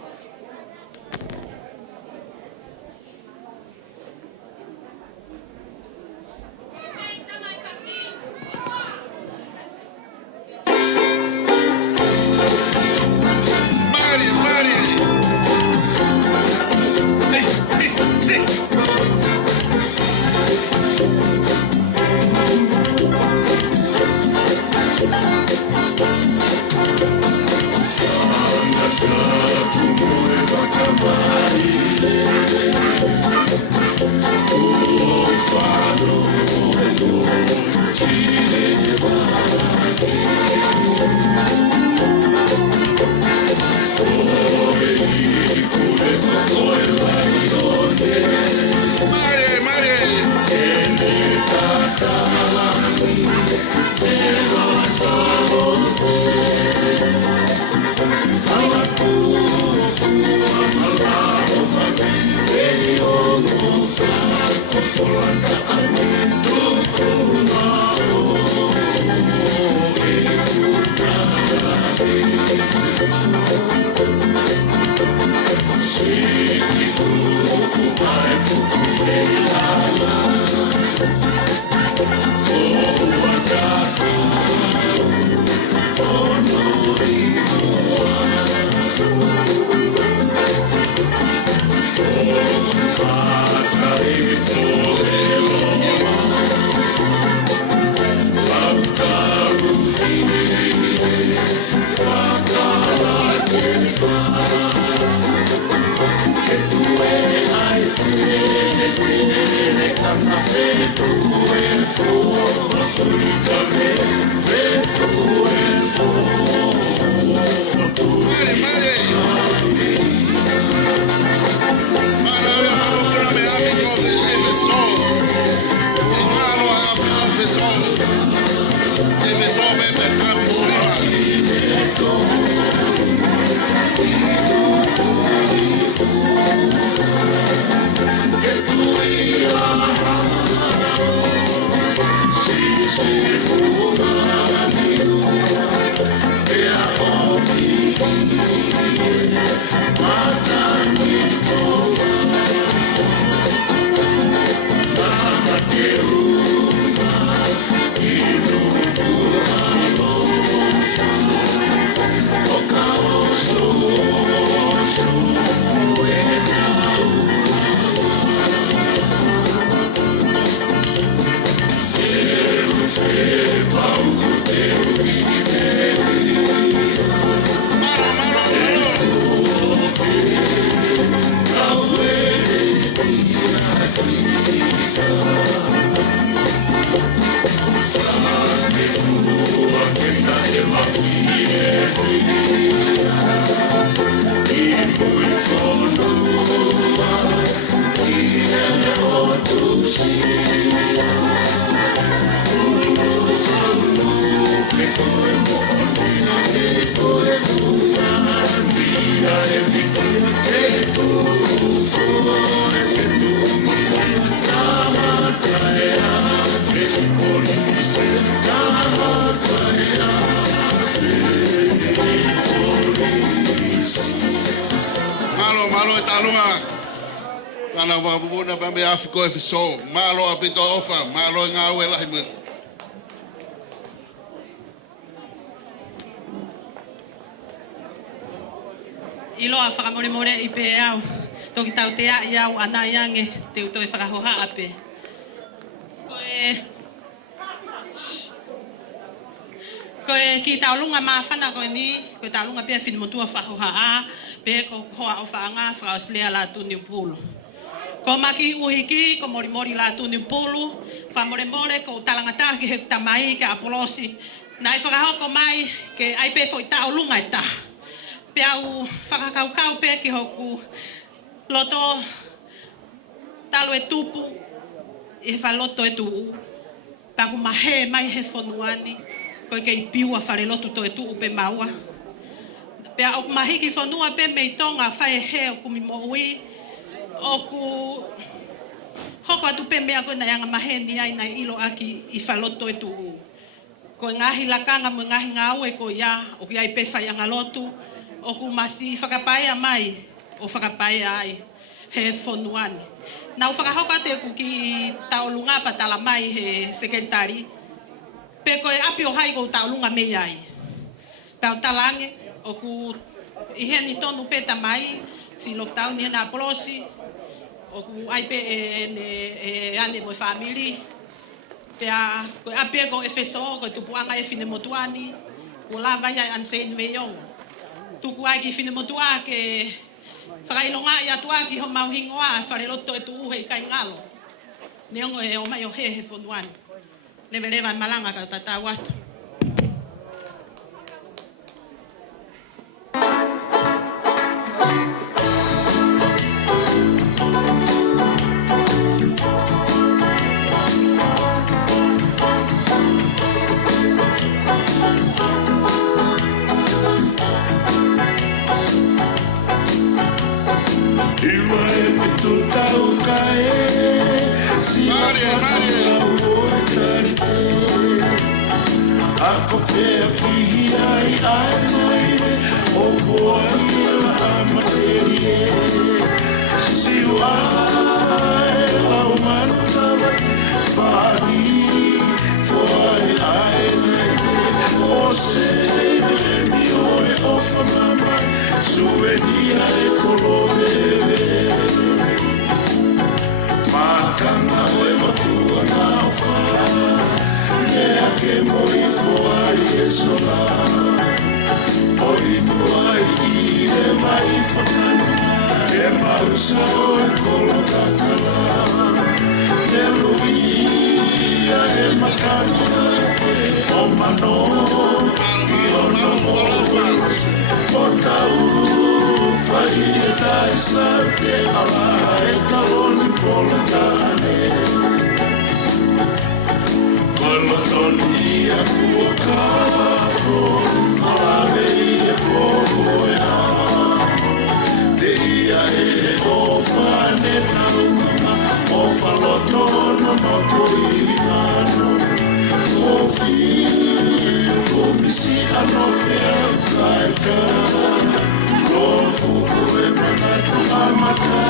You Malo e talunga. Kana wabuna ba me afiko e fiso. Malo a pito ofa, malo ngā ue lahi mu. Ilo a whakamore i pe au. Toki tau te a i au ana iange te uto e whakahoha ape. Koe ki taulunga mawhana koe ni, koe taulunga pia whinimutua whahoha a, pe ko hoa o whaanga whakaoslea la tuni upulu. Ko maki uhiki, ko mori la tuni upulu, whamore ko talangata ki he tamai ke apolosi. Nai whakahoko mai ke ai pe foi taulunga e ta. Pe au whakakaukau pe ki hoku loto talo e tupu, i he whaloto e tuu. Paku mahe mai he whonuani, koe kei piua whare lotu to e tuu pe maua. Pea oku mahiki whanua pe mei tonga whae he o kumi mohui, oku hoko atu pe mea koe na yanga mahe ni ai nai ilo aki i whaloto e tuu. Koe ngahi lakanga mo ngahi ngāue ko ia, oku iai pe whai anga lotu, oku masi whakapaea mai o whakapaea ai he whonuani. Nau whakahoka te ku ki taulunga pa tala mai he sekretari. Pe koe api o hai ko taulunga mei ai. Pau talange, o ku ihe ni tonu pe tamai, si lockdown ni na polosi, o ku ai pe e ane mo family. Pe a koe api ko e feso, koe tupuanga e fine motuani, ko la vai ai ansein meo. Tuku ai ki fine motua ke whakailonga i atua ki ho mauhingoa, whare loto e tu uhe i kai ngalo. Neongo e o mai o he whonuani. Lewa malanga ka tata watu. Ako te whihi ai ai mai o boi a materie si ai au manu tawa whari foi ai o se mi oe o whamama suenia e kolomeve makanga oe watua ngā whara Ea ke moi foai e sola Oi moai i e mai whakana E mausa o e kolo kakala Te luia e makana O mano i ono moa O tau whai e tai sau te ala E kaloni pola kane Kolotoni a kua kafo, alame i e pōmoea. Te ia e o whane taunga, o whalotono no koinano. O whiu, o misi ano whea kaika. O fuku e manatu amaka.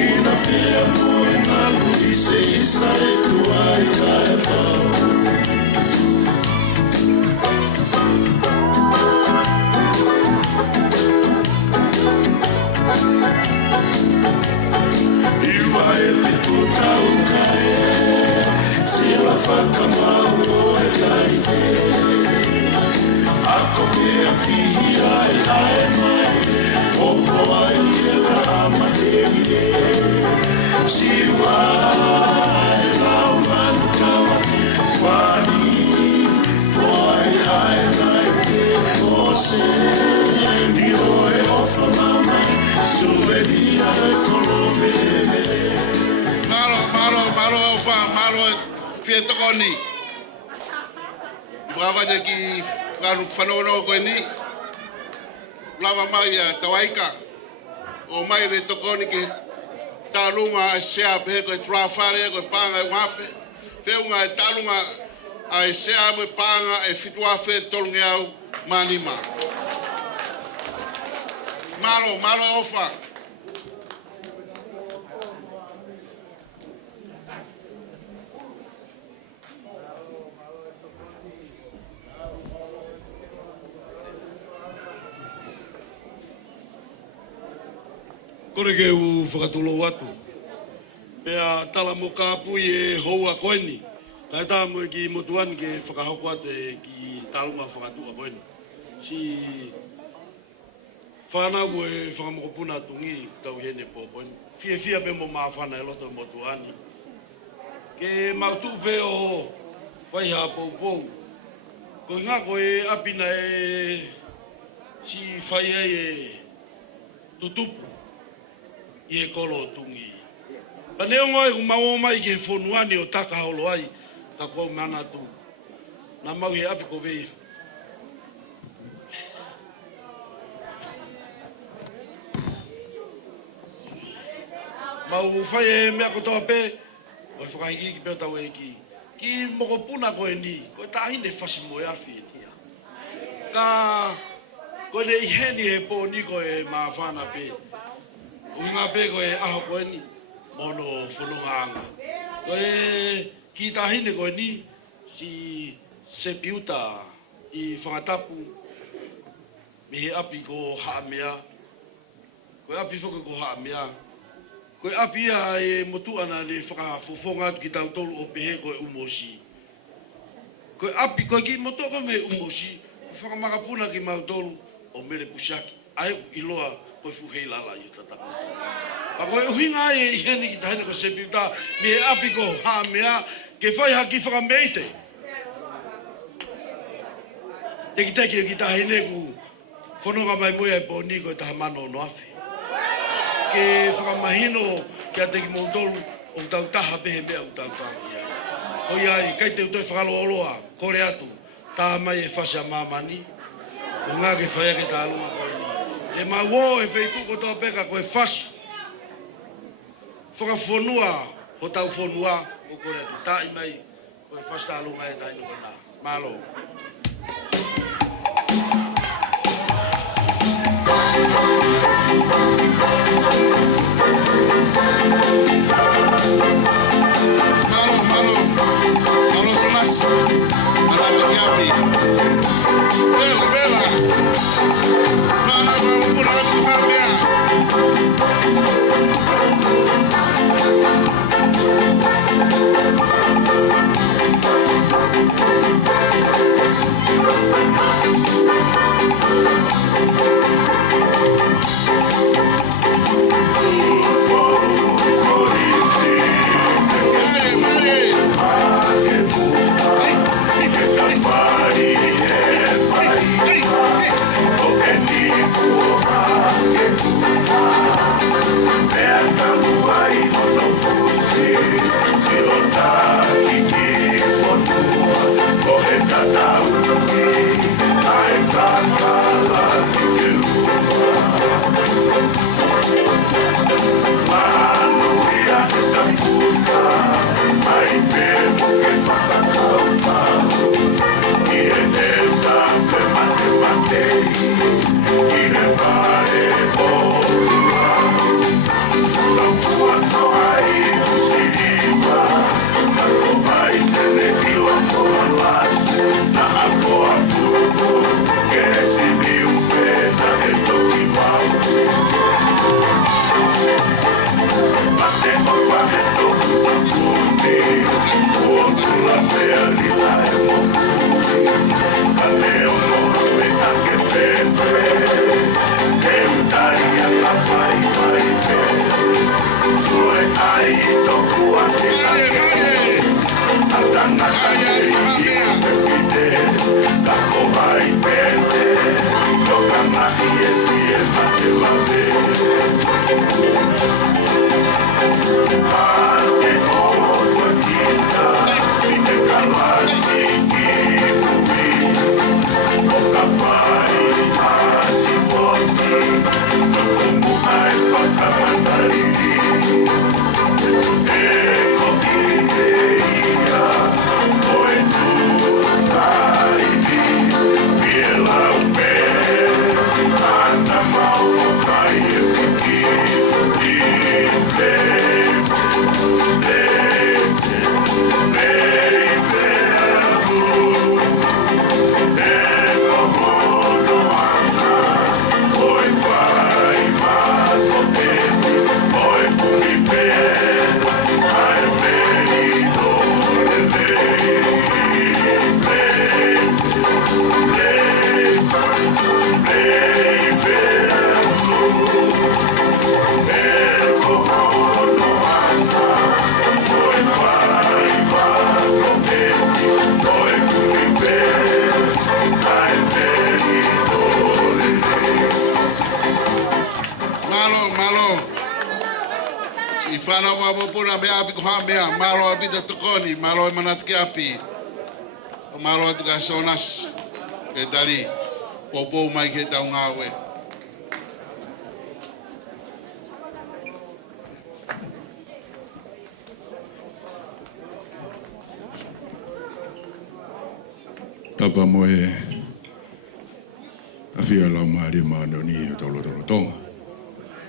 Ina pea moe ngalu isa e tuai ai pau. Iwa e piku tau kae, sila whakamau o e kaite. Ako mea whihi ai ai mai, o poai e la amaterie. Siwa e lau manu kawa, whani, foi ai mai te kose. Ni oe ofa mama, suvenia e kolomeme. Maro ofa, maro e fietokoni. Brava de ki karu whanono koe ni. Lava mai a tawaika. O mai re tokoni ki talunga a sea pe koe tuawhare koe panga e wafe. Peunga e talunga a sea me panga e fituafe tolunge au manima. Malo e ofa. Kore ke u whakatulo watu. Pea tala mo kāpui e houa koeni. Kai tā mo ki motuani ke whakahoko atu e ki talunga whakatua koeni. Si whanau mo e whakamokopuna tungi tau hene po koeni. Fia pe mo mawhana e loto motuani. Ke mautu pe o whaiha pou. Ko ngā ko e apina e si whaia e tutupu. I e kolo tungi. Pa neo ngoi ku mau mai ke whonuani o taka holo ai, ka kou mana tu. Na mau he api ko vei. Mau whai e mea kotoa pe, o whakaingi ki peo tau e ki. Ki moko puna koe ni, koe tahine whasi moe afi e nia. Ka koe ne iheni he po ni koe maafana pe. Uinga pe koe aho koe ni, mono whununganga. Koe ki tahine koe ni, si se piuta i whangatapu, mi he api ko haamea. Koe api whaka ko haamea. Koe api ia e motuana le whakafofonga atu ki tau tolu o pehe koe umosi. Koe api koe ki motoka me umosi, whakamakapuna ki mau tolu o mele pusaki. Ai iloa koe fuhei lala i tataka. Pa koe uhinga e iheni ki tahine ko se piuta, mi he api ko haamea, ke whai haki whakameite. Te ki teki e ki tahine ku whanonga mai moia e pōni koe taha mano no afi. Ke whakamahino kia teki mōtolu o tau taha pehe mea o tau kāki ai. Hoi ai, kei te utoi whakalo oloa, kore atu, taha mai e whasea mamani, o ngā ke whaia ke tā alunga koe ni. E mau e wheitu ko tau peka koe whasi. Whakawhonua, o tau whonua, o kore atu, tai mai, koe whasi tā alunga e taino kona. Malo. Malo sonas. Ala Yapi. Vela. Mana vamos por a familia. malo. Si whanau mapapura me api ko hamea, malo api te tokoni, malo e manat ke api. O malo atu ka sonas, ke tali, popo mai ke tau ngawe. Tapa moe a fia lau maari maano ni o tolo tonga.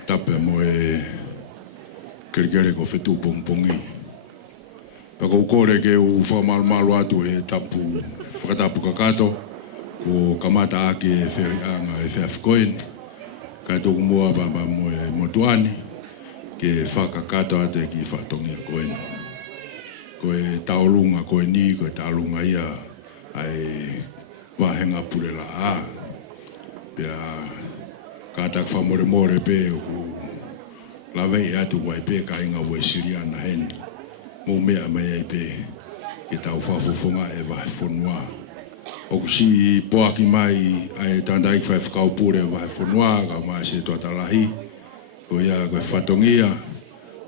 Tapa moe kere ko fetu pongpongi. Paka ukore ke u whamalu atu e tapu whakatapu kakato o kamata aki e whianga e whiafkoin. Kai toku mua papa moe motuani ke whakakato ate ki whatongia koen. Koe taolunga koe ni, koe taolunga ia ai wahenga purela a pia katak famore pe ku lave atu wai pe ka inga we siriana hen mo mea mai ai pe ke tau fafufunga e vai fonua o si poaki mai ai tandai fa ka pure vai fonua ka mai se to talahi o ia ko fatongia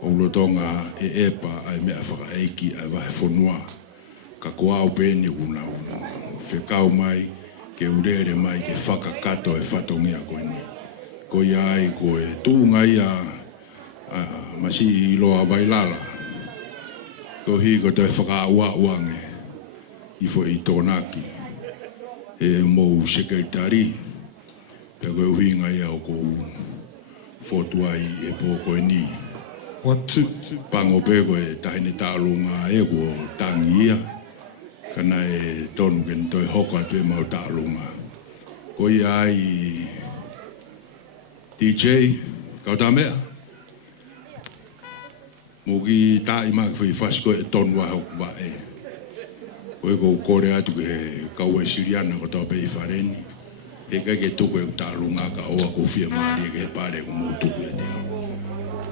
o lotonga e epa ai mea fa aiki ai vai fonua ka koa o pene una whekau mai ke urere mai ke whakakato e whatongia koe ni. Ko ia ai ko e tūnga ia masi i loa vailala. Ko hi ko te whakaua uange i fo i tōnaki e mou sekretari pe koe uhinga ia o ko fotuai e po koe ni. Pango pe koe tahine tālunga e ko tangi ia. Kana e tonu ken toi hoko atu e mau tālunga. Ko ia ai DJ, kau tā mea? Mogi tā i maki whi whasko e tonu a hoku wa e. Ko e kou kore atu ke kau e siriana ko tau pe i whareni. He kai ke tuku e tālunga ka oa ko whia maari e ke pare ku mou tuku e te.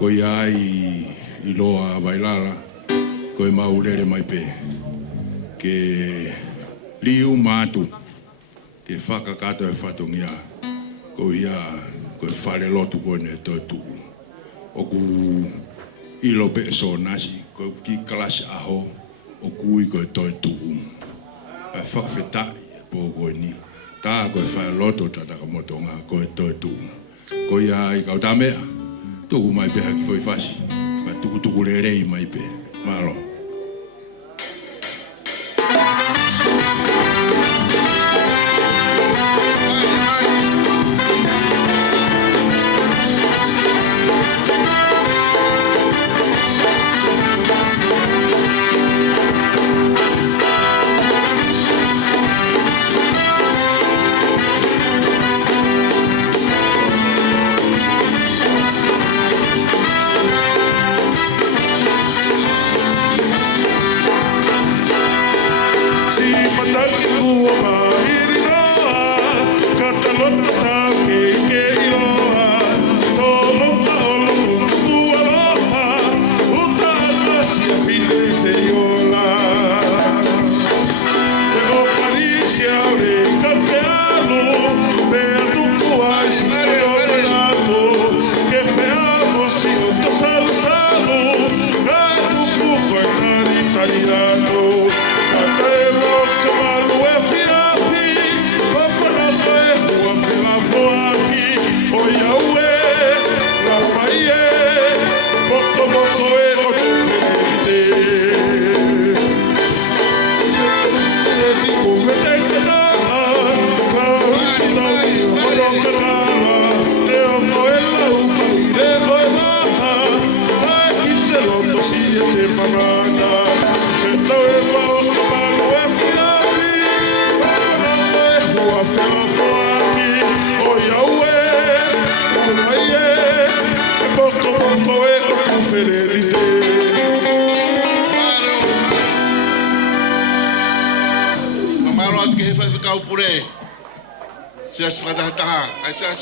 Ko ia ai i loa vailala, ko e mau rere mai pe. Ke liu matu ke whakakato e whatongia ko ia ko e whare lotu ko ne toi tuku o ku ilo pe so nasi ko ki klasi aho o kui ko e toi tuku e whakawheta po ko ni tā ko e whare lotu tataka motonga ko e toi tuku ko ia i kau tā mea tuku mai pe haki foi whasi ma tuku re rei mai pe malo.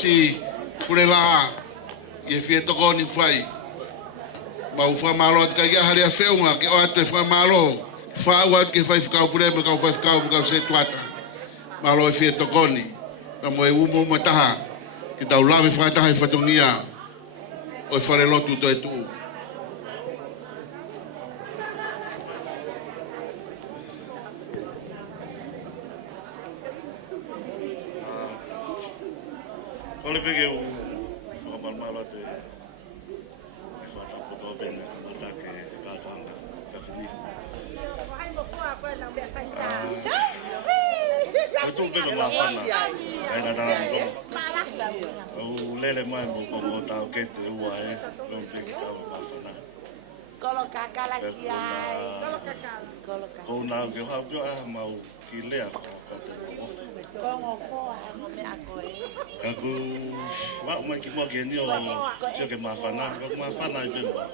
Si pure la e fie toko ni fai ma u fa malo ka ia hare feunga ke o te fa malo fa wa ke fai ka pure me ka fa ka se tuata malo e fie toko ni ka mo e umo mata ki tau la me fa ta fa tonia o e whare lotu to e tu. Ole pege u whakamalmala te e whatapoto bene matake kātanga kawhini. Ai tū pega mawhana, ai ngā tara mutoma. Au lele mai mo kongo tau kete ua e, lom pege tau mawhana. Kolo kakala ki ai. Kolo kakala. Kou nau ke hau pio a mau ki lea whakapatu. Kongo foa hango me a koe. Aku wak mai ki mo ke ni o sio ke mawhana, wak mawhana i bemba.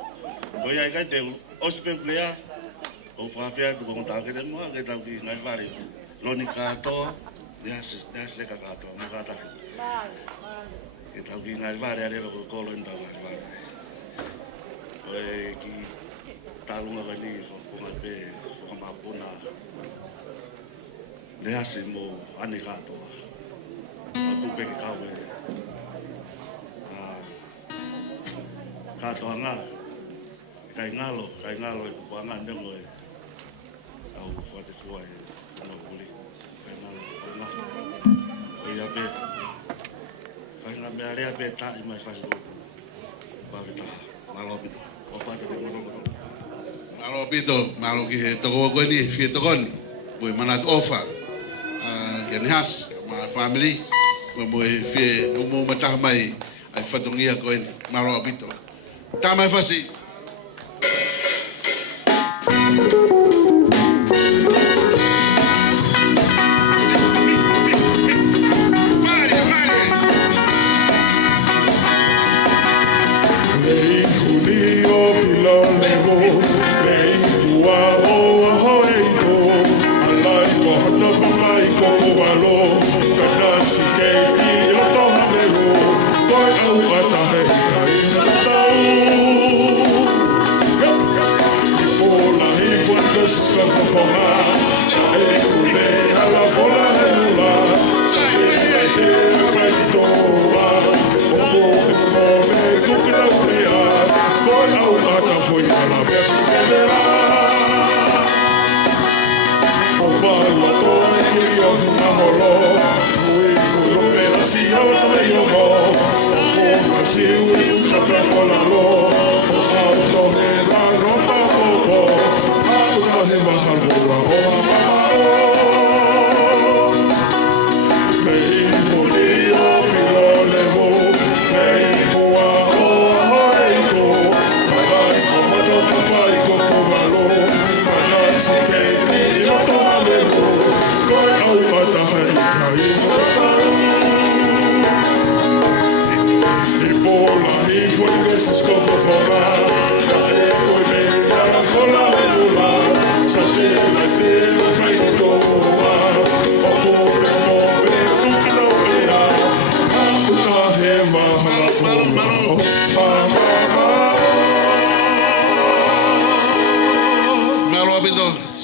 Koi ai kai te ospen plea, o whawhia tu kongo tau kete mua, ke tau ki ngai whare. Loni katoa, neas leka katoa, mo katafi. Ke tau ki ngai whare a rero ko kolo in tau ngai whare. Koe ki talunga kani whakunga pe whakamapuna. Neasi mo ane katoa. Atu peke kawe. Katoa ngā. Kai ngalo e kupuanga nengo e. Au whate fua e whanau puli. Kai ngalo e kupuanga. Koe ape. Whainga mea rea pe ta'i mai whasiru. Pawe taha. Malo pito. O whate te mono. Malo pito. Malo ki he toko koe ni. Fie tokoni. Pui manat ofa. Kene has. Ma family. Moe fie umu mataha mai. Ai whatongia koe ni. Malo pito. Tā mai whasi.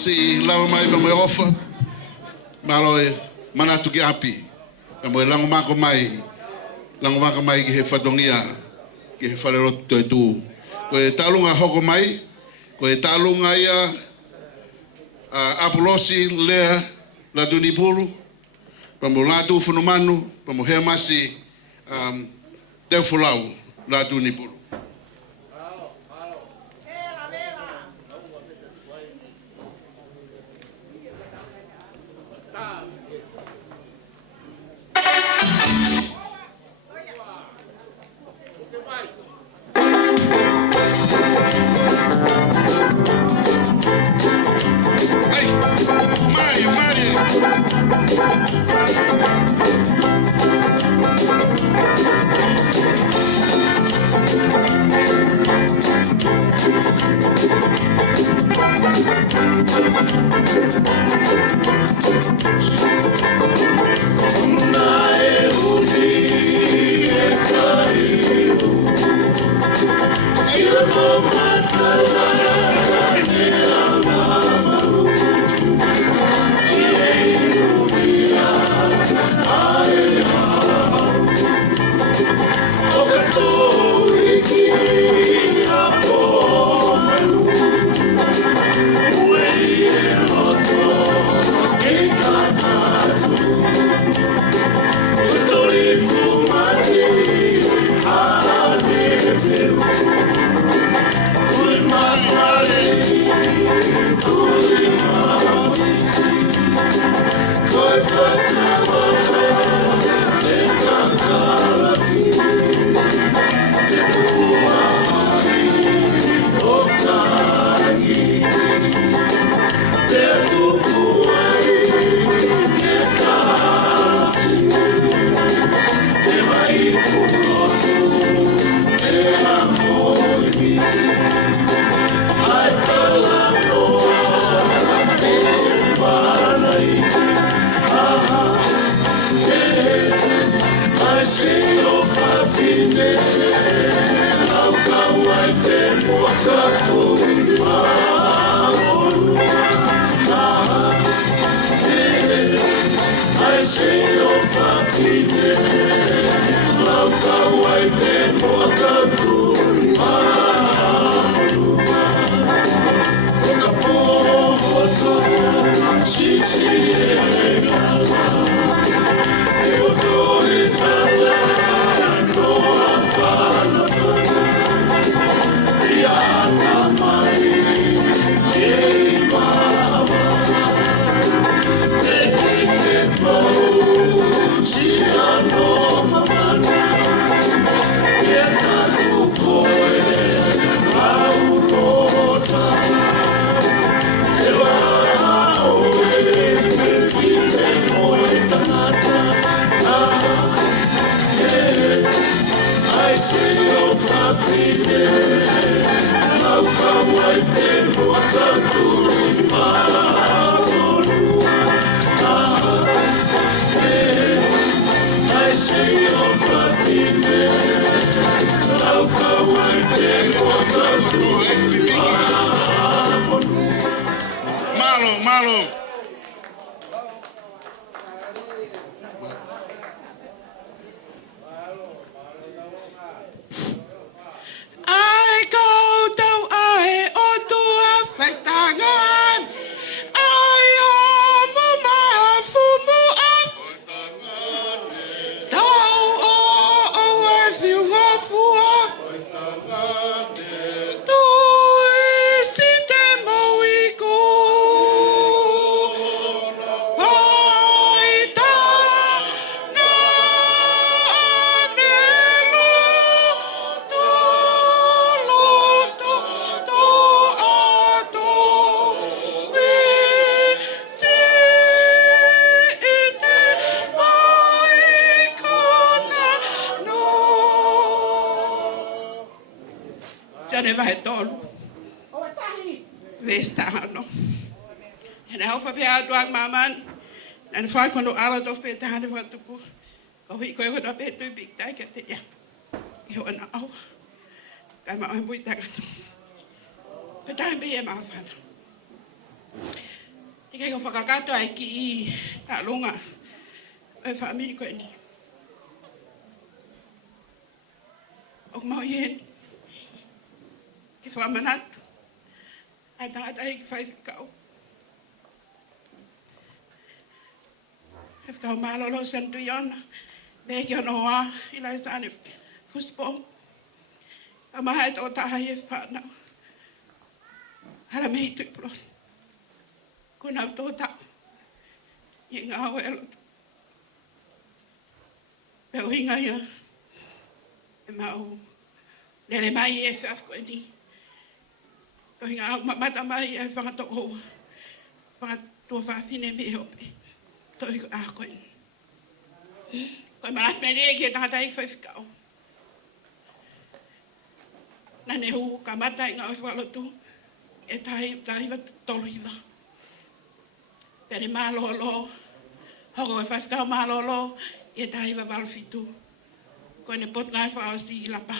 Si lau mai pa mai ofa malo e manatu ki api pa mai lango mako mai ki he whatongia ki he wharerotu toi tū ko e talunga hoko mai ko e talunga ia Apolosi lea la dunipuru pa mo latu whanumanu pa mo he masi teu fulau la dunipuru. Malo. Ai kau tau ai o tua whaitangan. Ai homo mafumu a. Tau o e whiunga fua. Tui si te mauiko. Ne vai tolu. Vestano. En hou van bij doang maman. En vaak van de alle of bij de handen van de boer. Kau ik dat bij de big tijd het ja. Yo en au. Kan maar een boeit daar. Dat daar ben je maar van. Ik kijk of ik gaat uit ki ta longa. Een familie kon niet. Ook maar heen. Van mijn hart. En daar had ik 5 kou. Ik kou maar los en doe Jan. Ben je nog aan? Ik luister aan de voetbal. Maar hij had daar heeft van nou. Hij mee te plus. Kon nou tot dat. Je gaat wel. Wel hinga je. Maar lele mij even afkomen die. Kau inga mata mai e whangato hoa. Whangato whawhine me hope. Tau iko ākoin. Koe marat me rea ki e tangata ik whaiwhikau. Nane hu ka mata inga o whalotu. E tahi wa tolu hiwa. Pere mālolo. Hoko e whaiwhikau mālolo. E tahi wa walwhitu. Koe ne pot ngai whao si lapa.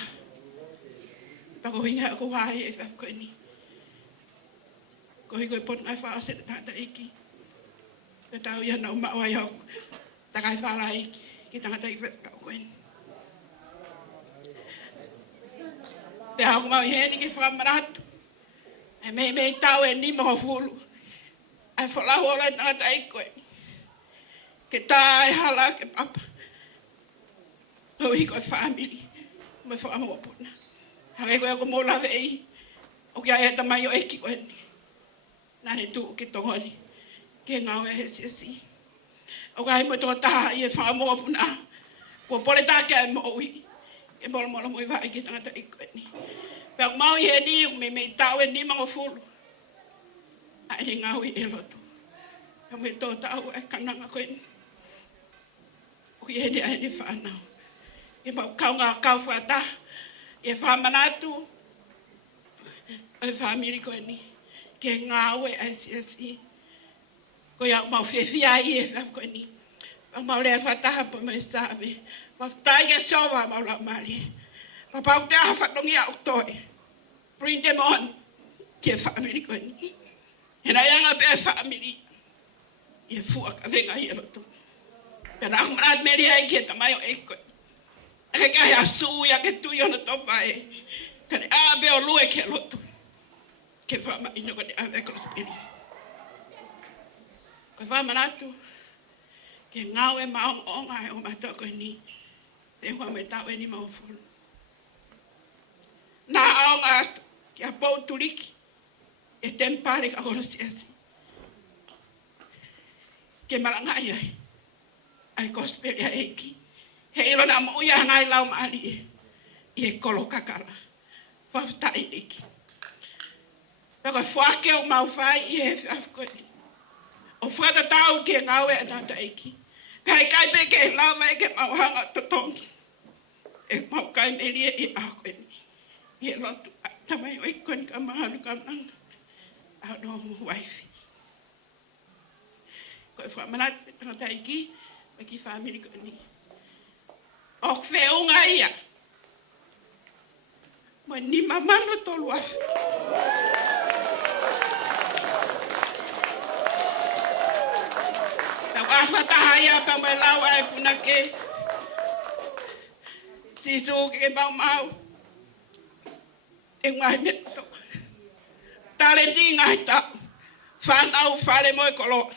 Pako hinga ako wahi e whaiwhikoe ni. Ko hi pot ngai fa se ta iki. Ke tau ia no ma wa yo. Ta kai fa lai ki ta ta ka ko en. Pe ha ma he ni ki fa marat. E me tau e ni mo fulu. Ai fa la ho la ta ta ko. Ke ta e hala ke papa. Ho hi ko family. Me fa mo pona. Hage koe ko mo lawe ei. O kia e tamai o eki koe ni. Nane tu ki tongoni. Ke ngau e hesi esi. O kai mo tō taha i e whakamoa puna. Kua pole tāke e mo ui. E mola mola mo i vai ki tangata i koe ni. Pea mau i he ni me me tau e ni mango fulu. A e ngau i e lotu. Pea me tō tau e kananga koe ni. O i he ni a e ni whanau. E mau kau ngā kau whata. E whamanatu. E whamiri koe ni. Ke ngau e ICSE. Ko ia mau fefia i e whaf koe ni. Mau lea whataha po mai sāme. Whaftai ke sowa mau lau mali. Whapau te aha whatongi a utoe. Bring them on. Ke whamiri koe ni. E na ianga pe whamiri. I e fua ka venga i e lotu. Pera aku manat meri ai ke tamai o e koe. Ake kai a suu ia ke tui ona topa e. Kane a be o lue ke lotu. Ke whama ino kone a veko spiri. Koe whamanatu, ke ngau e maong onga e o matua koe ni, e hua me tau e ni mau fulu. Nā aonga atu, ki a pou turiki, e tempare ka horo siasi. Ke malangai ai kosperi a eiki, he ilo na mo ia ngai lau maali e, i e kolo kakala, whaftai eiki. Peko whake o mau whai i e whiaf koe ni. O whata tau ke ngau e anata eiki. Pei kai peke e lawa e ke mau hanga totongi. E mau kai merie i a koe ni. I e lotu tamai o ikon ka mahalu ka nanga. A no mu waifi. Koe whamanat anata eiki, me ki whamiri koe ni. O wheunga ia. Mo ni mamano tolu afi. Asa tahaya pa mai lawa e puna ke. Sisu ke mau. E ngai meto. Talenti ngai ta. Whanau whare mo e kolo.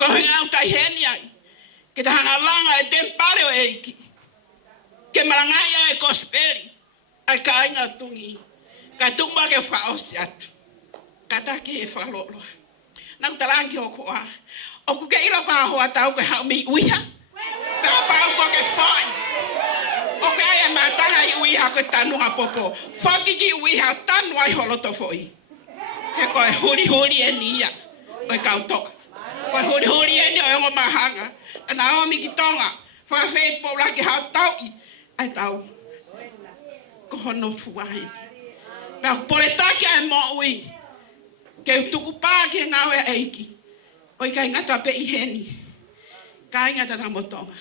Ko ngau tai heni ai. Ke ta hangalanga e tempare o eiki. Ke marangai e kosperi. Ai ka inga tungi. Ka tumba ke whaosi atu. Kata ke e whalolo. Nau tarangi o kua. O ku ke ilo ka hoa tau ke hau mi uiha. Pea pau ko ke whai. O ke aia mātanga i uiha ko tanua popo. Whaki ki uiha tanua i holoto foi. He koe huri e nia. Oi kautoa. Koe huri e nia o ongo mahanga. Ana omi ki tonga. Whakawhei poula ki hau tau i. Ai tau. Ko hono tuwahi. Pea pore take e mo ui. Ke tuku pā ki ngau e eiki. Oi kai ngata pe i heni. Kai ngata na motonga.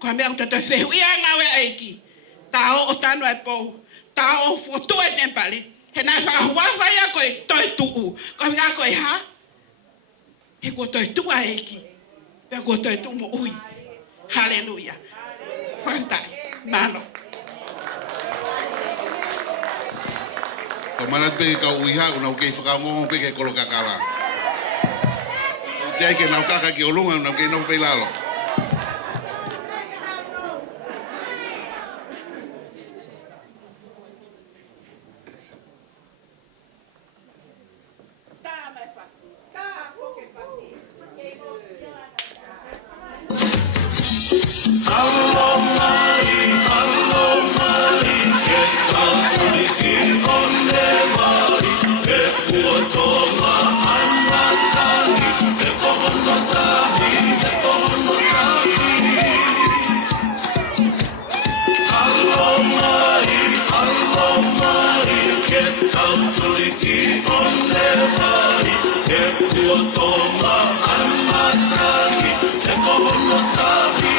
Koa mea utata whehu ia ngawe eiki. Tao o tanu e pou. Tao o fotu e nempale. He nai whakahuafa ia koe toi tuu. Koa mea koe ha. He kua toi tua eiki. Pea kua toi tuu mo ui. Hallelujah. Whakatai. Malo. Ka manate ka uiha una ukei whakangongo pe ke kolo kakala. Te ke nau kaka ki olunga una ke nau peilalo. Matani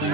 Ka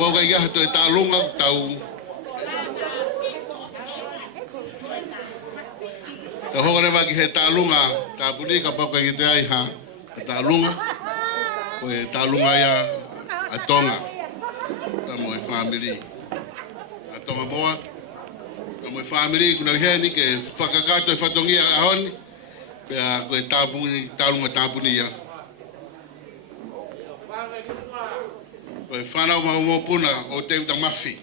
bau kai gato e tālunga tau. Ka hore waki he tālunga, ka puni ka bau kai te ai ha, ka tālunga, ko e tālunga ia a tonga, ka mo e family. A tonga moa, ka mo e family, kuna heni ke whakakato e whatongia a honi, pea ko e tālunga tāpuni ia. Ko e whanau mau puna o te uta mafi.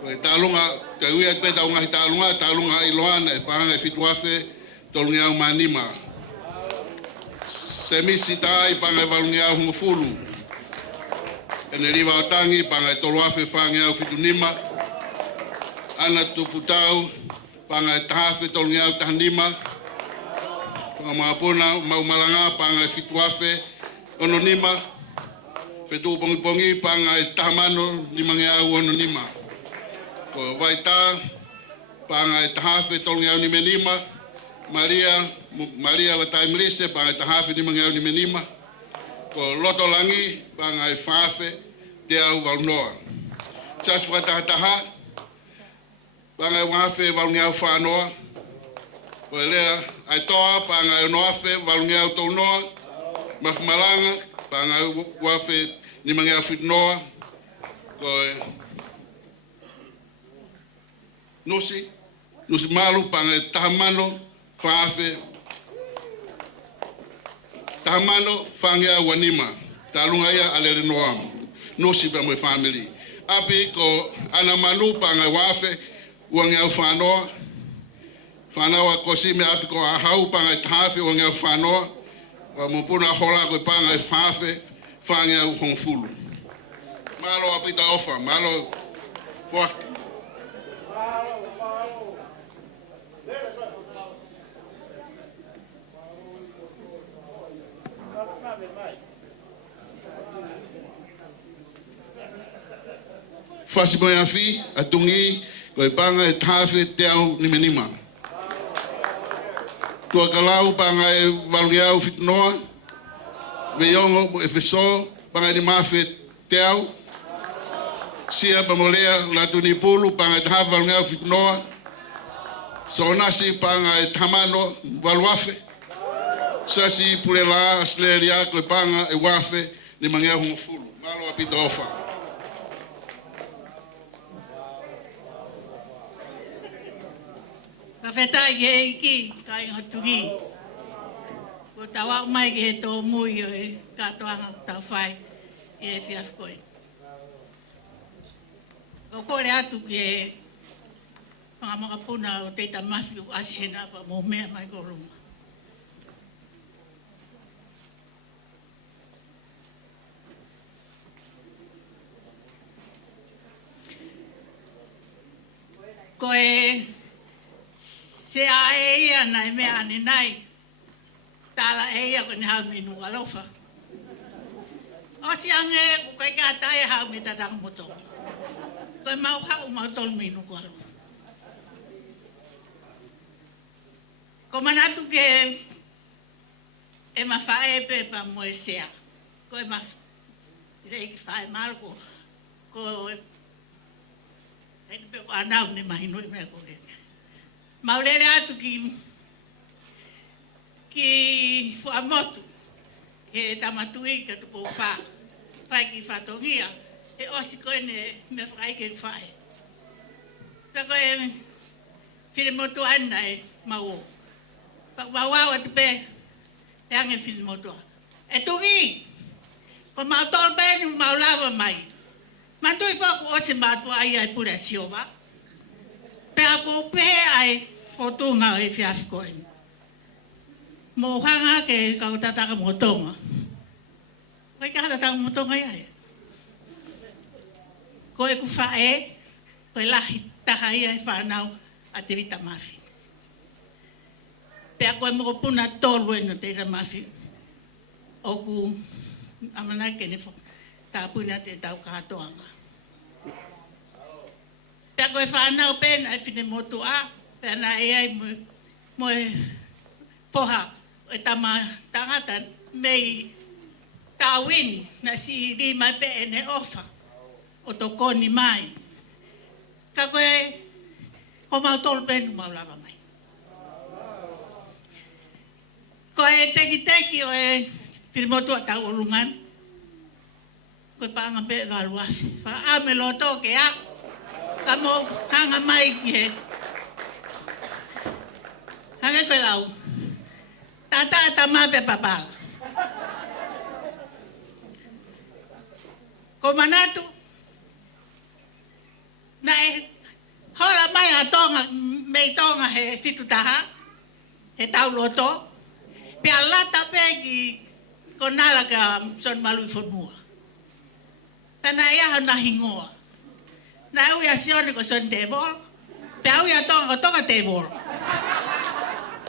Ko e tālunga, te uia te tau ngahi tālunga i loana e pahanga e fituafe, tolungi au manima. Se misi tā i pahanga e valungi au humufulu. E ne riwa o tangi, pahanga e toluafe whangi au fitunima. Ana tuputau, panga e tahafe tolungi au tahanima. Panga maapuna, maumalanga, panga e fituafe, ononima. Fetu pongi pongi, panga e tahamano, limangi au ononima. Ko waita, panga e tahafe tolungi au nimenima. Maria la taimilise, panga e tahafe limangi au nimenima. Ko loto langi, panga e whaafe, te au walnoa. Chas whakataha, panga e wafe walungi au whanoa. Ko elea, ai toa panga e noafe walungi au tau noa. Mafumalanga, panga e wafe nimangi au fit noa. Ko nusi malu panga e tahamano, whafe. Tahamano, whangi au wanima. Talunga ia alere noam. Nusi pa mwe family. Api ko ana manu panga e wafe, uangi au whanoa. Whanoa kosime api ko ahau panga e tahafe uangi au whanoa. Wa mupuna hola koe panga e whafe, whangi au hongfulu. Malo apita ofa, malo fuaki. Fasi moe afi, atungi, koe panga e tahafe te au nimenima. Tua kalau panga e walungi au fitnoa. Veiongo e feso, panga ni mafe te au. Sia pamolea latuni pulu, panga e tahafe walungi au fitnoa. So nasi panga e tamano waluafe. Sasi pulela asleria koe panga e wafe ni mangia hungfulu. Malo apita ofa. Ka whetai e iki, kai ngatuki. Ko tawa mai ki he tō mui o e katoanga tau whai i e whiaf koe. Ko kore atu ki e whangamaka puna o teita mawhi o asena pa mō mea mai ko runga. Ko e se a e ia nai mea ane nai, tala e ia ko ni hau minu alofa. O si ange ko kai ka tae hau me tatang moto. Ko e mau hau mau tol minu ko alofa. Ko manatu ke e ma fae pe pa mo e sea. Ko e ma rei ki fae malko. Ko e pe ko anau ni mahino i mea ko le. Maulele atu ki fuamotu, he tamatui ka tupo wha, whai ki whatongia, he osi koe ne me whai ke whae. Pako e whire motu ana e mau. Pako wawau atu pe, e ange whire motua. E tungi, ko mautol pe ni maulava mai. Mantui whaku osi matua ai ai pura siova. Pe ako pe ai fotunga e whiafi koe. Mo hanga ke kau tataka motonga. Koe ka tataka motonga ia e. Koe ku whae, koe lahi taha ia e whanau a te rita mawhi. Pea koe moko puna tolu e no te rita mawhi. Oku amana ke ne tā puna te tau kātoanga. Pea koe whanau pēna e whine motu a, pea na e ai mo e poha e tama tangata mei tāwini na si ri mai pe e ne ofa o to koni mai. Ka koe ko mau tolu pēnu mau lava mai. Koe teki o e whine motu a tau olungan. Koe paanga pe e waluafi. Wha a me lo toke a. Ka mo hanga mai ki he. Hanga koe lau. Tata e tama pe papala. Ko manatu. Na e hola mai a tonga, mei tonga he fitu taha. He tau loto. Pe alata pe ki ko nala ka son malu i whanua. Tana ia na hingoa. Na au ia sione ko son tevol. Pe au ia tonga tevol.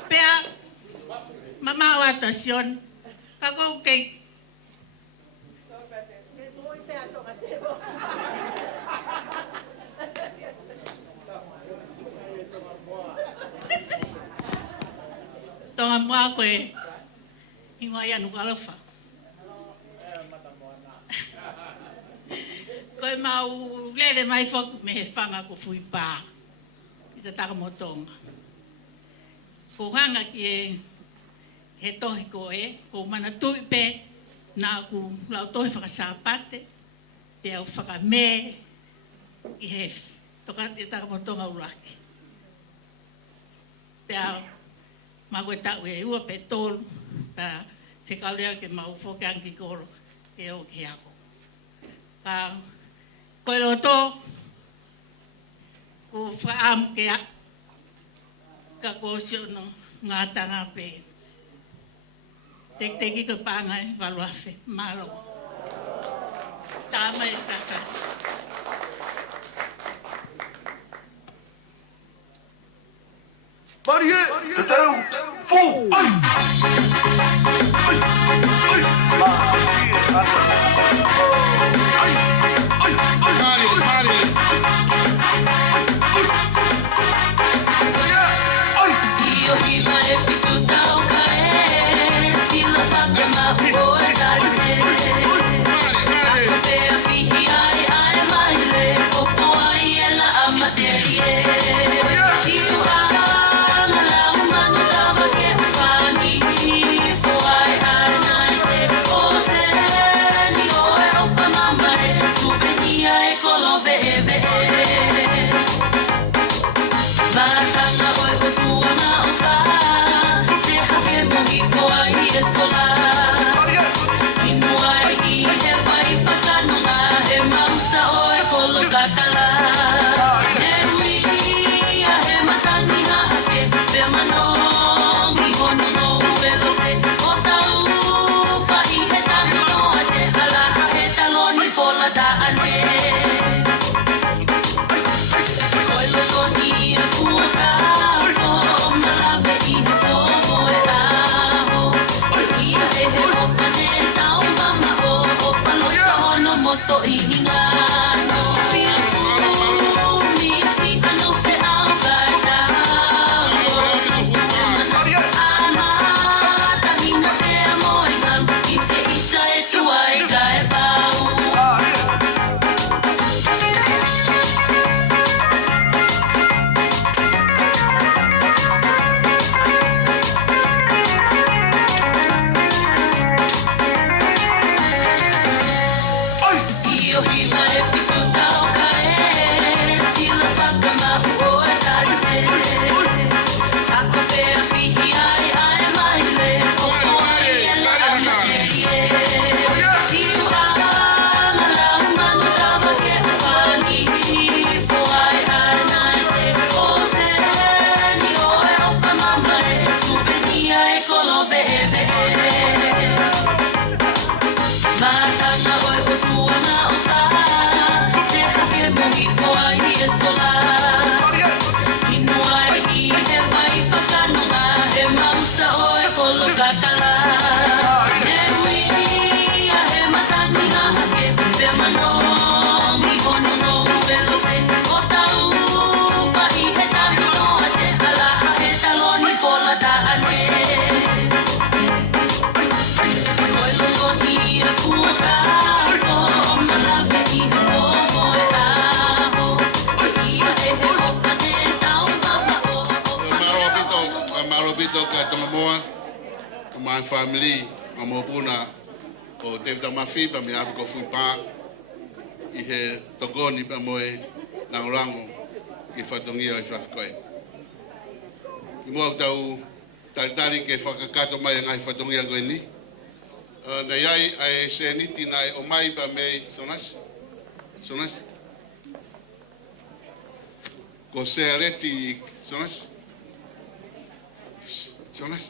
Pe mama wata sion. Kako kei. Tonga mua koe. Hingoa ia nukalofa. Koe mau lele mai foku me he whanga ko fui pā. I te taka motonga. Ko hanga ki he tohi ko e, ko mana tui pe, nā ku lau tohi whakasāpate, te au whakame, i he tokati e taka motonga uraki. Te au, ma koe tau e ua pe tolu, pa te kaulea ke mau whoke anki koro, ke o ki ako. Ka koe loto, ko whaam ke a, ka kōsio no ngā tanga pe. Teki ko pāngai waluafe, malo. Tāma e kakasi. Marie, te teu, fu, ai! Ai, ai, Io vivo e più da un si lo fa chiamare poi da te. Se a figli ai mai le o poi è la materia. Si fa la umano da che fani Mahalo bito ka tongamoa, ka my family, ka mo puna o te ta mafi pa me ap ko fu pa I he togoni pa moe langolango ki fatongia I flafkoe. I mo tau tari ke whakakato mai ngai fatongia koe ni. Na iai ai se niti nai o mai pa mei sonas. Sonas. Ko se areti sonas. Sonas.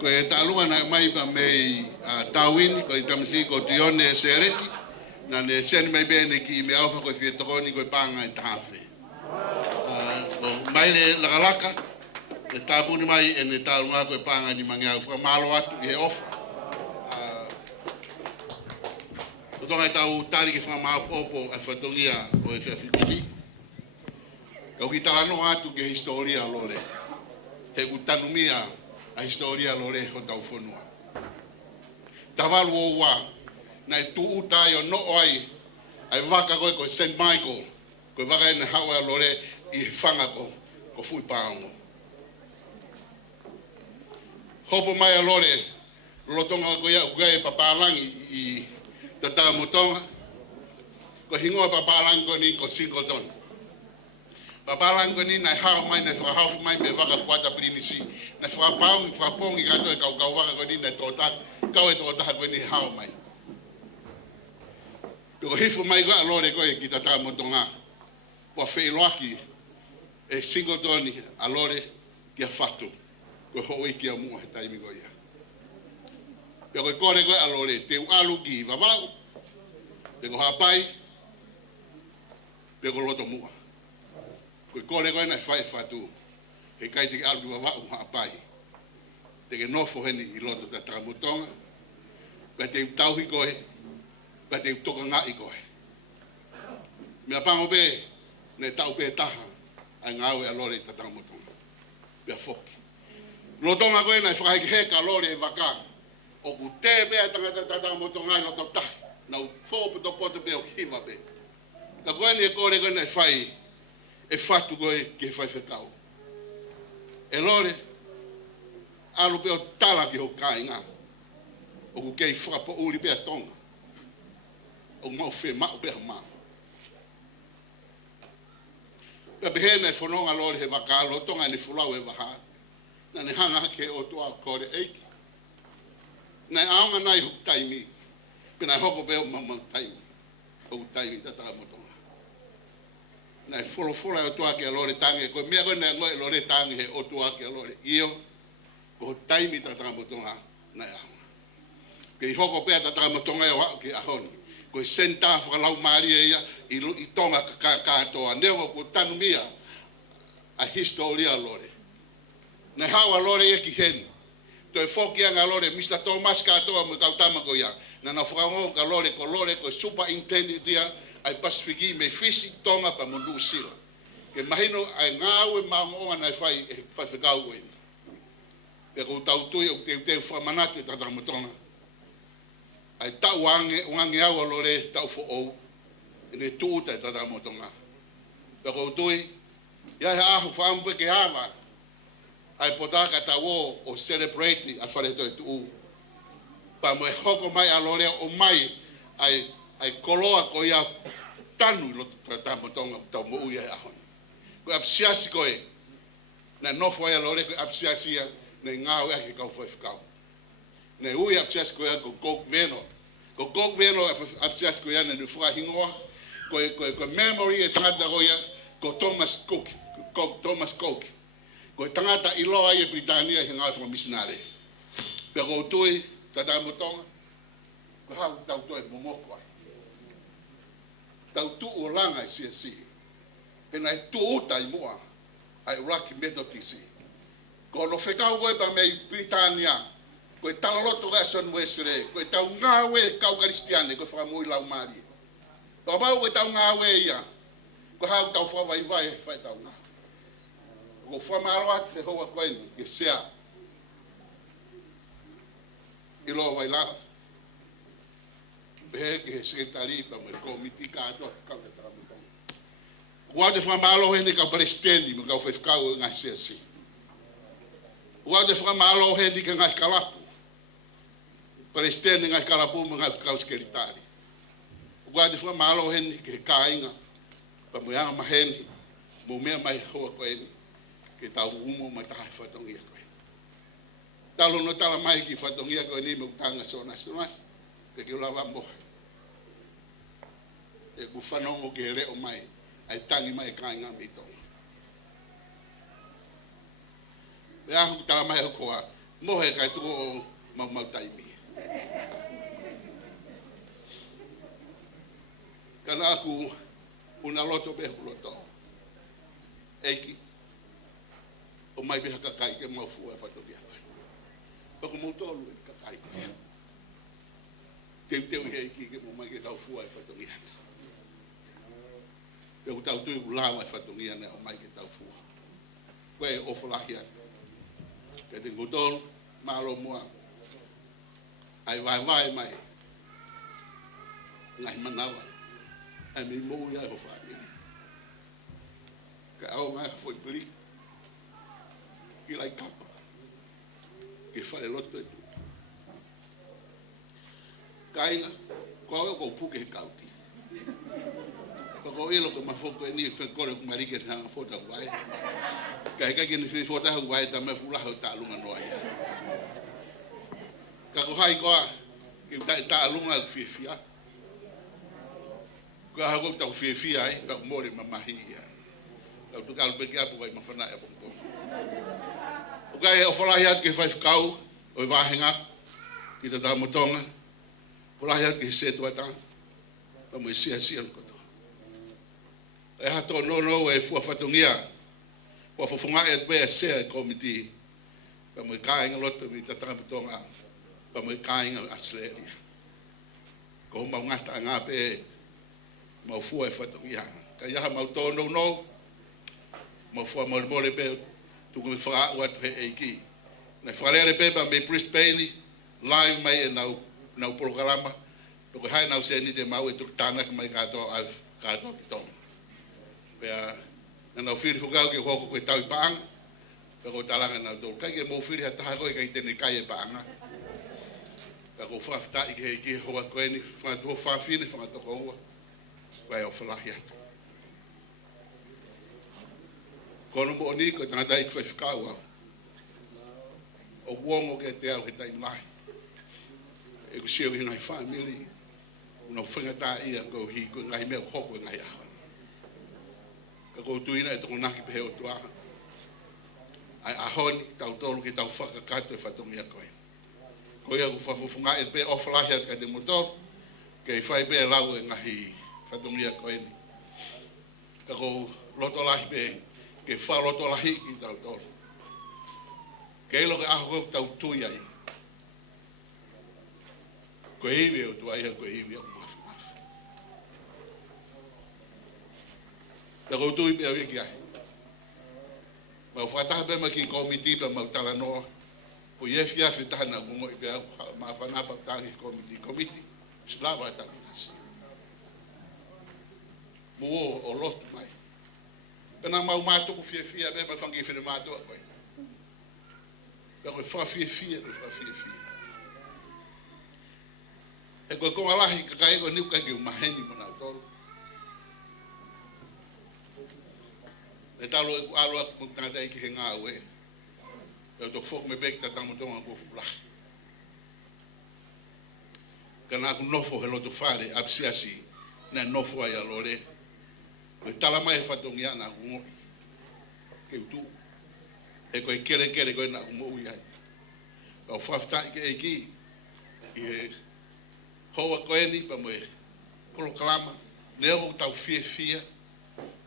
Ko e talunga na mai pa mei tawini ko I tamsi ko tione se areti na ne sen mai bene ki me alfa ko fie tokoni ko panga I tahafe. Ko mai le lakalaka e tabuni mai e ne talunga ko panga ni mangia ufa malo atu I he ofa. Ko tonga I tau tali ki whama popo a whatongia o e whiawhikuri. Kau ki talano atu ke historia lore. He kutanumia a historia lore ho tau whanua. Tawalu o wa, na e tu utai o no ai, ai waka koe ko St. Michael, koe waka ene hawa lore I he whanga ko fui paongo. Hopo mai a lore, lotonga koe au koe papalangi I tatara motonga, ko hingoa papalangi ko ni ko Singleton. Papalango ni na hao mai na whakahaufu mai me waka kwata primisi. Na whakapongi kato e kau waka ko ni na tōtaka. Kau e tōtaka ko ni hao mai. Tuko hifu mai koe alore koe ki tata motonga. Pua wheiloaki e Singletoni alore ki a whatu. Koe hoi ki a mua he taimi koe ia. Pia koe kore koe alore te ualu ki wawau. Te ko hapai. Te ko loto mua. Koe kore koe nai whai whatu, he kai te alu wa wau haapai. Te ke nofo heni I loto ta takamutonga, ka te utauhi koe, ka te utoka ngai koe. Mea pango pe, ne tau pe taha, ai ngawe a lore ta takamutonga. Pea foki. Lotonga koe nai whakai heka lore e waka, o ku te pea tangata ta takamutonga I loto tahi, na u fōpu to poto pe o hiwa pe. Ka koe ni e kore koe nai whai, e fatu koe ke whai whekau. E lore, alu pe o tala ki ho kai ngā. O ku kei whakapo uri pe a tonga. O mau whe mau pe a mau. Pea behena e whanonga lore he wakalo, tonga ni fulau e waha. Na ne hanga ke o toa kore eiki. Na aonga nai huk taimi. Pena hoko pe o mau taimi. O taimi tataka motonga. Na folo o toa ke lore tangi ko mea ko na ngoi lore tangi he o toa ke lore io ko taimi ta motonga na ya ke hoko pe ta motonga e wa ke ahoni ko senta fa lau mari I tonga ka toa ne ko tanumia a historia lore na hawa lore e ki hen to e foki anga lore Mr. Thomas ka toa mo ka tama ko ya na na famo ka lore ko superintendent dia ai Pasifiki me fisi tonga pa mundu sila. Ke mahino ai ngawe maonga na fai e whawhikau koe. Pea kou tau tui o te whamanatu e tatanga motonga. Ai tau wange au alore tau fo ou. E ne tūta e tatanga motonga. Pea kou tui, ia he ahu whaampe ke hawa. Ai potaka tau o celebrate a whareto e tuu. Pa mo e hoko mai alore o mai ai koloa ko ia tanu lo tamotonga tau mo ia ahon. Ko apsiasi koe na nofo ia lore ko apsiasia ne ngau ia kau foi kau. Ne ui apsiasi koe ko kok veno. Ko kok veno apsiasi koe na nufua hingoa ko memory e tangata ko ia ko Thomas Cook, Thomas Cook. Ko tangata iloa ia Britania hingau fo missionary. Pe ko tui tatamotonga ko hau tau toi momoko. Tau tu o langa I CSC. Pena e tu uta I mua ai Iraqi Methodist. Ko no whekau koe pa mei Britania, ko e tala loto Rason Wesere, ko e tau ngawe kau Kristiane, ko whakamui lau mari. Ko mau ko e tau ngawe ia, ko hau tau whawai vai, whai tau ngā. Ko whamaro atu he hoa koe ni, ke sea. I loa wailala. Behe ke he sekretari pa mo komiti ka ato ka ka taramutonga. Ua te whamalo he ni ka palestini mo ka whewhikau ngai seasi. Ua te whamalo he ni ka ngai kalapu. Palestini ngai kalapu mo ngai kau sekretari. Ua te whamalo he ni ke kāinga pa mo yanga maheni mo mea mai hoa koe ni ke tau umo mai taha whatongia koe. Talo no tala mai ki whatongia koe ni mo tanga sona sonas ke ki ulawa moha. E ku whanongo ke leo mai ai tangi mai kāinga mi tonga. E ahu tala mai au koa mohe kai tuko o mau taimi. Kana aku una loto behu loto. Eki o mai beha kakai ke mau fua whatongia koe. Pako mau tolu e kakai. Teu eki ke mau mai ke tau fua e whatongia. Peko tau tui ulawa e whatongia ne o mai ke tau fua. Koe o whalahi atu. Ke te ngutolu, malo mua. Ai vai mai. Ngai manawa. Ai mi mou ia ho whaani. Ka au ngai foi pili. Ki lai kapa. Ke whare loto e tu. Ka inga, ko au ko puke he kauti. Ko ilo ko mafoko e ni whekore ku marike te hanga fota kuai. Ka heka ki ni whi fota kuai ta me fulaha o ta alunga noa ia. Ka ko hai koa, ki ta alunga ku whiwhia. Ko hago tau whiwhia ai, ka umore mamahi ia. Ka tu kalu peke apu kai mawhana e pongko. O kai o whalahi atu ke whaifkau, o i wahenga, ki ta tamotonga. Whalahi atu ke se tuata, ka mo i sia koto. E hato no e fua whatongia, fua whafunga e pēa sea komiti, ka mo i kāinga loto mi ta tamotonga, ka mo i kāinga Australia. Ko mau ngata ngā pē, mau fua e whatongia. Ka iaha mau tō no, mau fua mau mole pē, tuku me whaka uatu he eiki. Nei whakarere pē pa me Brisbane, live mai e nau programa, tuku hai nau se ni te mau e tuku tānaka mai katoa ki tonga. Pea, nau whiri whukau ki hoko koe tau i paanga, pea ko talanga nau tōru. Kai ke mō whiri ha taha koe kai tene kai e paanga. Pea ko whawhitai ki hei ki hoa koe ni, whangatua whawhine, whangatoko ua, koe o whalahi atu. Kono mo ni ko tangata i whawhikau au. O uongo ke te au he taimlahi. E ku sio ki ngai whamili, unau whangata ia ko hi ko ngai mea hoko e ngai aha. Ko tuina e toko naki pehe o tuaha. Ai ahoni, tau tolu ki tau whakakato e whatongia koe. Koe aku whafufunga e pe ofalahi at ka te motor, ke i whai pe lau e ngahi whatongia koe ni. Ka ko loto lahi pe, ke wha loto lahi ki tau tolu. Ke ilo ke aho koe tau tui ai. Koe iwi o tuai, koe iwi o mafu. Ka ko tui pe awi ki ai. Mau whataha pe ma ki komiti pe mau tala noa. O iefi afi tahana kungo i pe au maa whanapa tangi komiti. Komiti, slawa e tala nasi. Muo o lotu mai. Pena mau mātuku fia pe ma whangi whine mātua koe. Ka koe wha fia, koe wha fia. E koe konga lahi ka kai koe niu kai ki umaheni mona tolu. E talo e alo aku tangata ki he ngā ue. E o tō whok me peki ta tamutonga ko fulahi. Kana aku nofo he loto whare, apsiasi, ne nofo ai alore. E tala mai he whatongi ana aku ngopi. Ke utu. E koe kere koe na aku mo ui ai. Kau whaftai ke eiki. I he hoa koe ni pa moe. Kolo kalama. Ne o tau fia.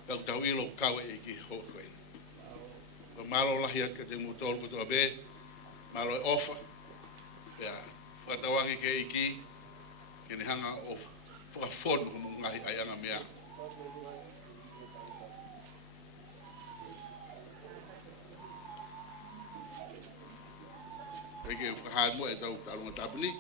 Kau tau ilo kawe e ki hoa koe. Ko malo lahi aka te mutolu kutua be, malo e ofa, pea whatawangi ke iki, ke ne hanga o whakafonu humu ngahi ai anga mea. e ke whakaha mo e tau tarunga tapuni.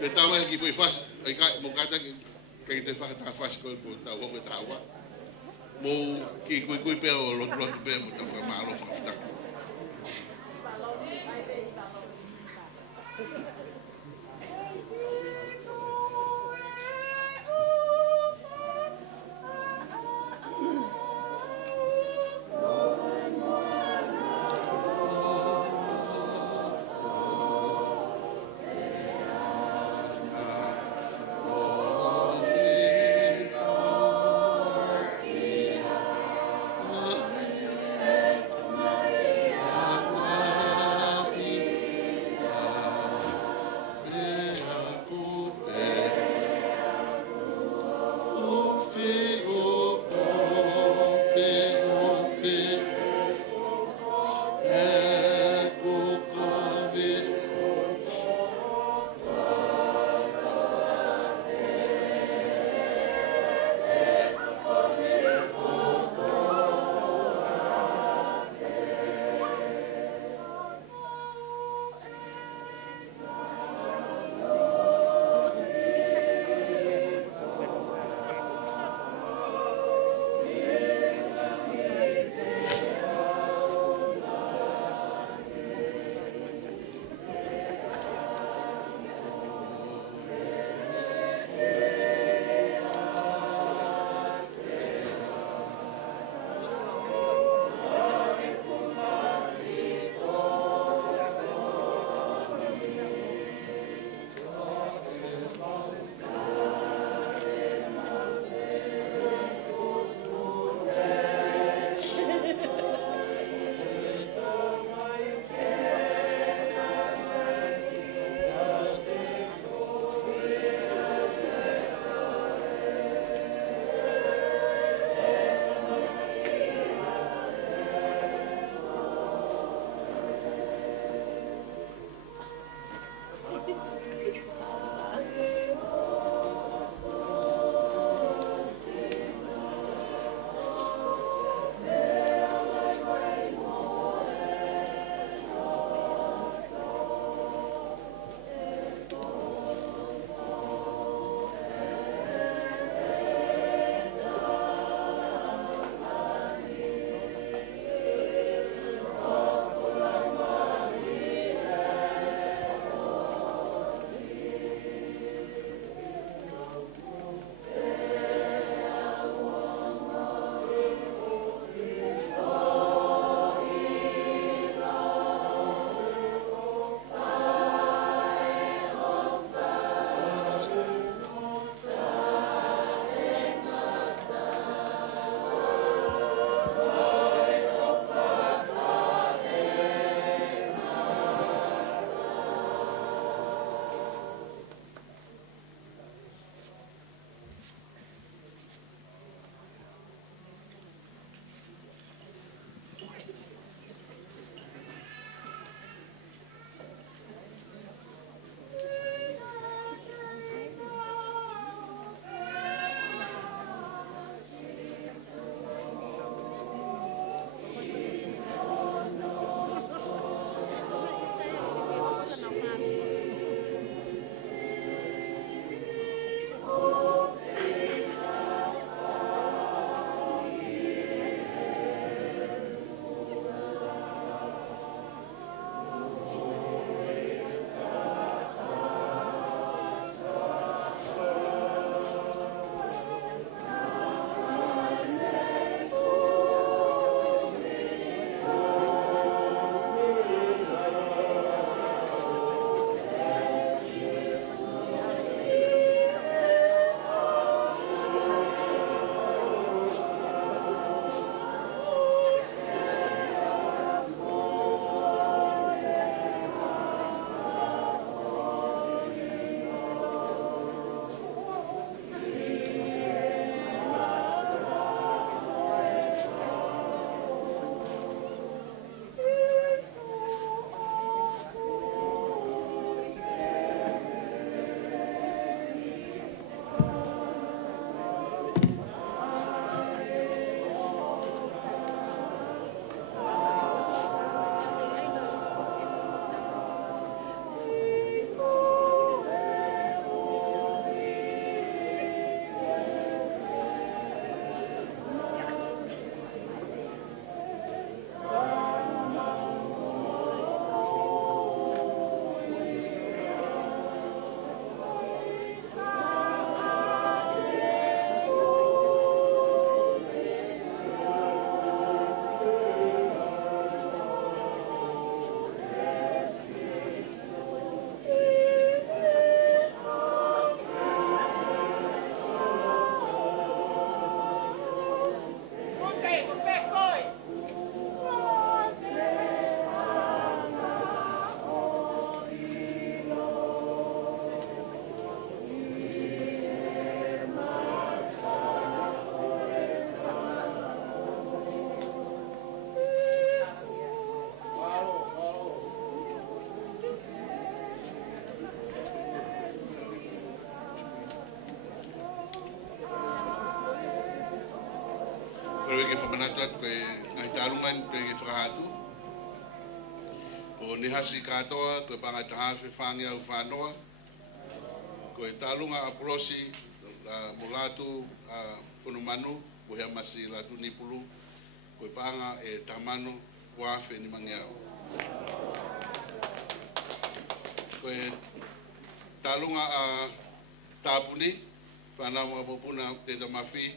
E tawa e ki fwoi fas, e ka mo kata ke te whakata fas ko tau hoko e tawa. Mo ki kui pēo o lotu pēo mo tau whakamaro whakataka. pege whamanatu atu koe ngai tālungan pege whakahatu. O ni hasi katoa koe panga tahawhi whangi au whanoa. Koe tālunga aprosi mo latu whanumanu ko hea masi latu nipulu. Koe panga e tamanu wafe ni mangiau. Koe tālunga tāpuni whanau a popuna te tamafi.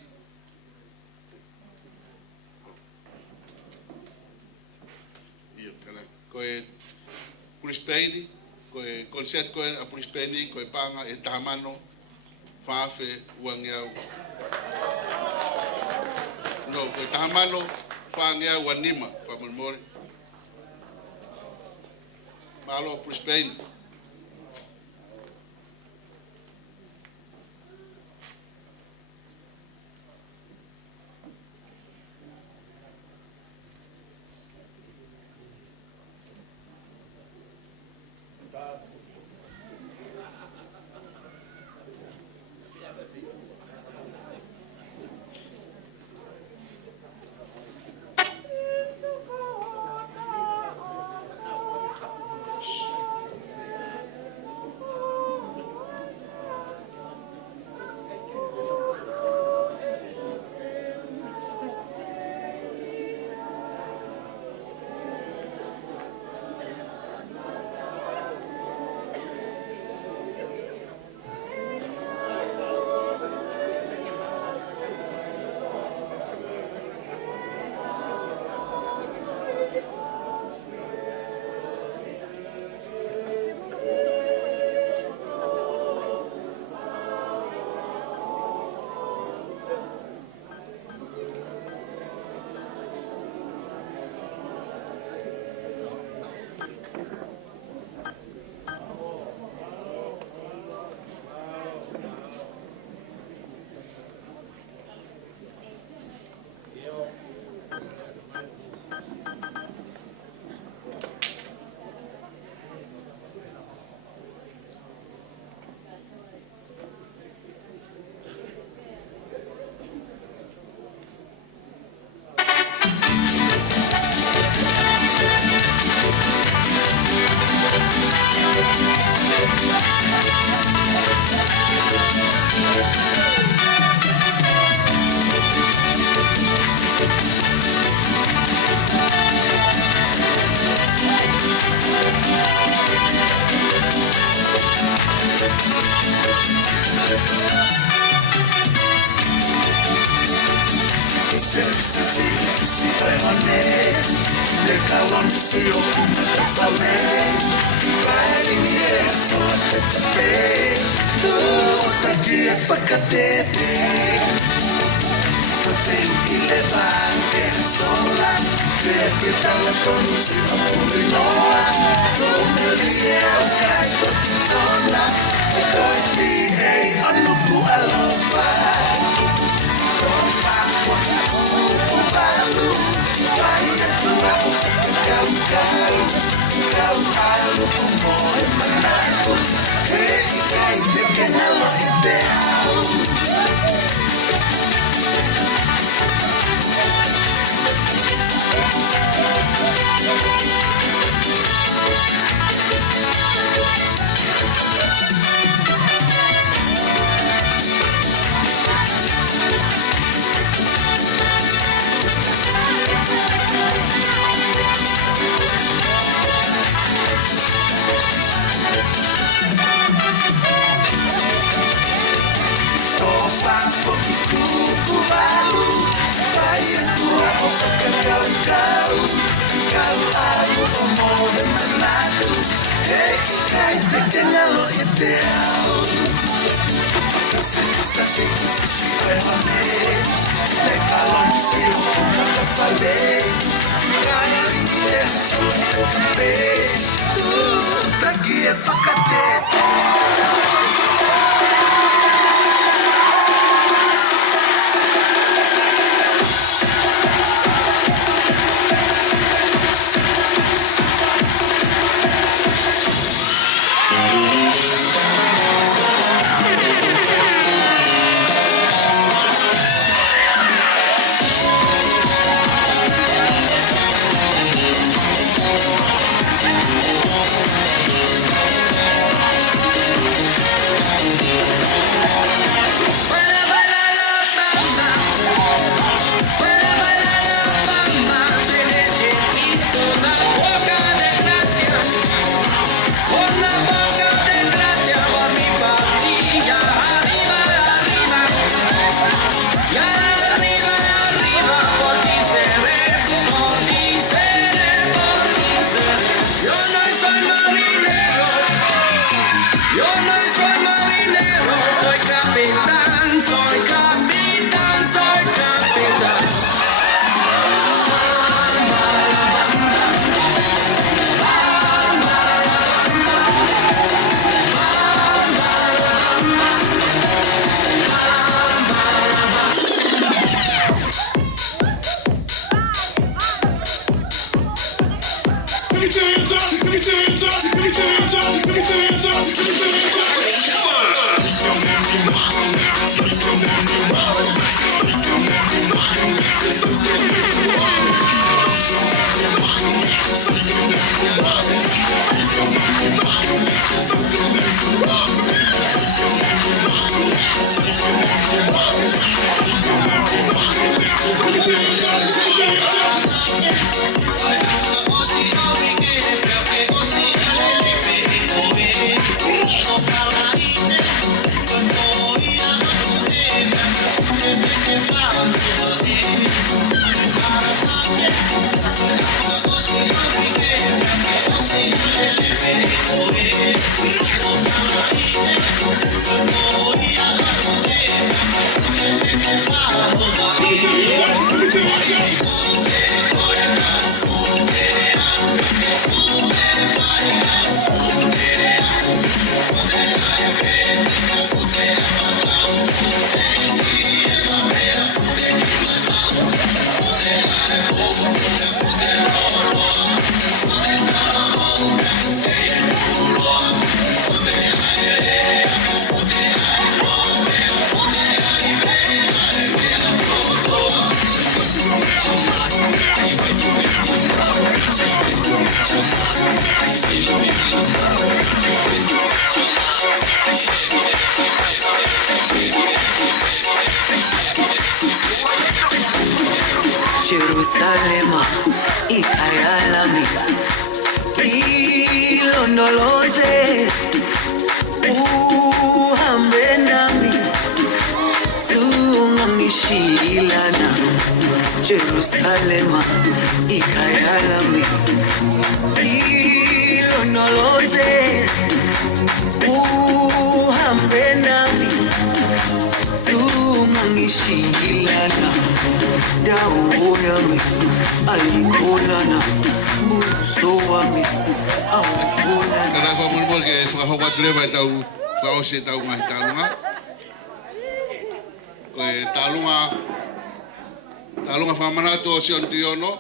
Koe Pulispeini, koe concert koe a Pulispeini, koe panga e tamano whafe uangiau. No, koe tamano whangiau wanima, whamanmore. Malo Pulispeini. Jerusalema ikayalami ilondoloze uhambe nami tungangishilana Jerusalema ikayalami ilondoloze uhambe nami tungangishilana dawo yami alikhulana buso wami awukhulana Kara fa mulmol ke fa ho wat leva tau fa o se tau mai talunga. Ko talunga fa manato si on diono.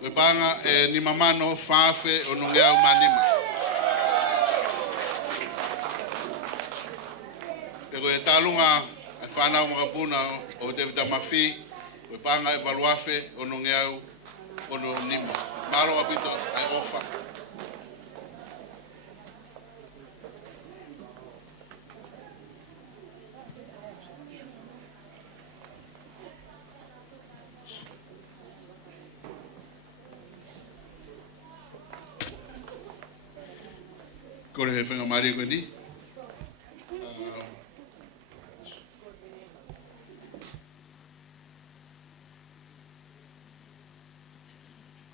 Ko banga ni mamano fafe onongea manima. Ko talunga fa na mo kapuna o te vita mafi we panga e baluafe o no ngeau o no nima malo apito ai ofa Kore he whenga Maria koe ni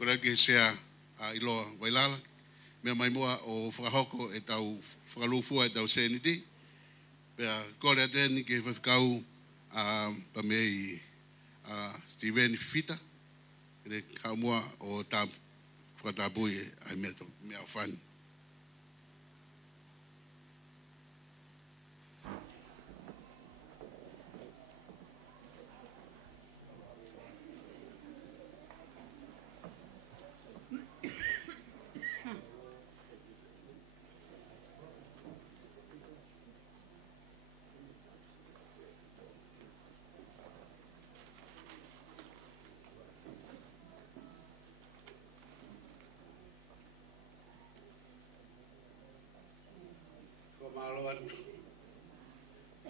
Kora ke sea a iloa wailala, mea mai mua o whakahoko e tau whakalufua e tau seniti. Pea kore a tēni ke whakau pa mei Steven Fifita, e kau mua o tā whakatabui ai mea whani. Malo atu.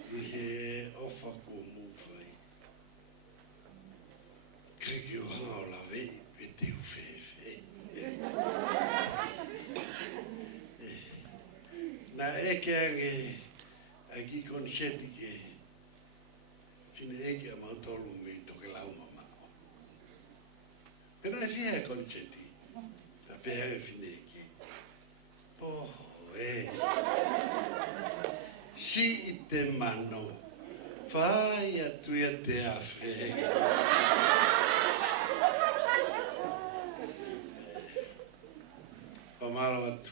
He ofa ko mufai. Kiki o hala vei pete o fefe. Na eke ange aki consenti ke fine eke a mautolu me toke lau mama. Pero e fia consenti. Na pere fine eke. Oh, Si te mano, fai a tua te afe. O malo atu,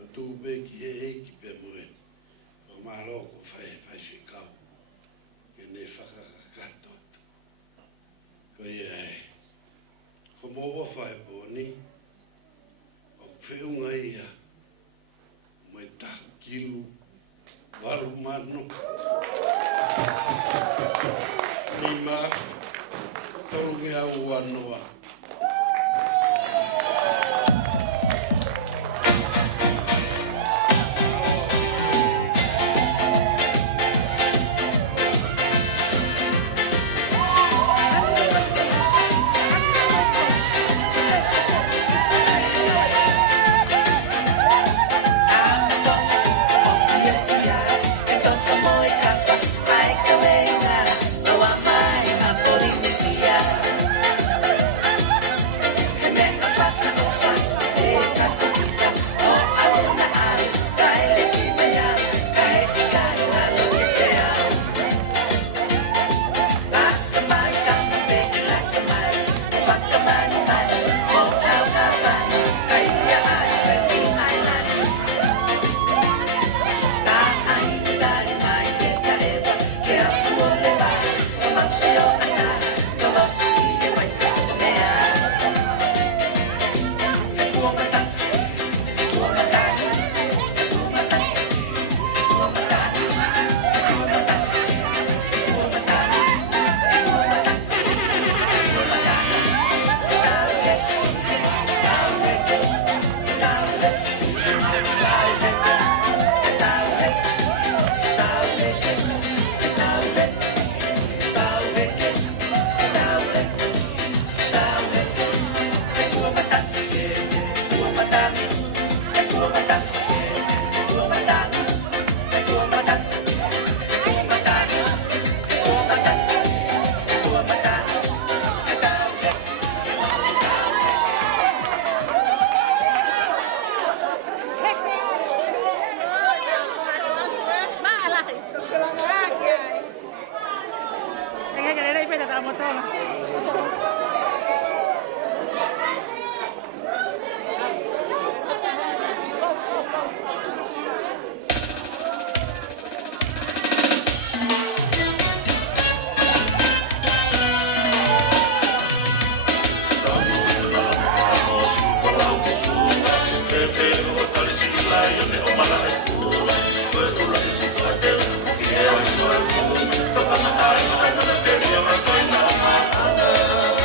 atu beki e eki pe mure. O malo ko fai shikau, ke ne whakakakato atu. Ko ia ko mo fai boni, o whiunga ia, mai takilu, waru manu. Lima, tolu mea uanoa. Toka na ai, toka na te ria, ma koina ma.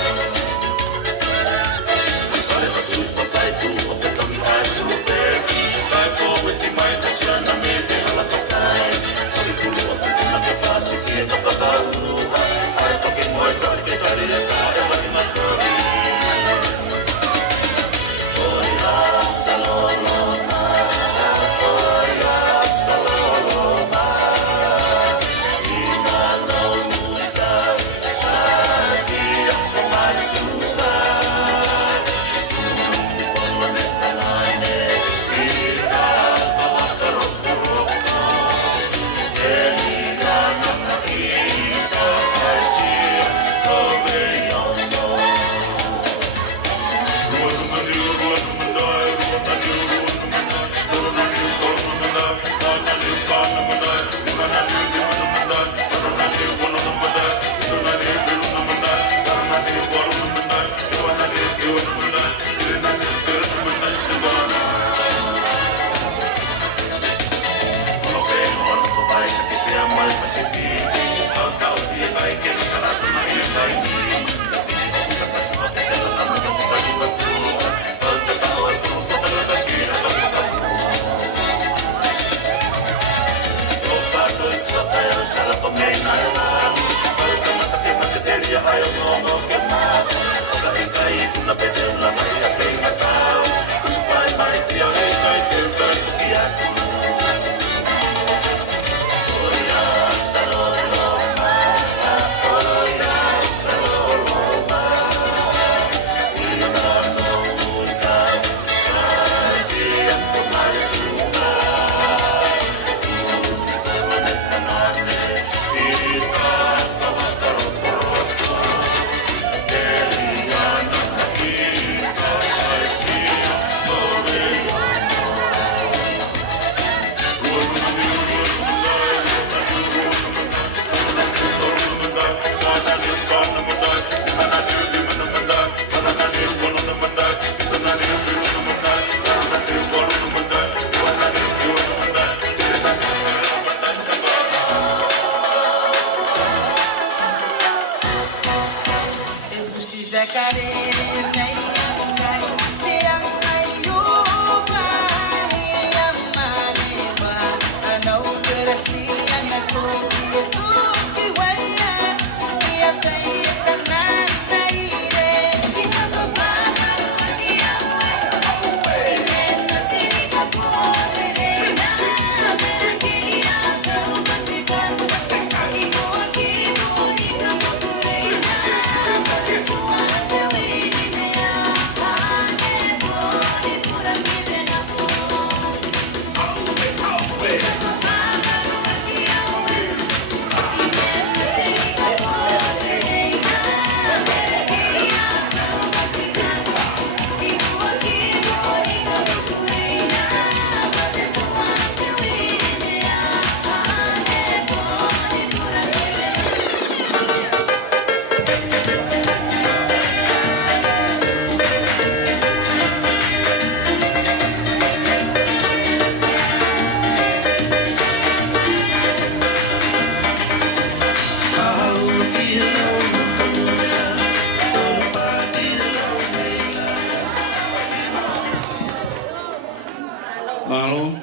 Malo,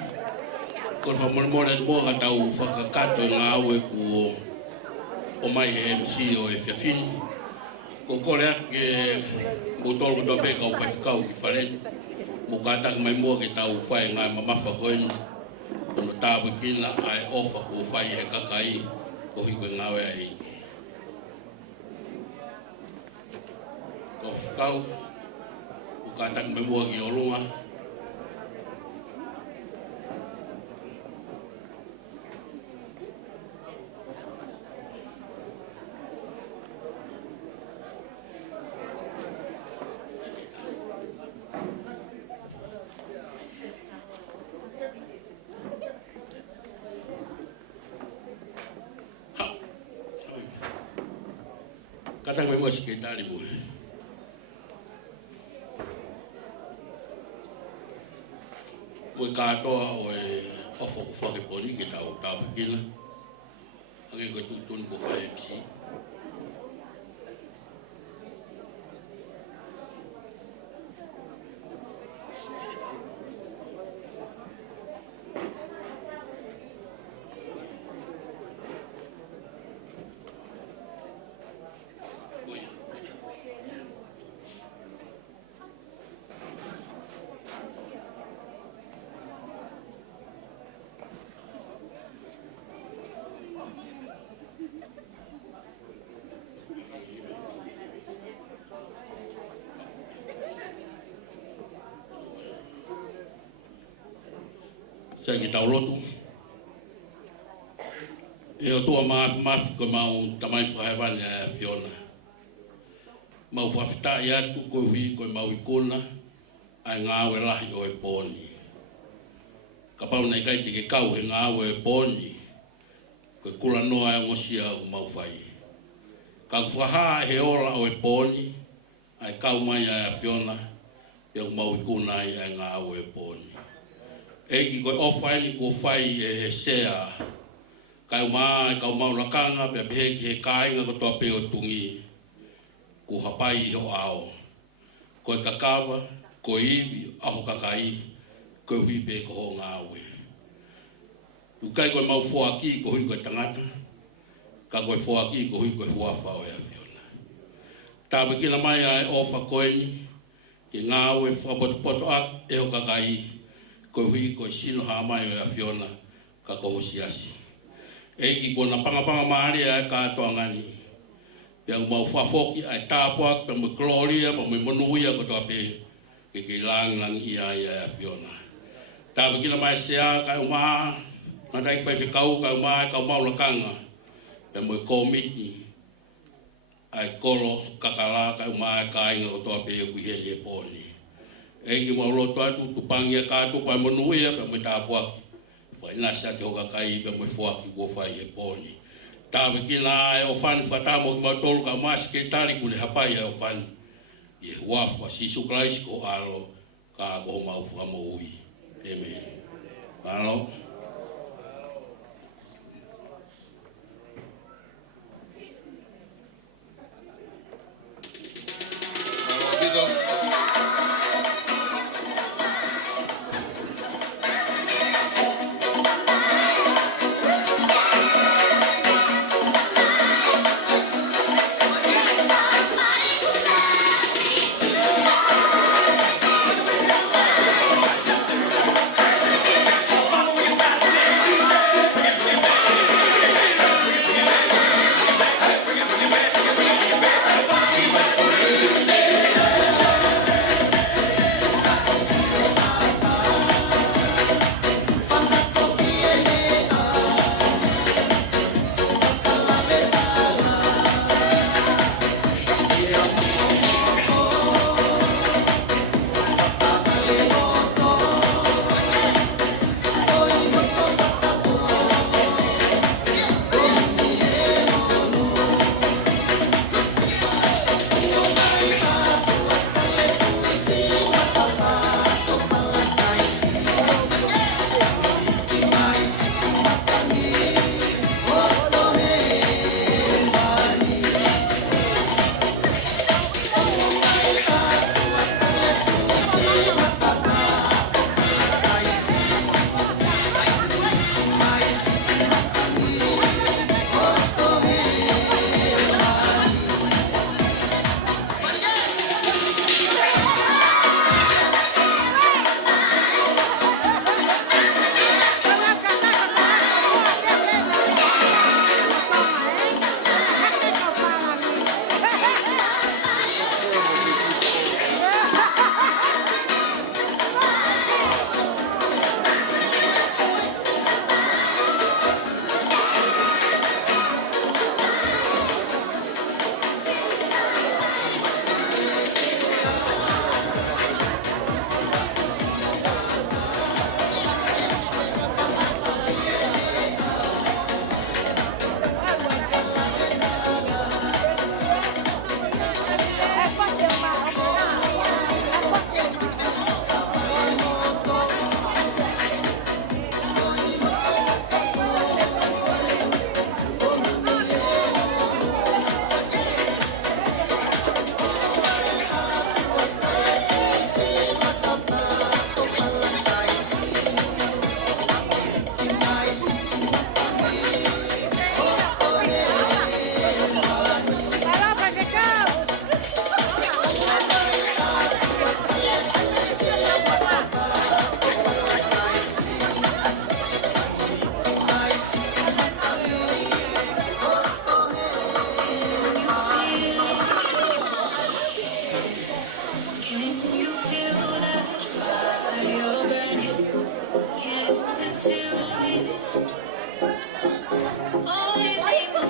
ko fa mo mo ka tau whakakato ngā aue ku o mai he MC o e whiawhini. Ko kore ake mo tolu to pe ka o whaiwhikau ki wharen. Mo kātaka mai mua ke tau whai ngai mamawha koenu. Tono tāpu kina ai ofa ku whai he kakai ko hiko ngāwe a hiki. Ko whikau, mo kātaka mai mua ki olunga. Katang mai mua sekretari mua. Moi katoa o e ofo ku whake poni ki tau tāpikina. Ange koe tūtuni ko whai MC. Sa ki tau lotu. E o tua maafi ko mau tamai whahewani a Fiona. Mau whawhita i atu ko hui ko mau ikona ai ngā awe lahi o e pōni. Ka pau nei kai te ke kau he ngā awe e pōni ko kula noa e ngosia o mau whai. Ka whaha he ora o e pōni ai kau mai a Fiona e o mau ikona ai ngā awe e pōni. Eki koe ofai ko fai e he sea. Kai kau mau rakanga pe peheki he kāinga ko toa peo tungi. Ko hapai ho ao. Koe kakawa, ko iwi, aho kakai, koe hui pe ko ho ngāwe. Ukai koe mau fuaki ko hui koe tangata. Ka koe fuaki ko hui koe huafa o ea Fiona. Tāpe kina mai ai ofa koe ni. Ke ngāwe whapoto ak e ho kakai. Ko hui ko sino ha mai o Fiona ka ko hosiasi. Eki ko na panga maari a ka to ngani. Pe mau fafoki ai tapua pe mo gloria mo monuia ko to pe ke lang ia Fiona. Ta bikila mai sea ka uma na dai fai kau ka mau lakanga. Pe mo komiti ai kolo kakala ka uma ka inga ko to pe ku he poni. Eki mau loto atu tupangia ka tu pa monuia pe mo tapua. Fai nasa ke hoka kai pe mo fuaki ko fai e poni. Ta bikila o fan fata mo tol ka mas ke tali ku le hapai o fan. Ye wafu sisu klais ko alo ka ko mau fa mo ui. Amen. Alo.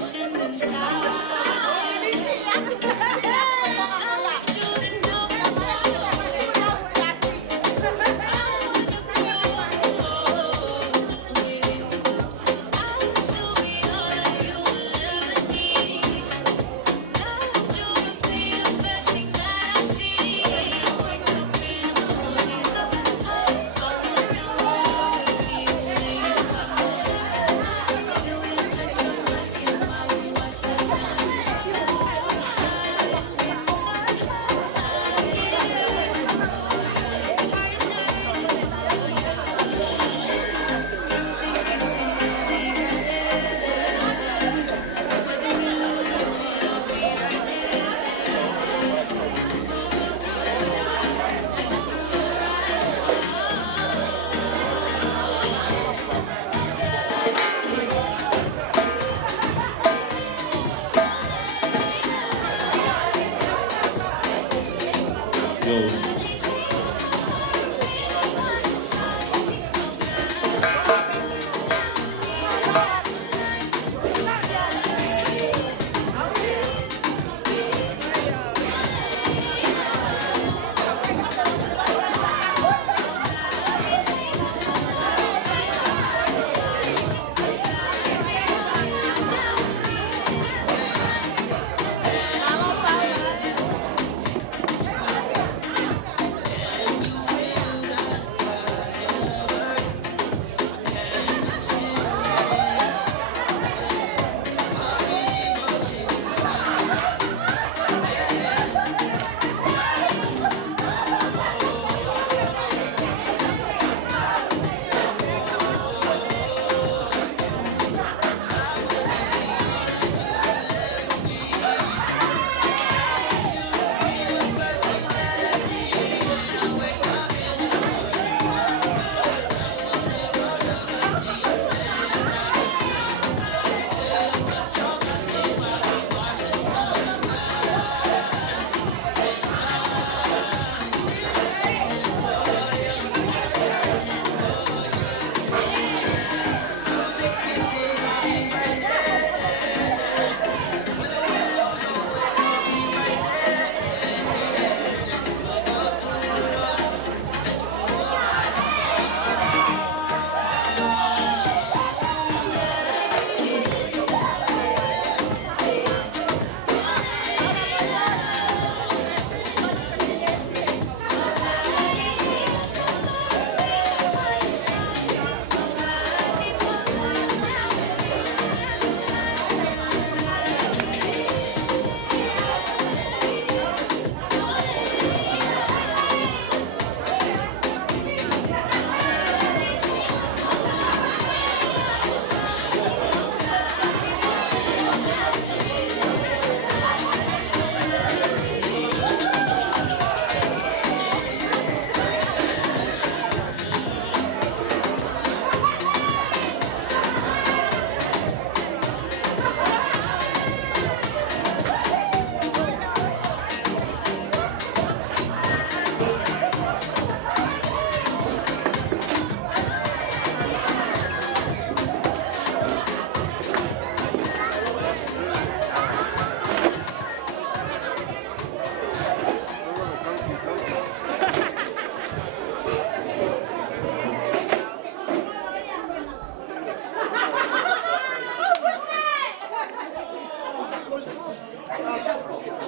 Thank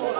you.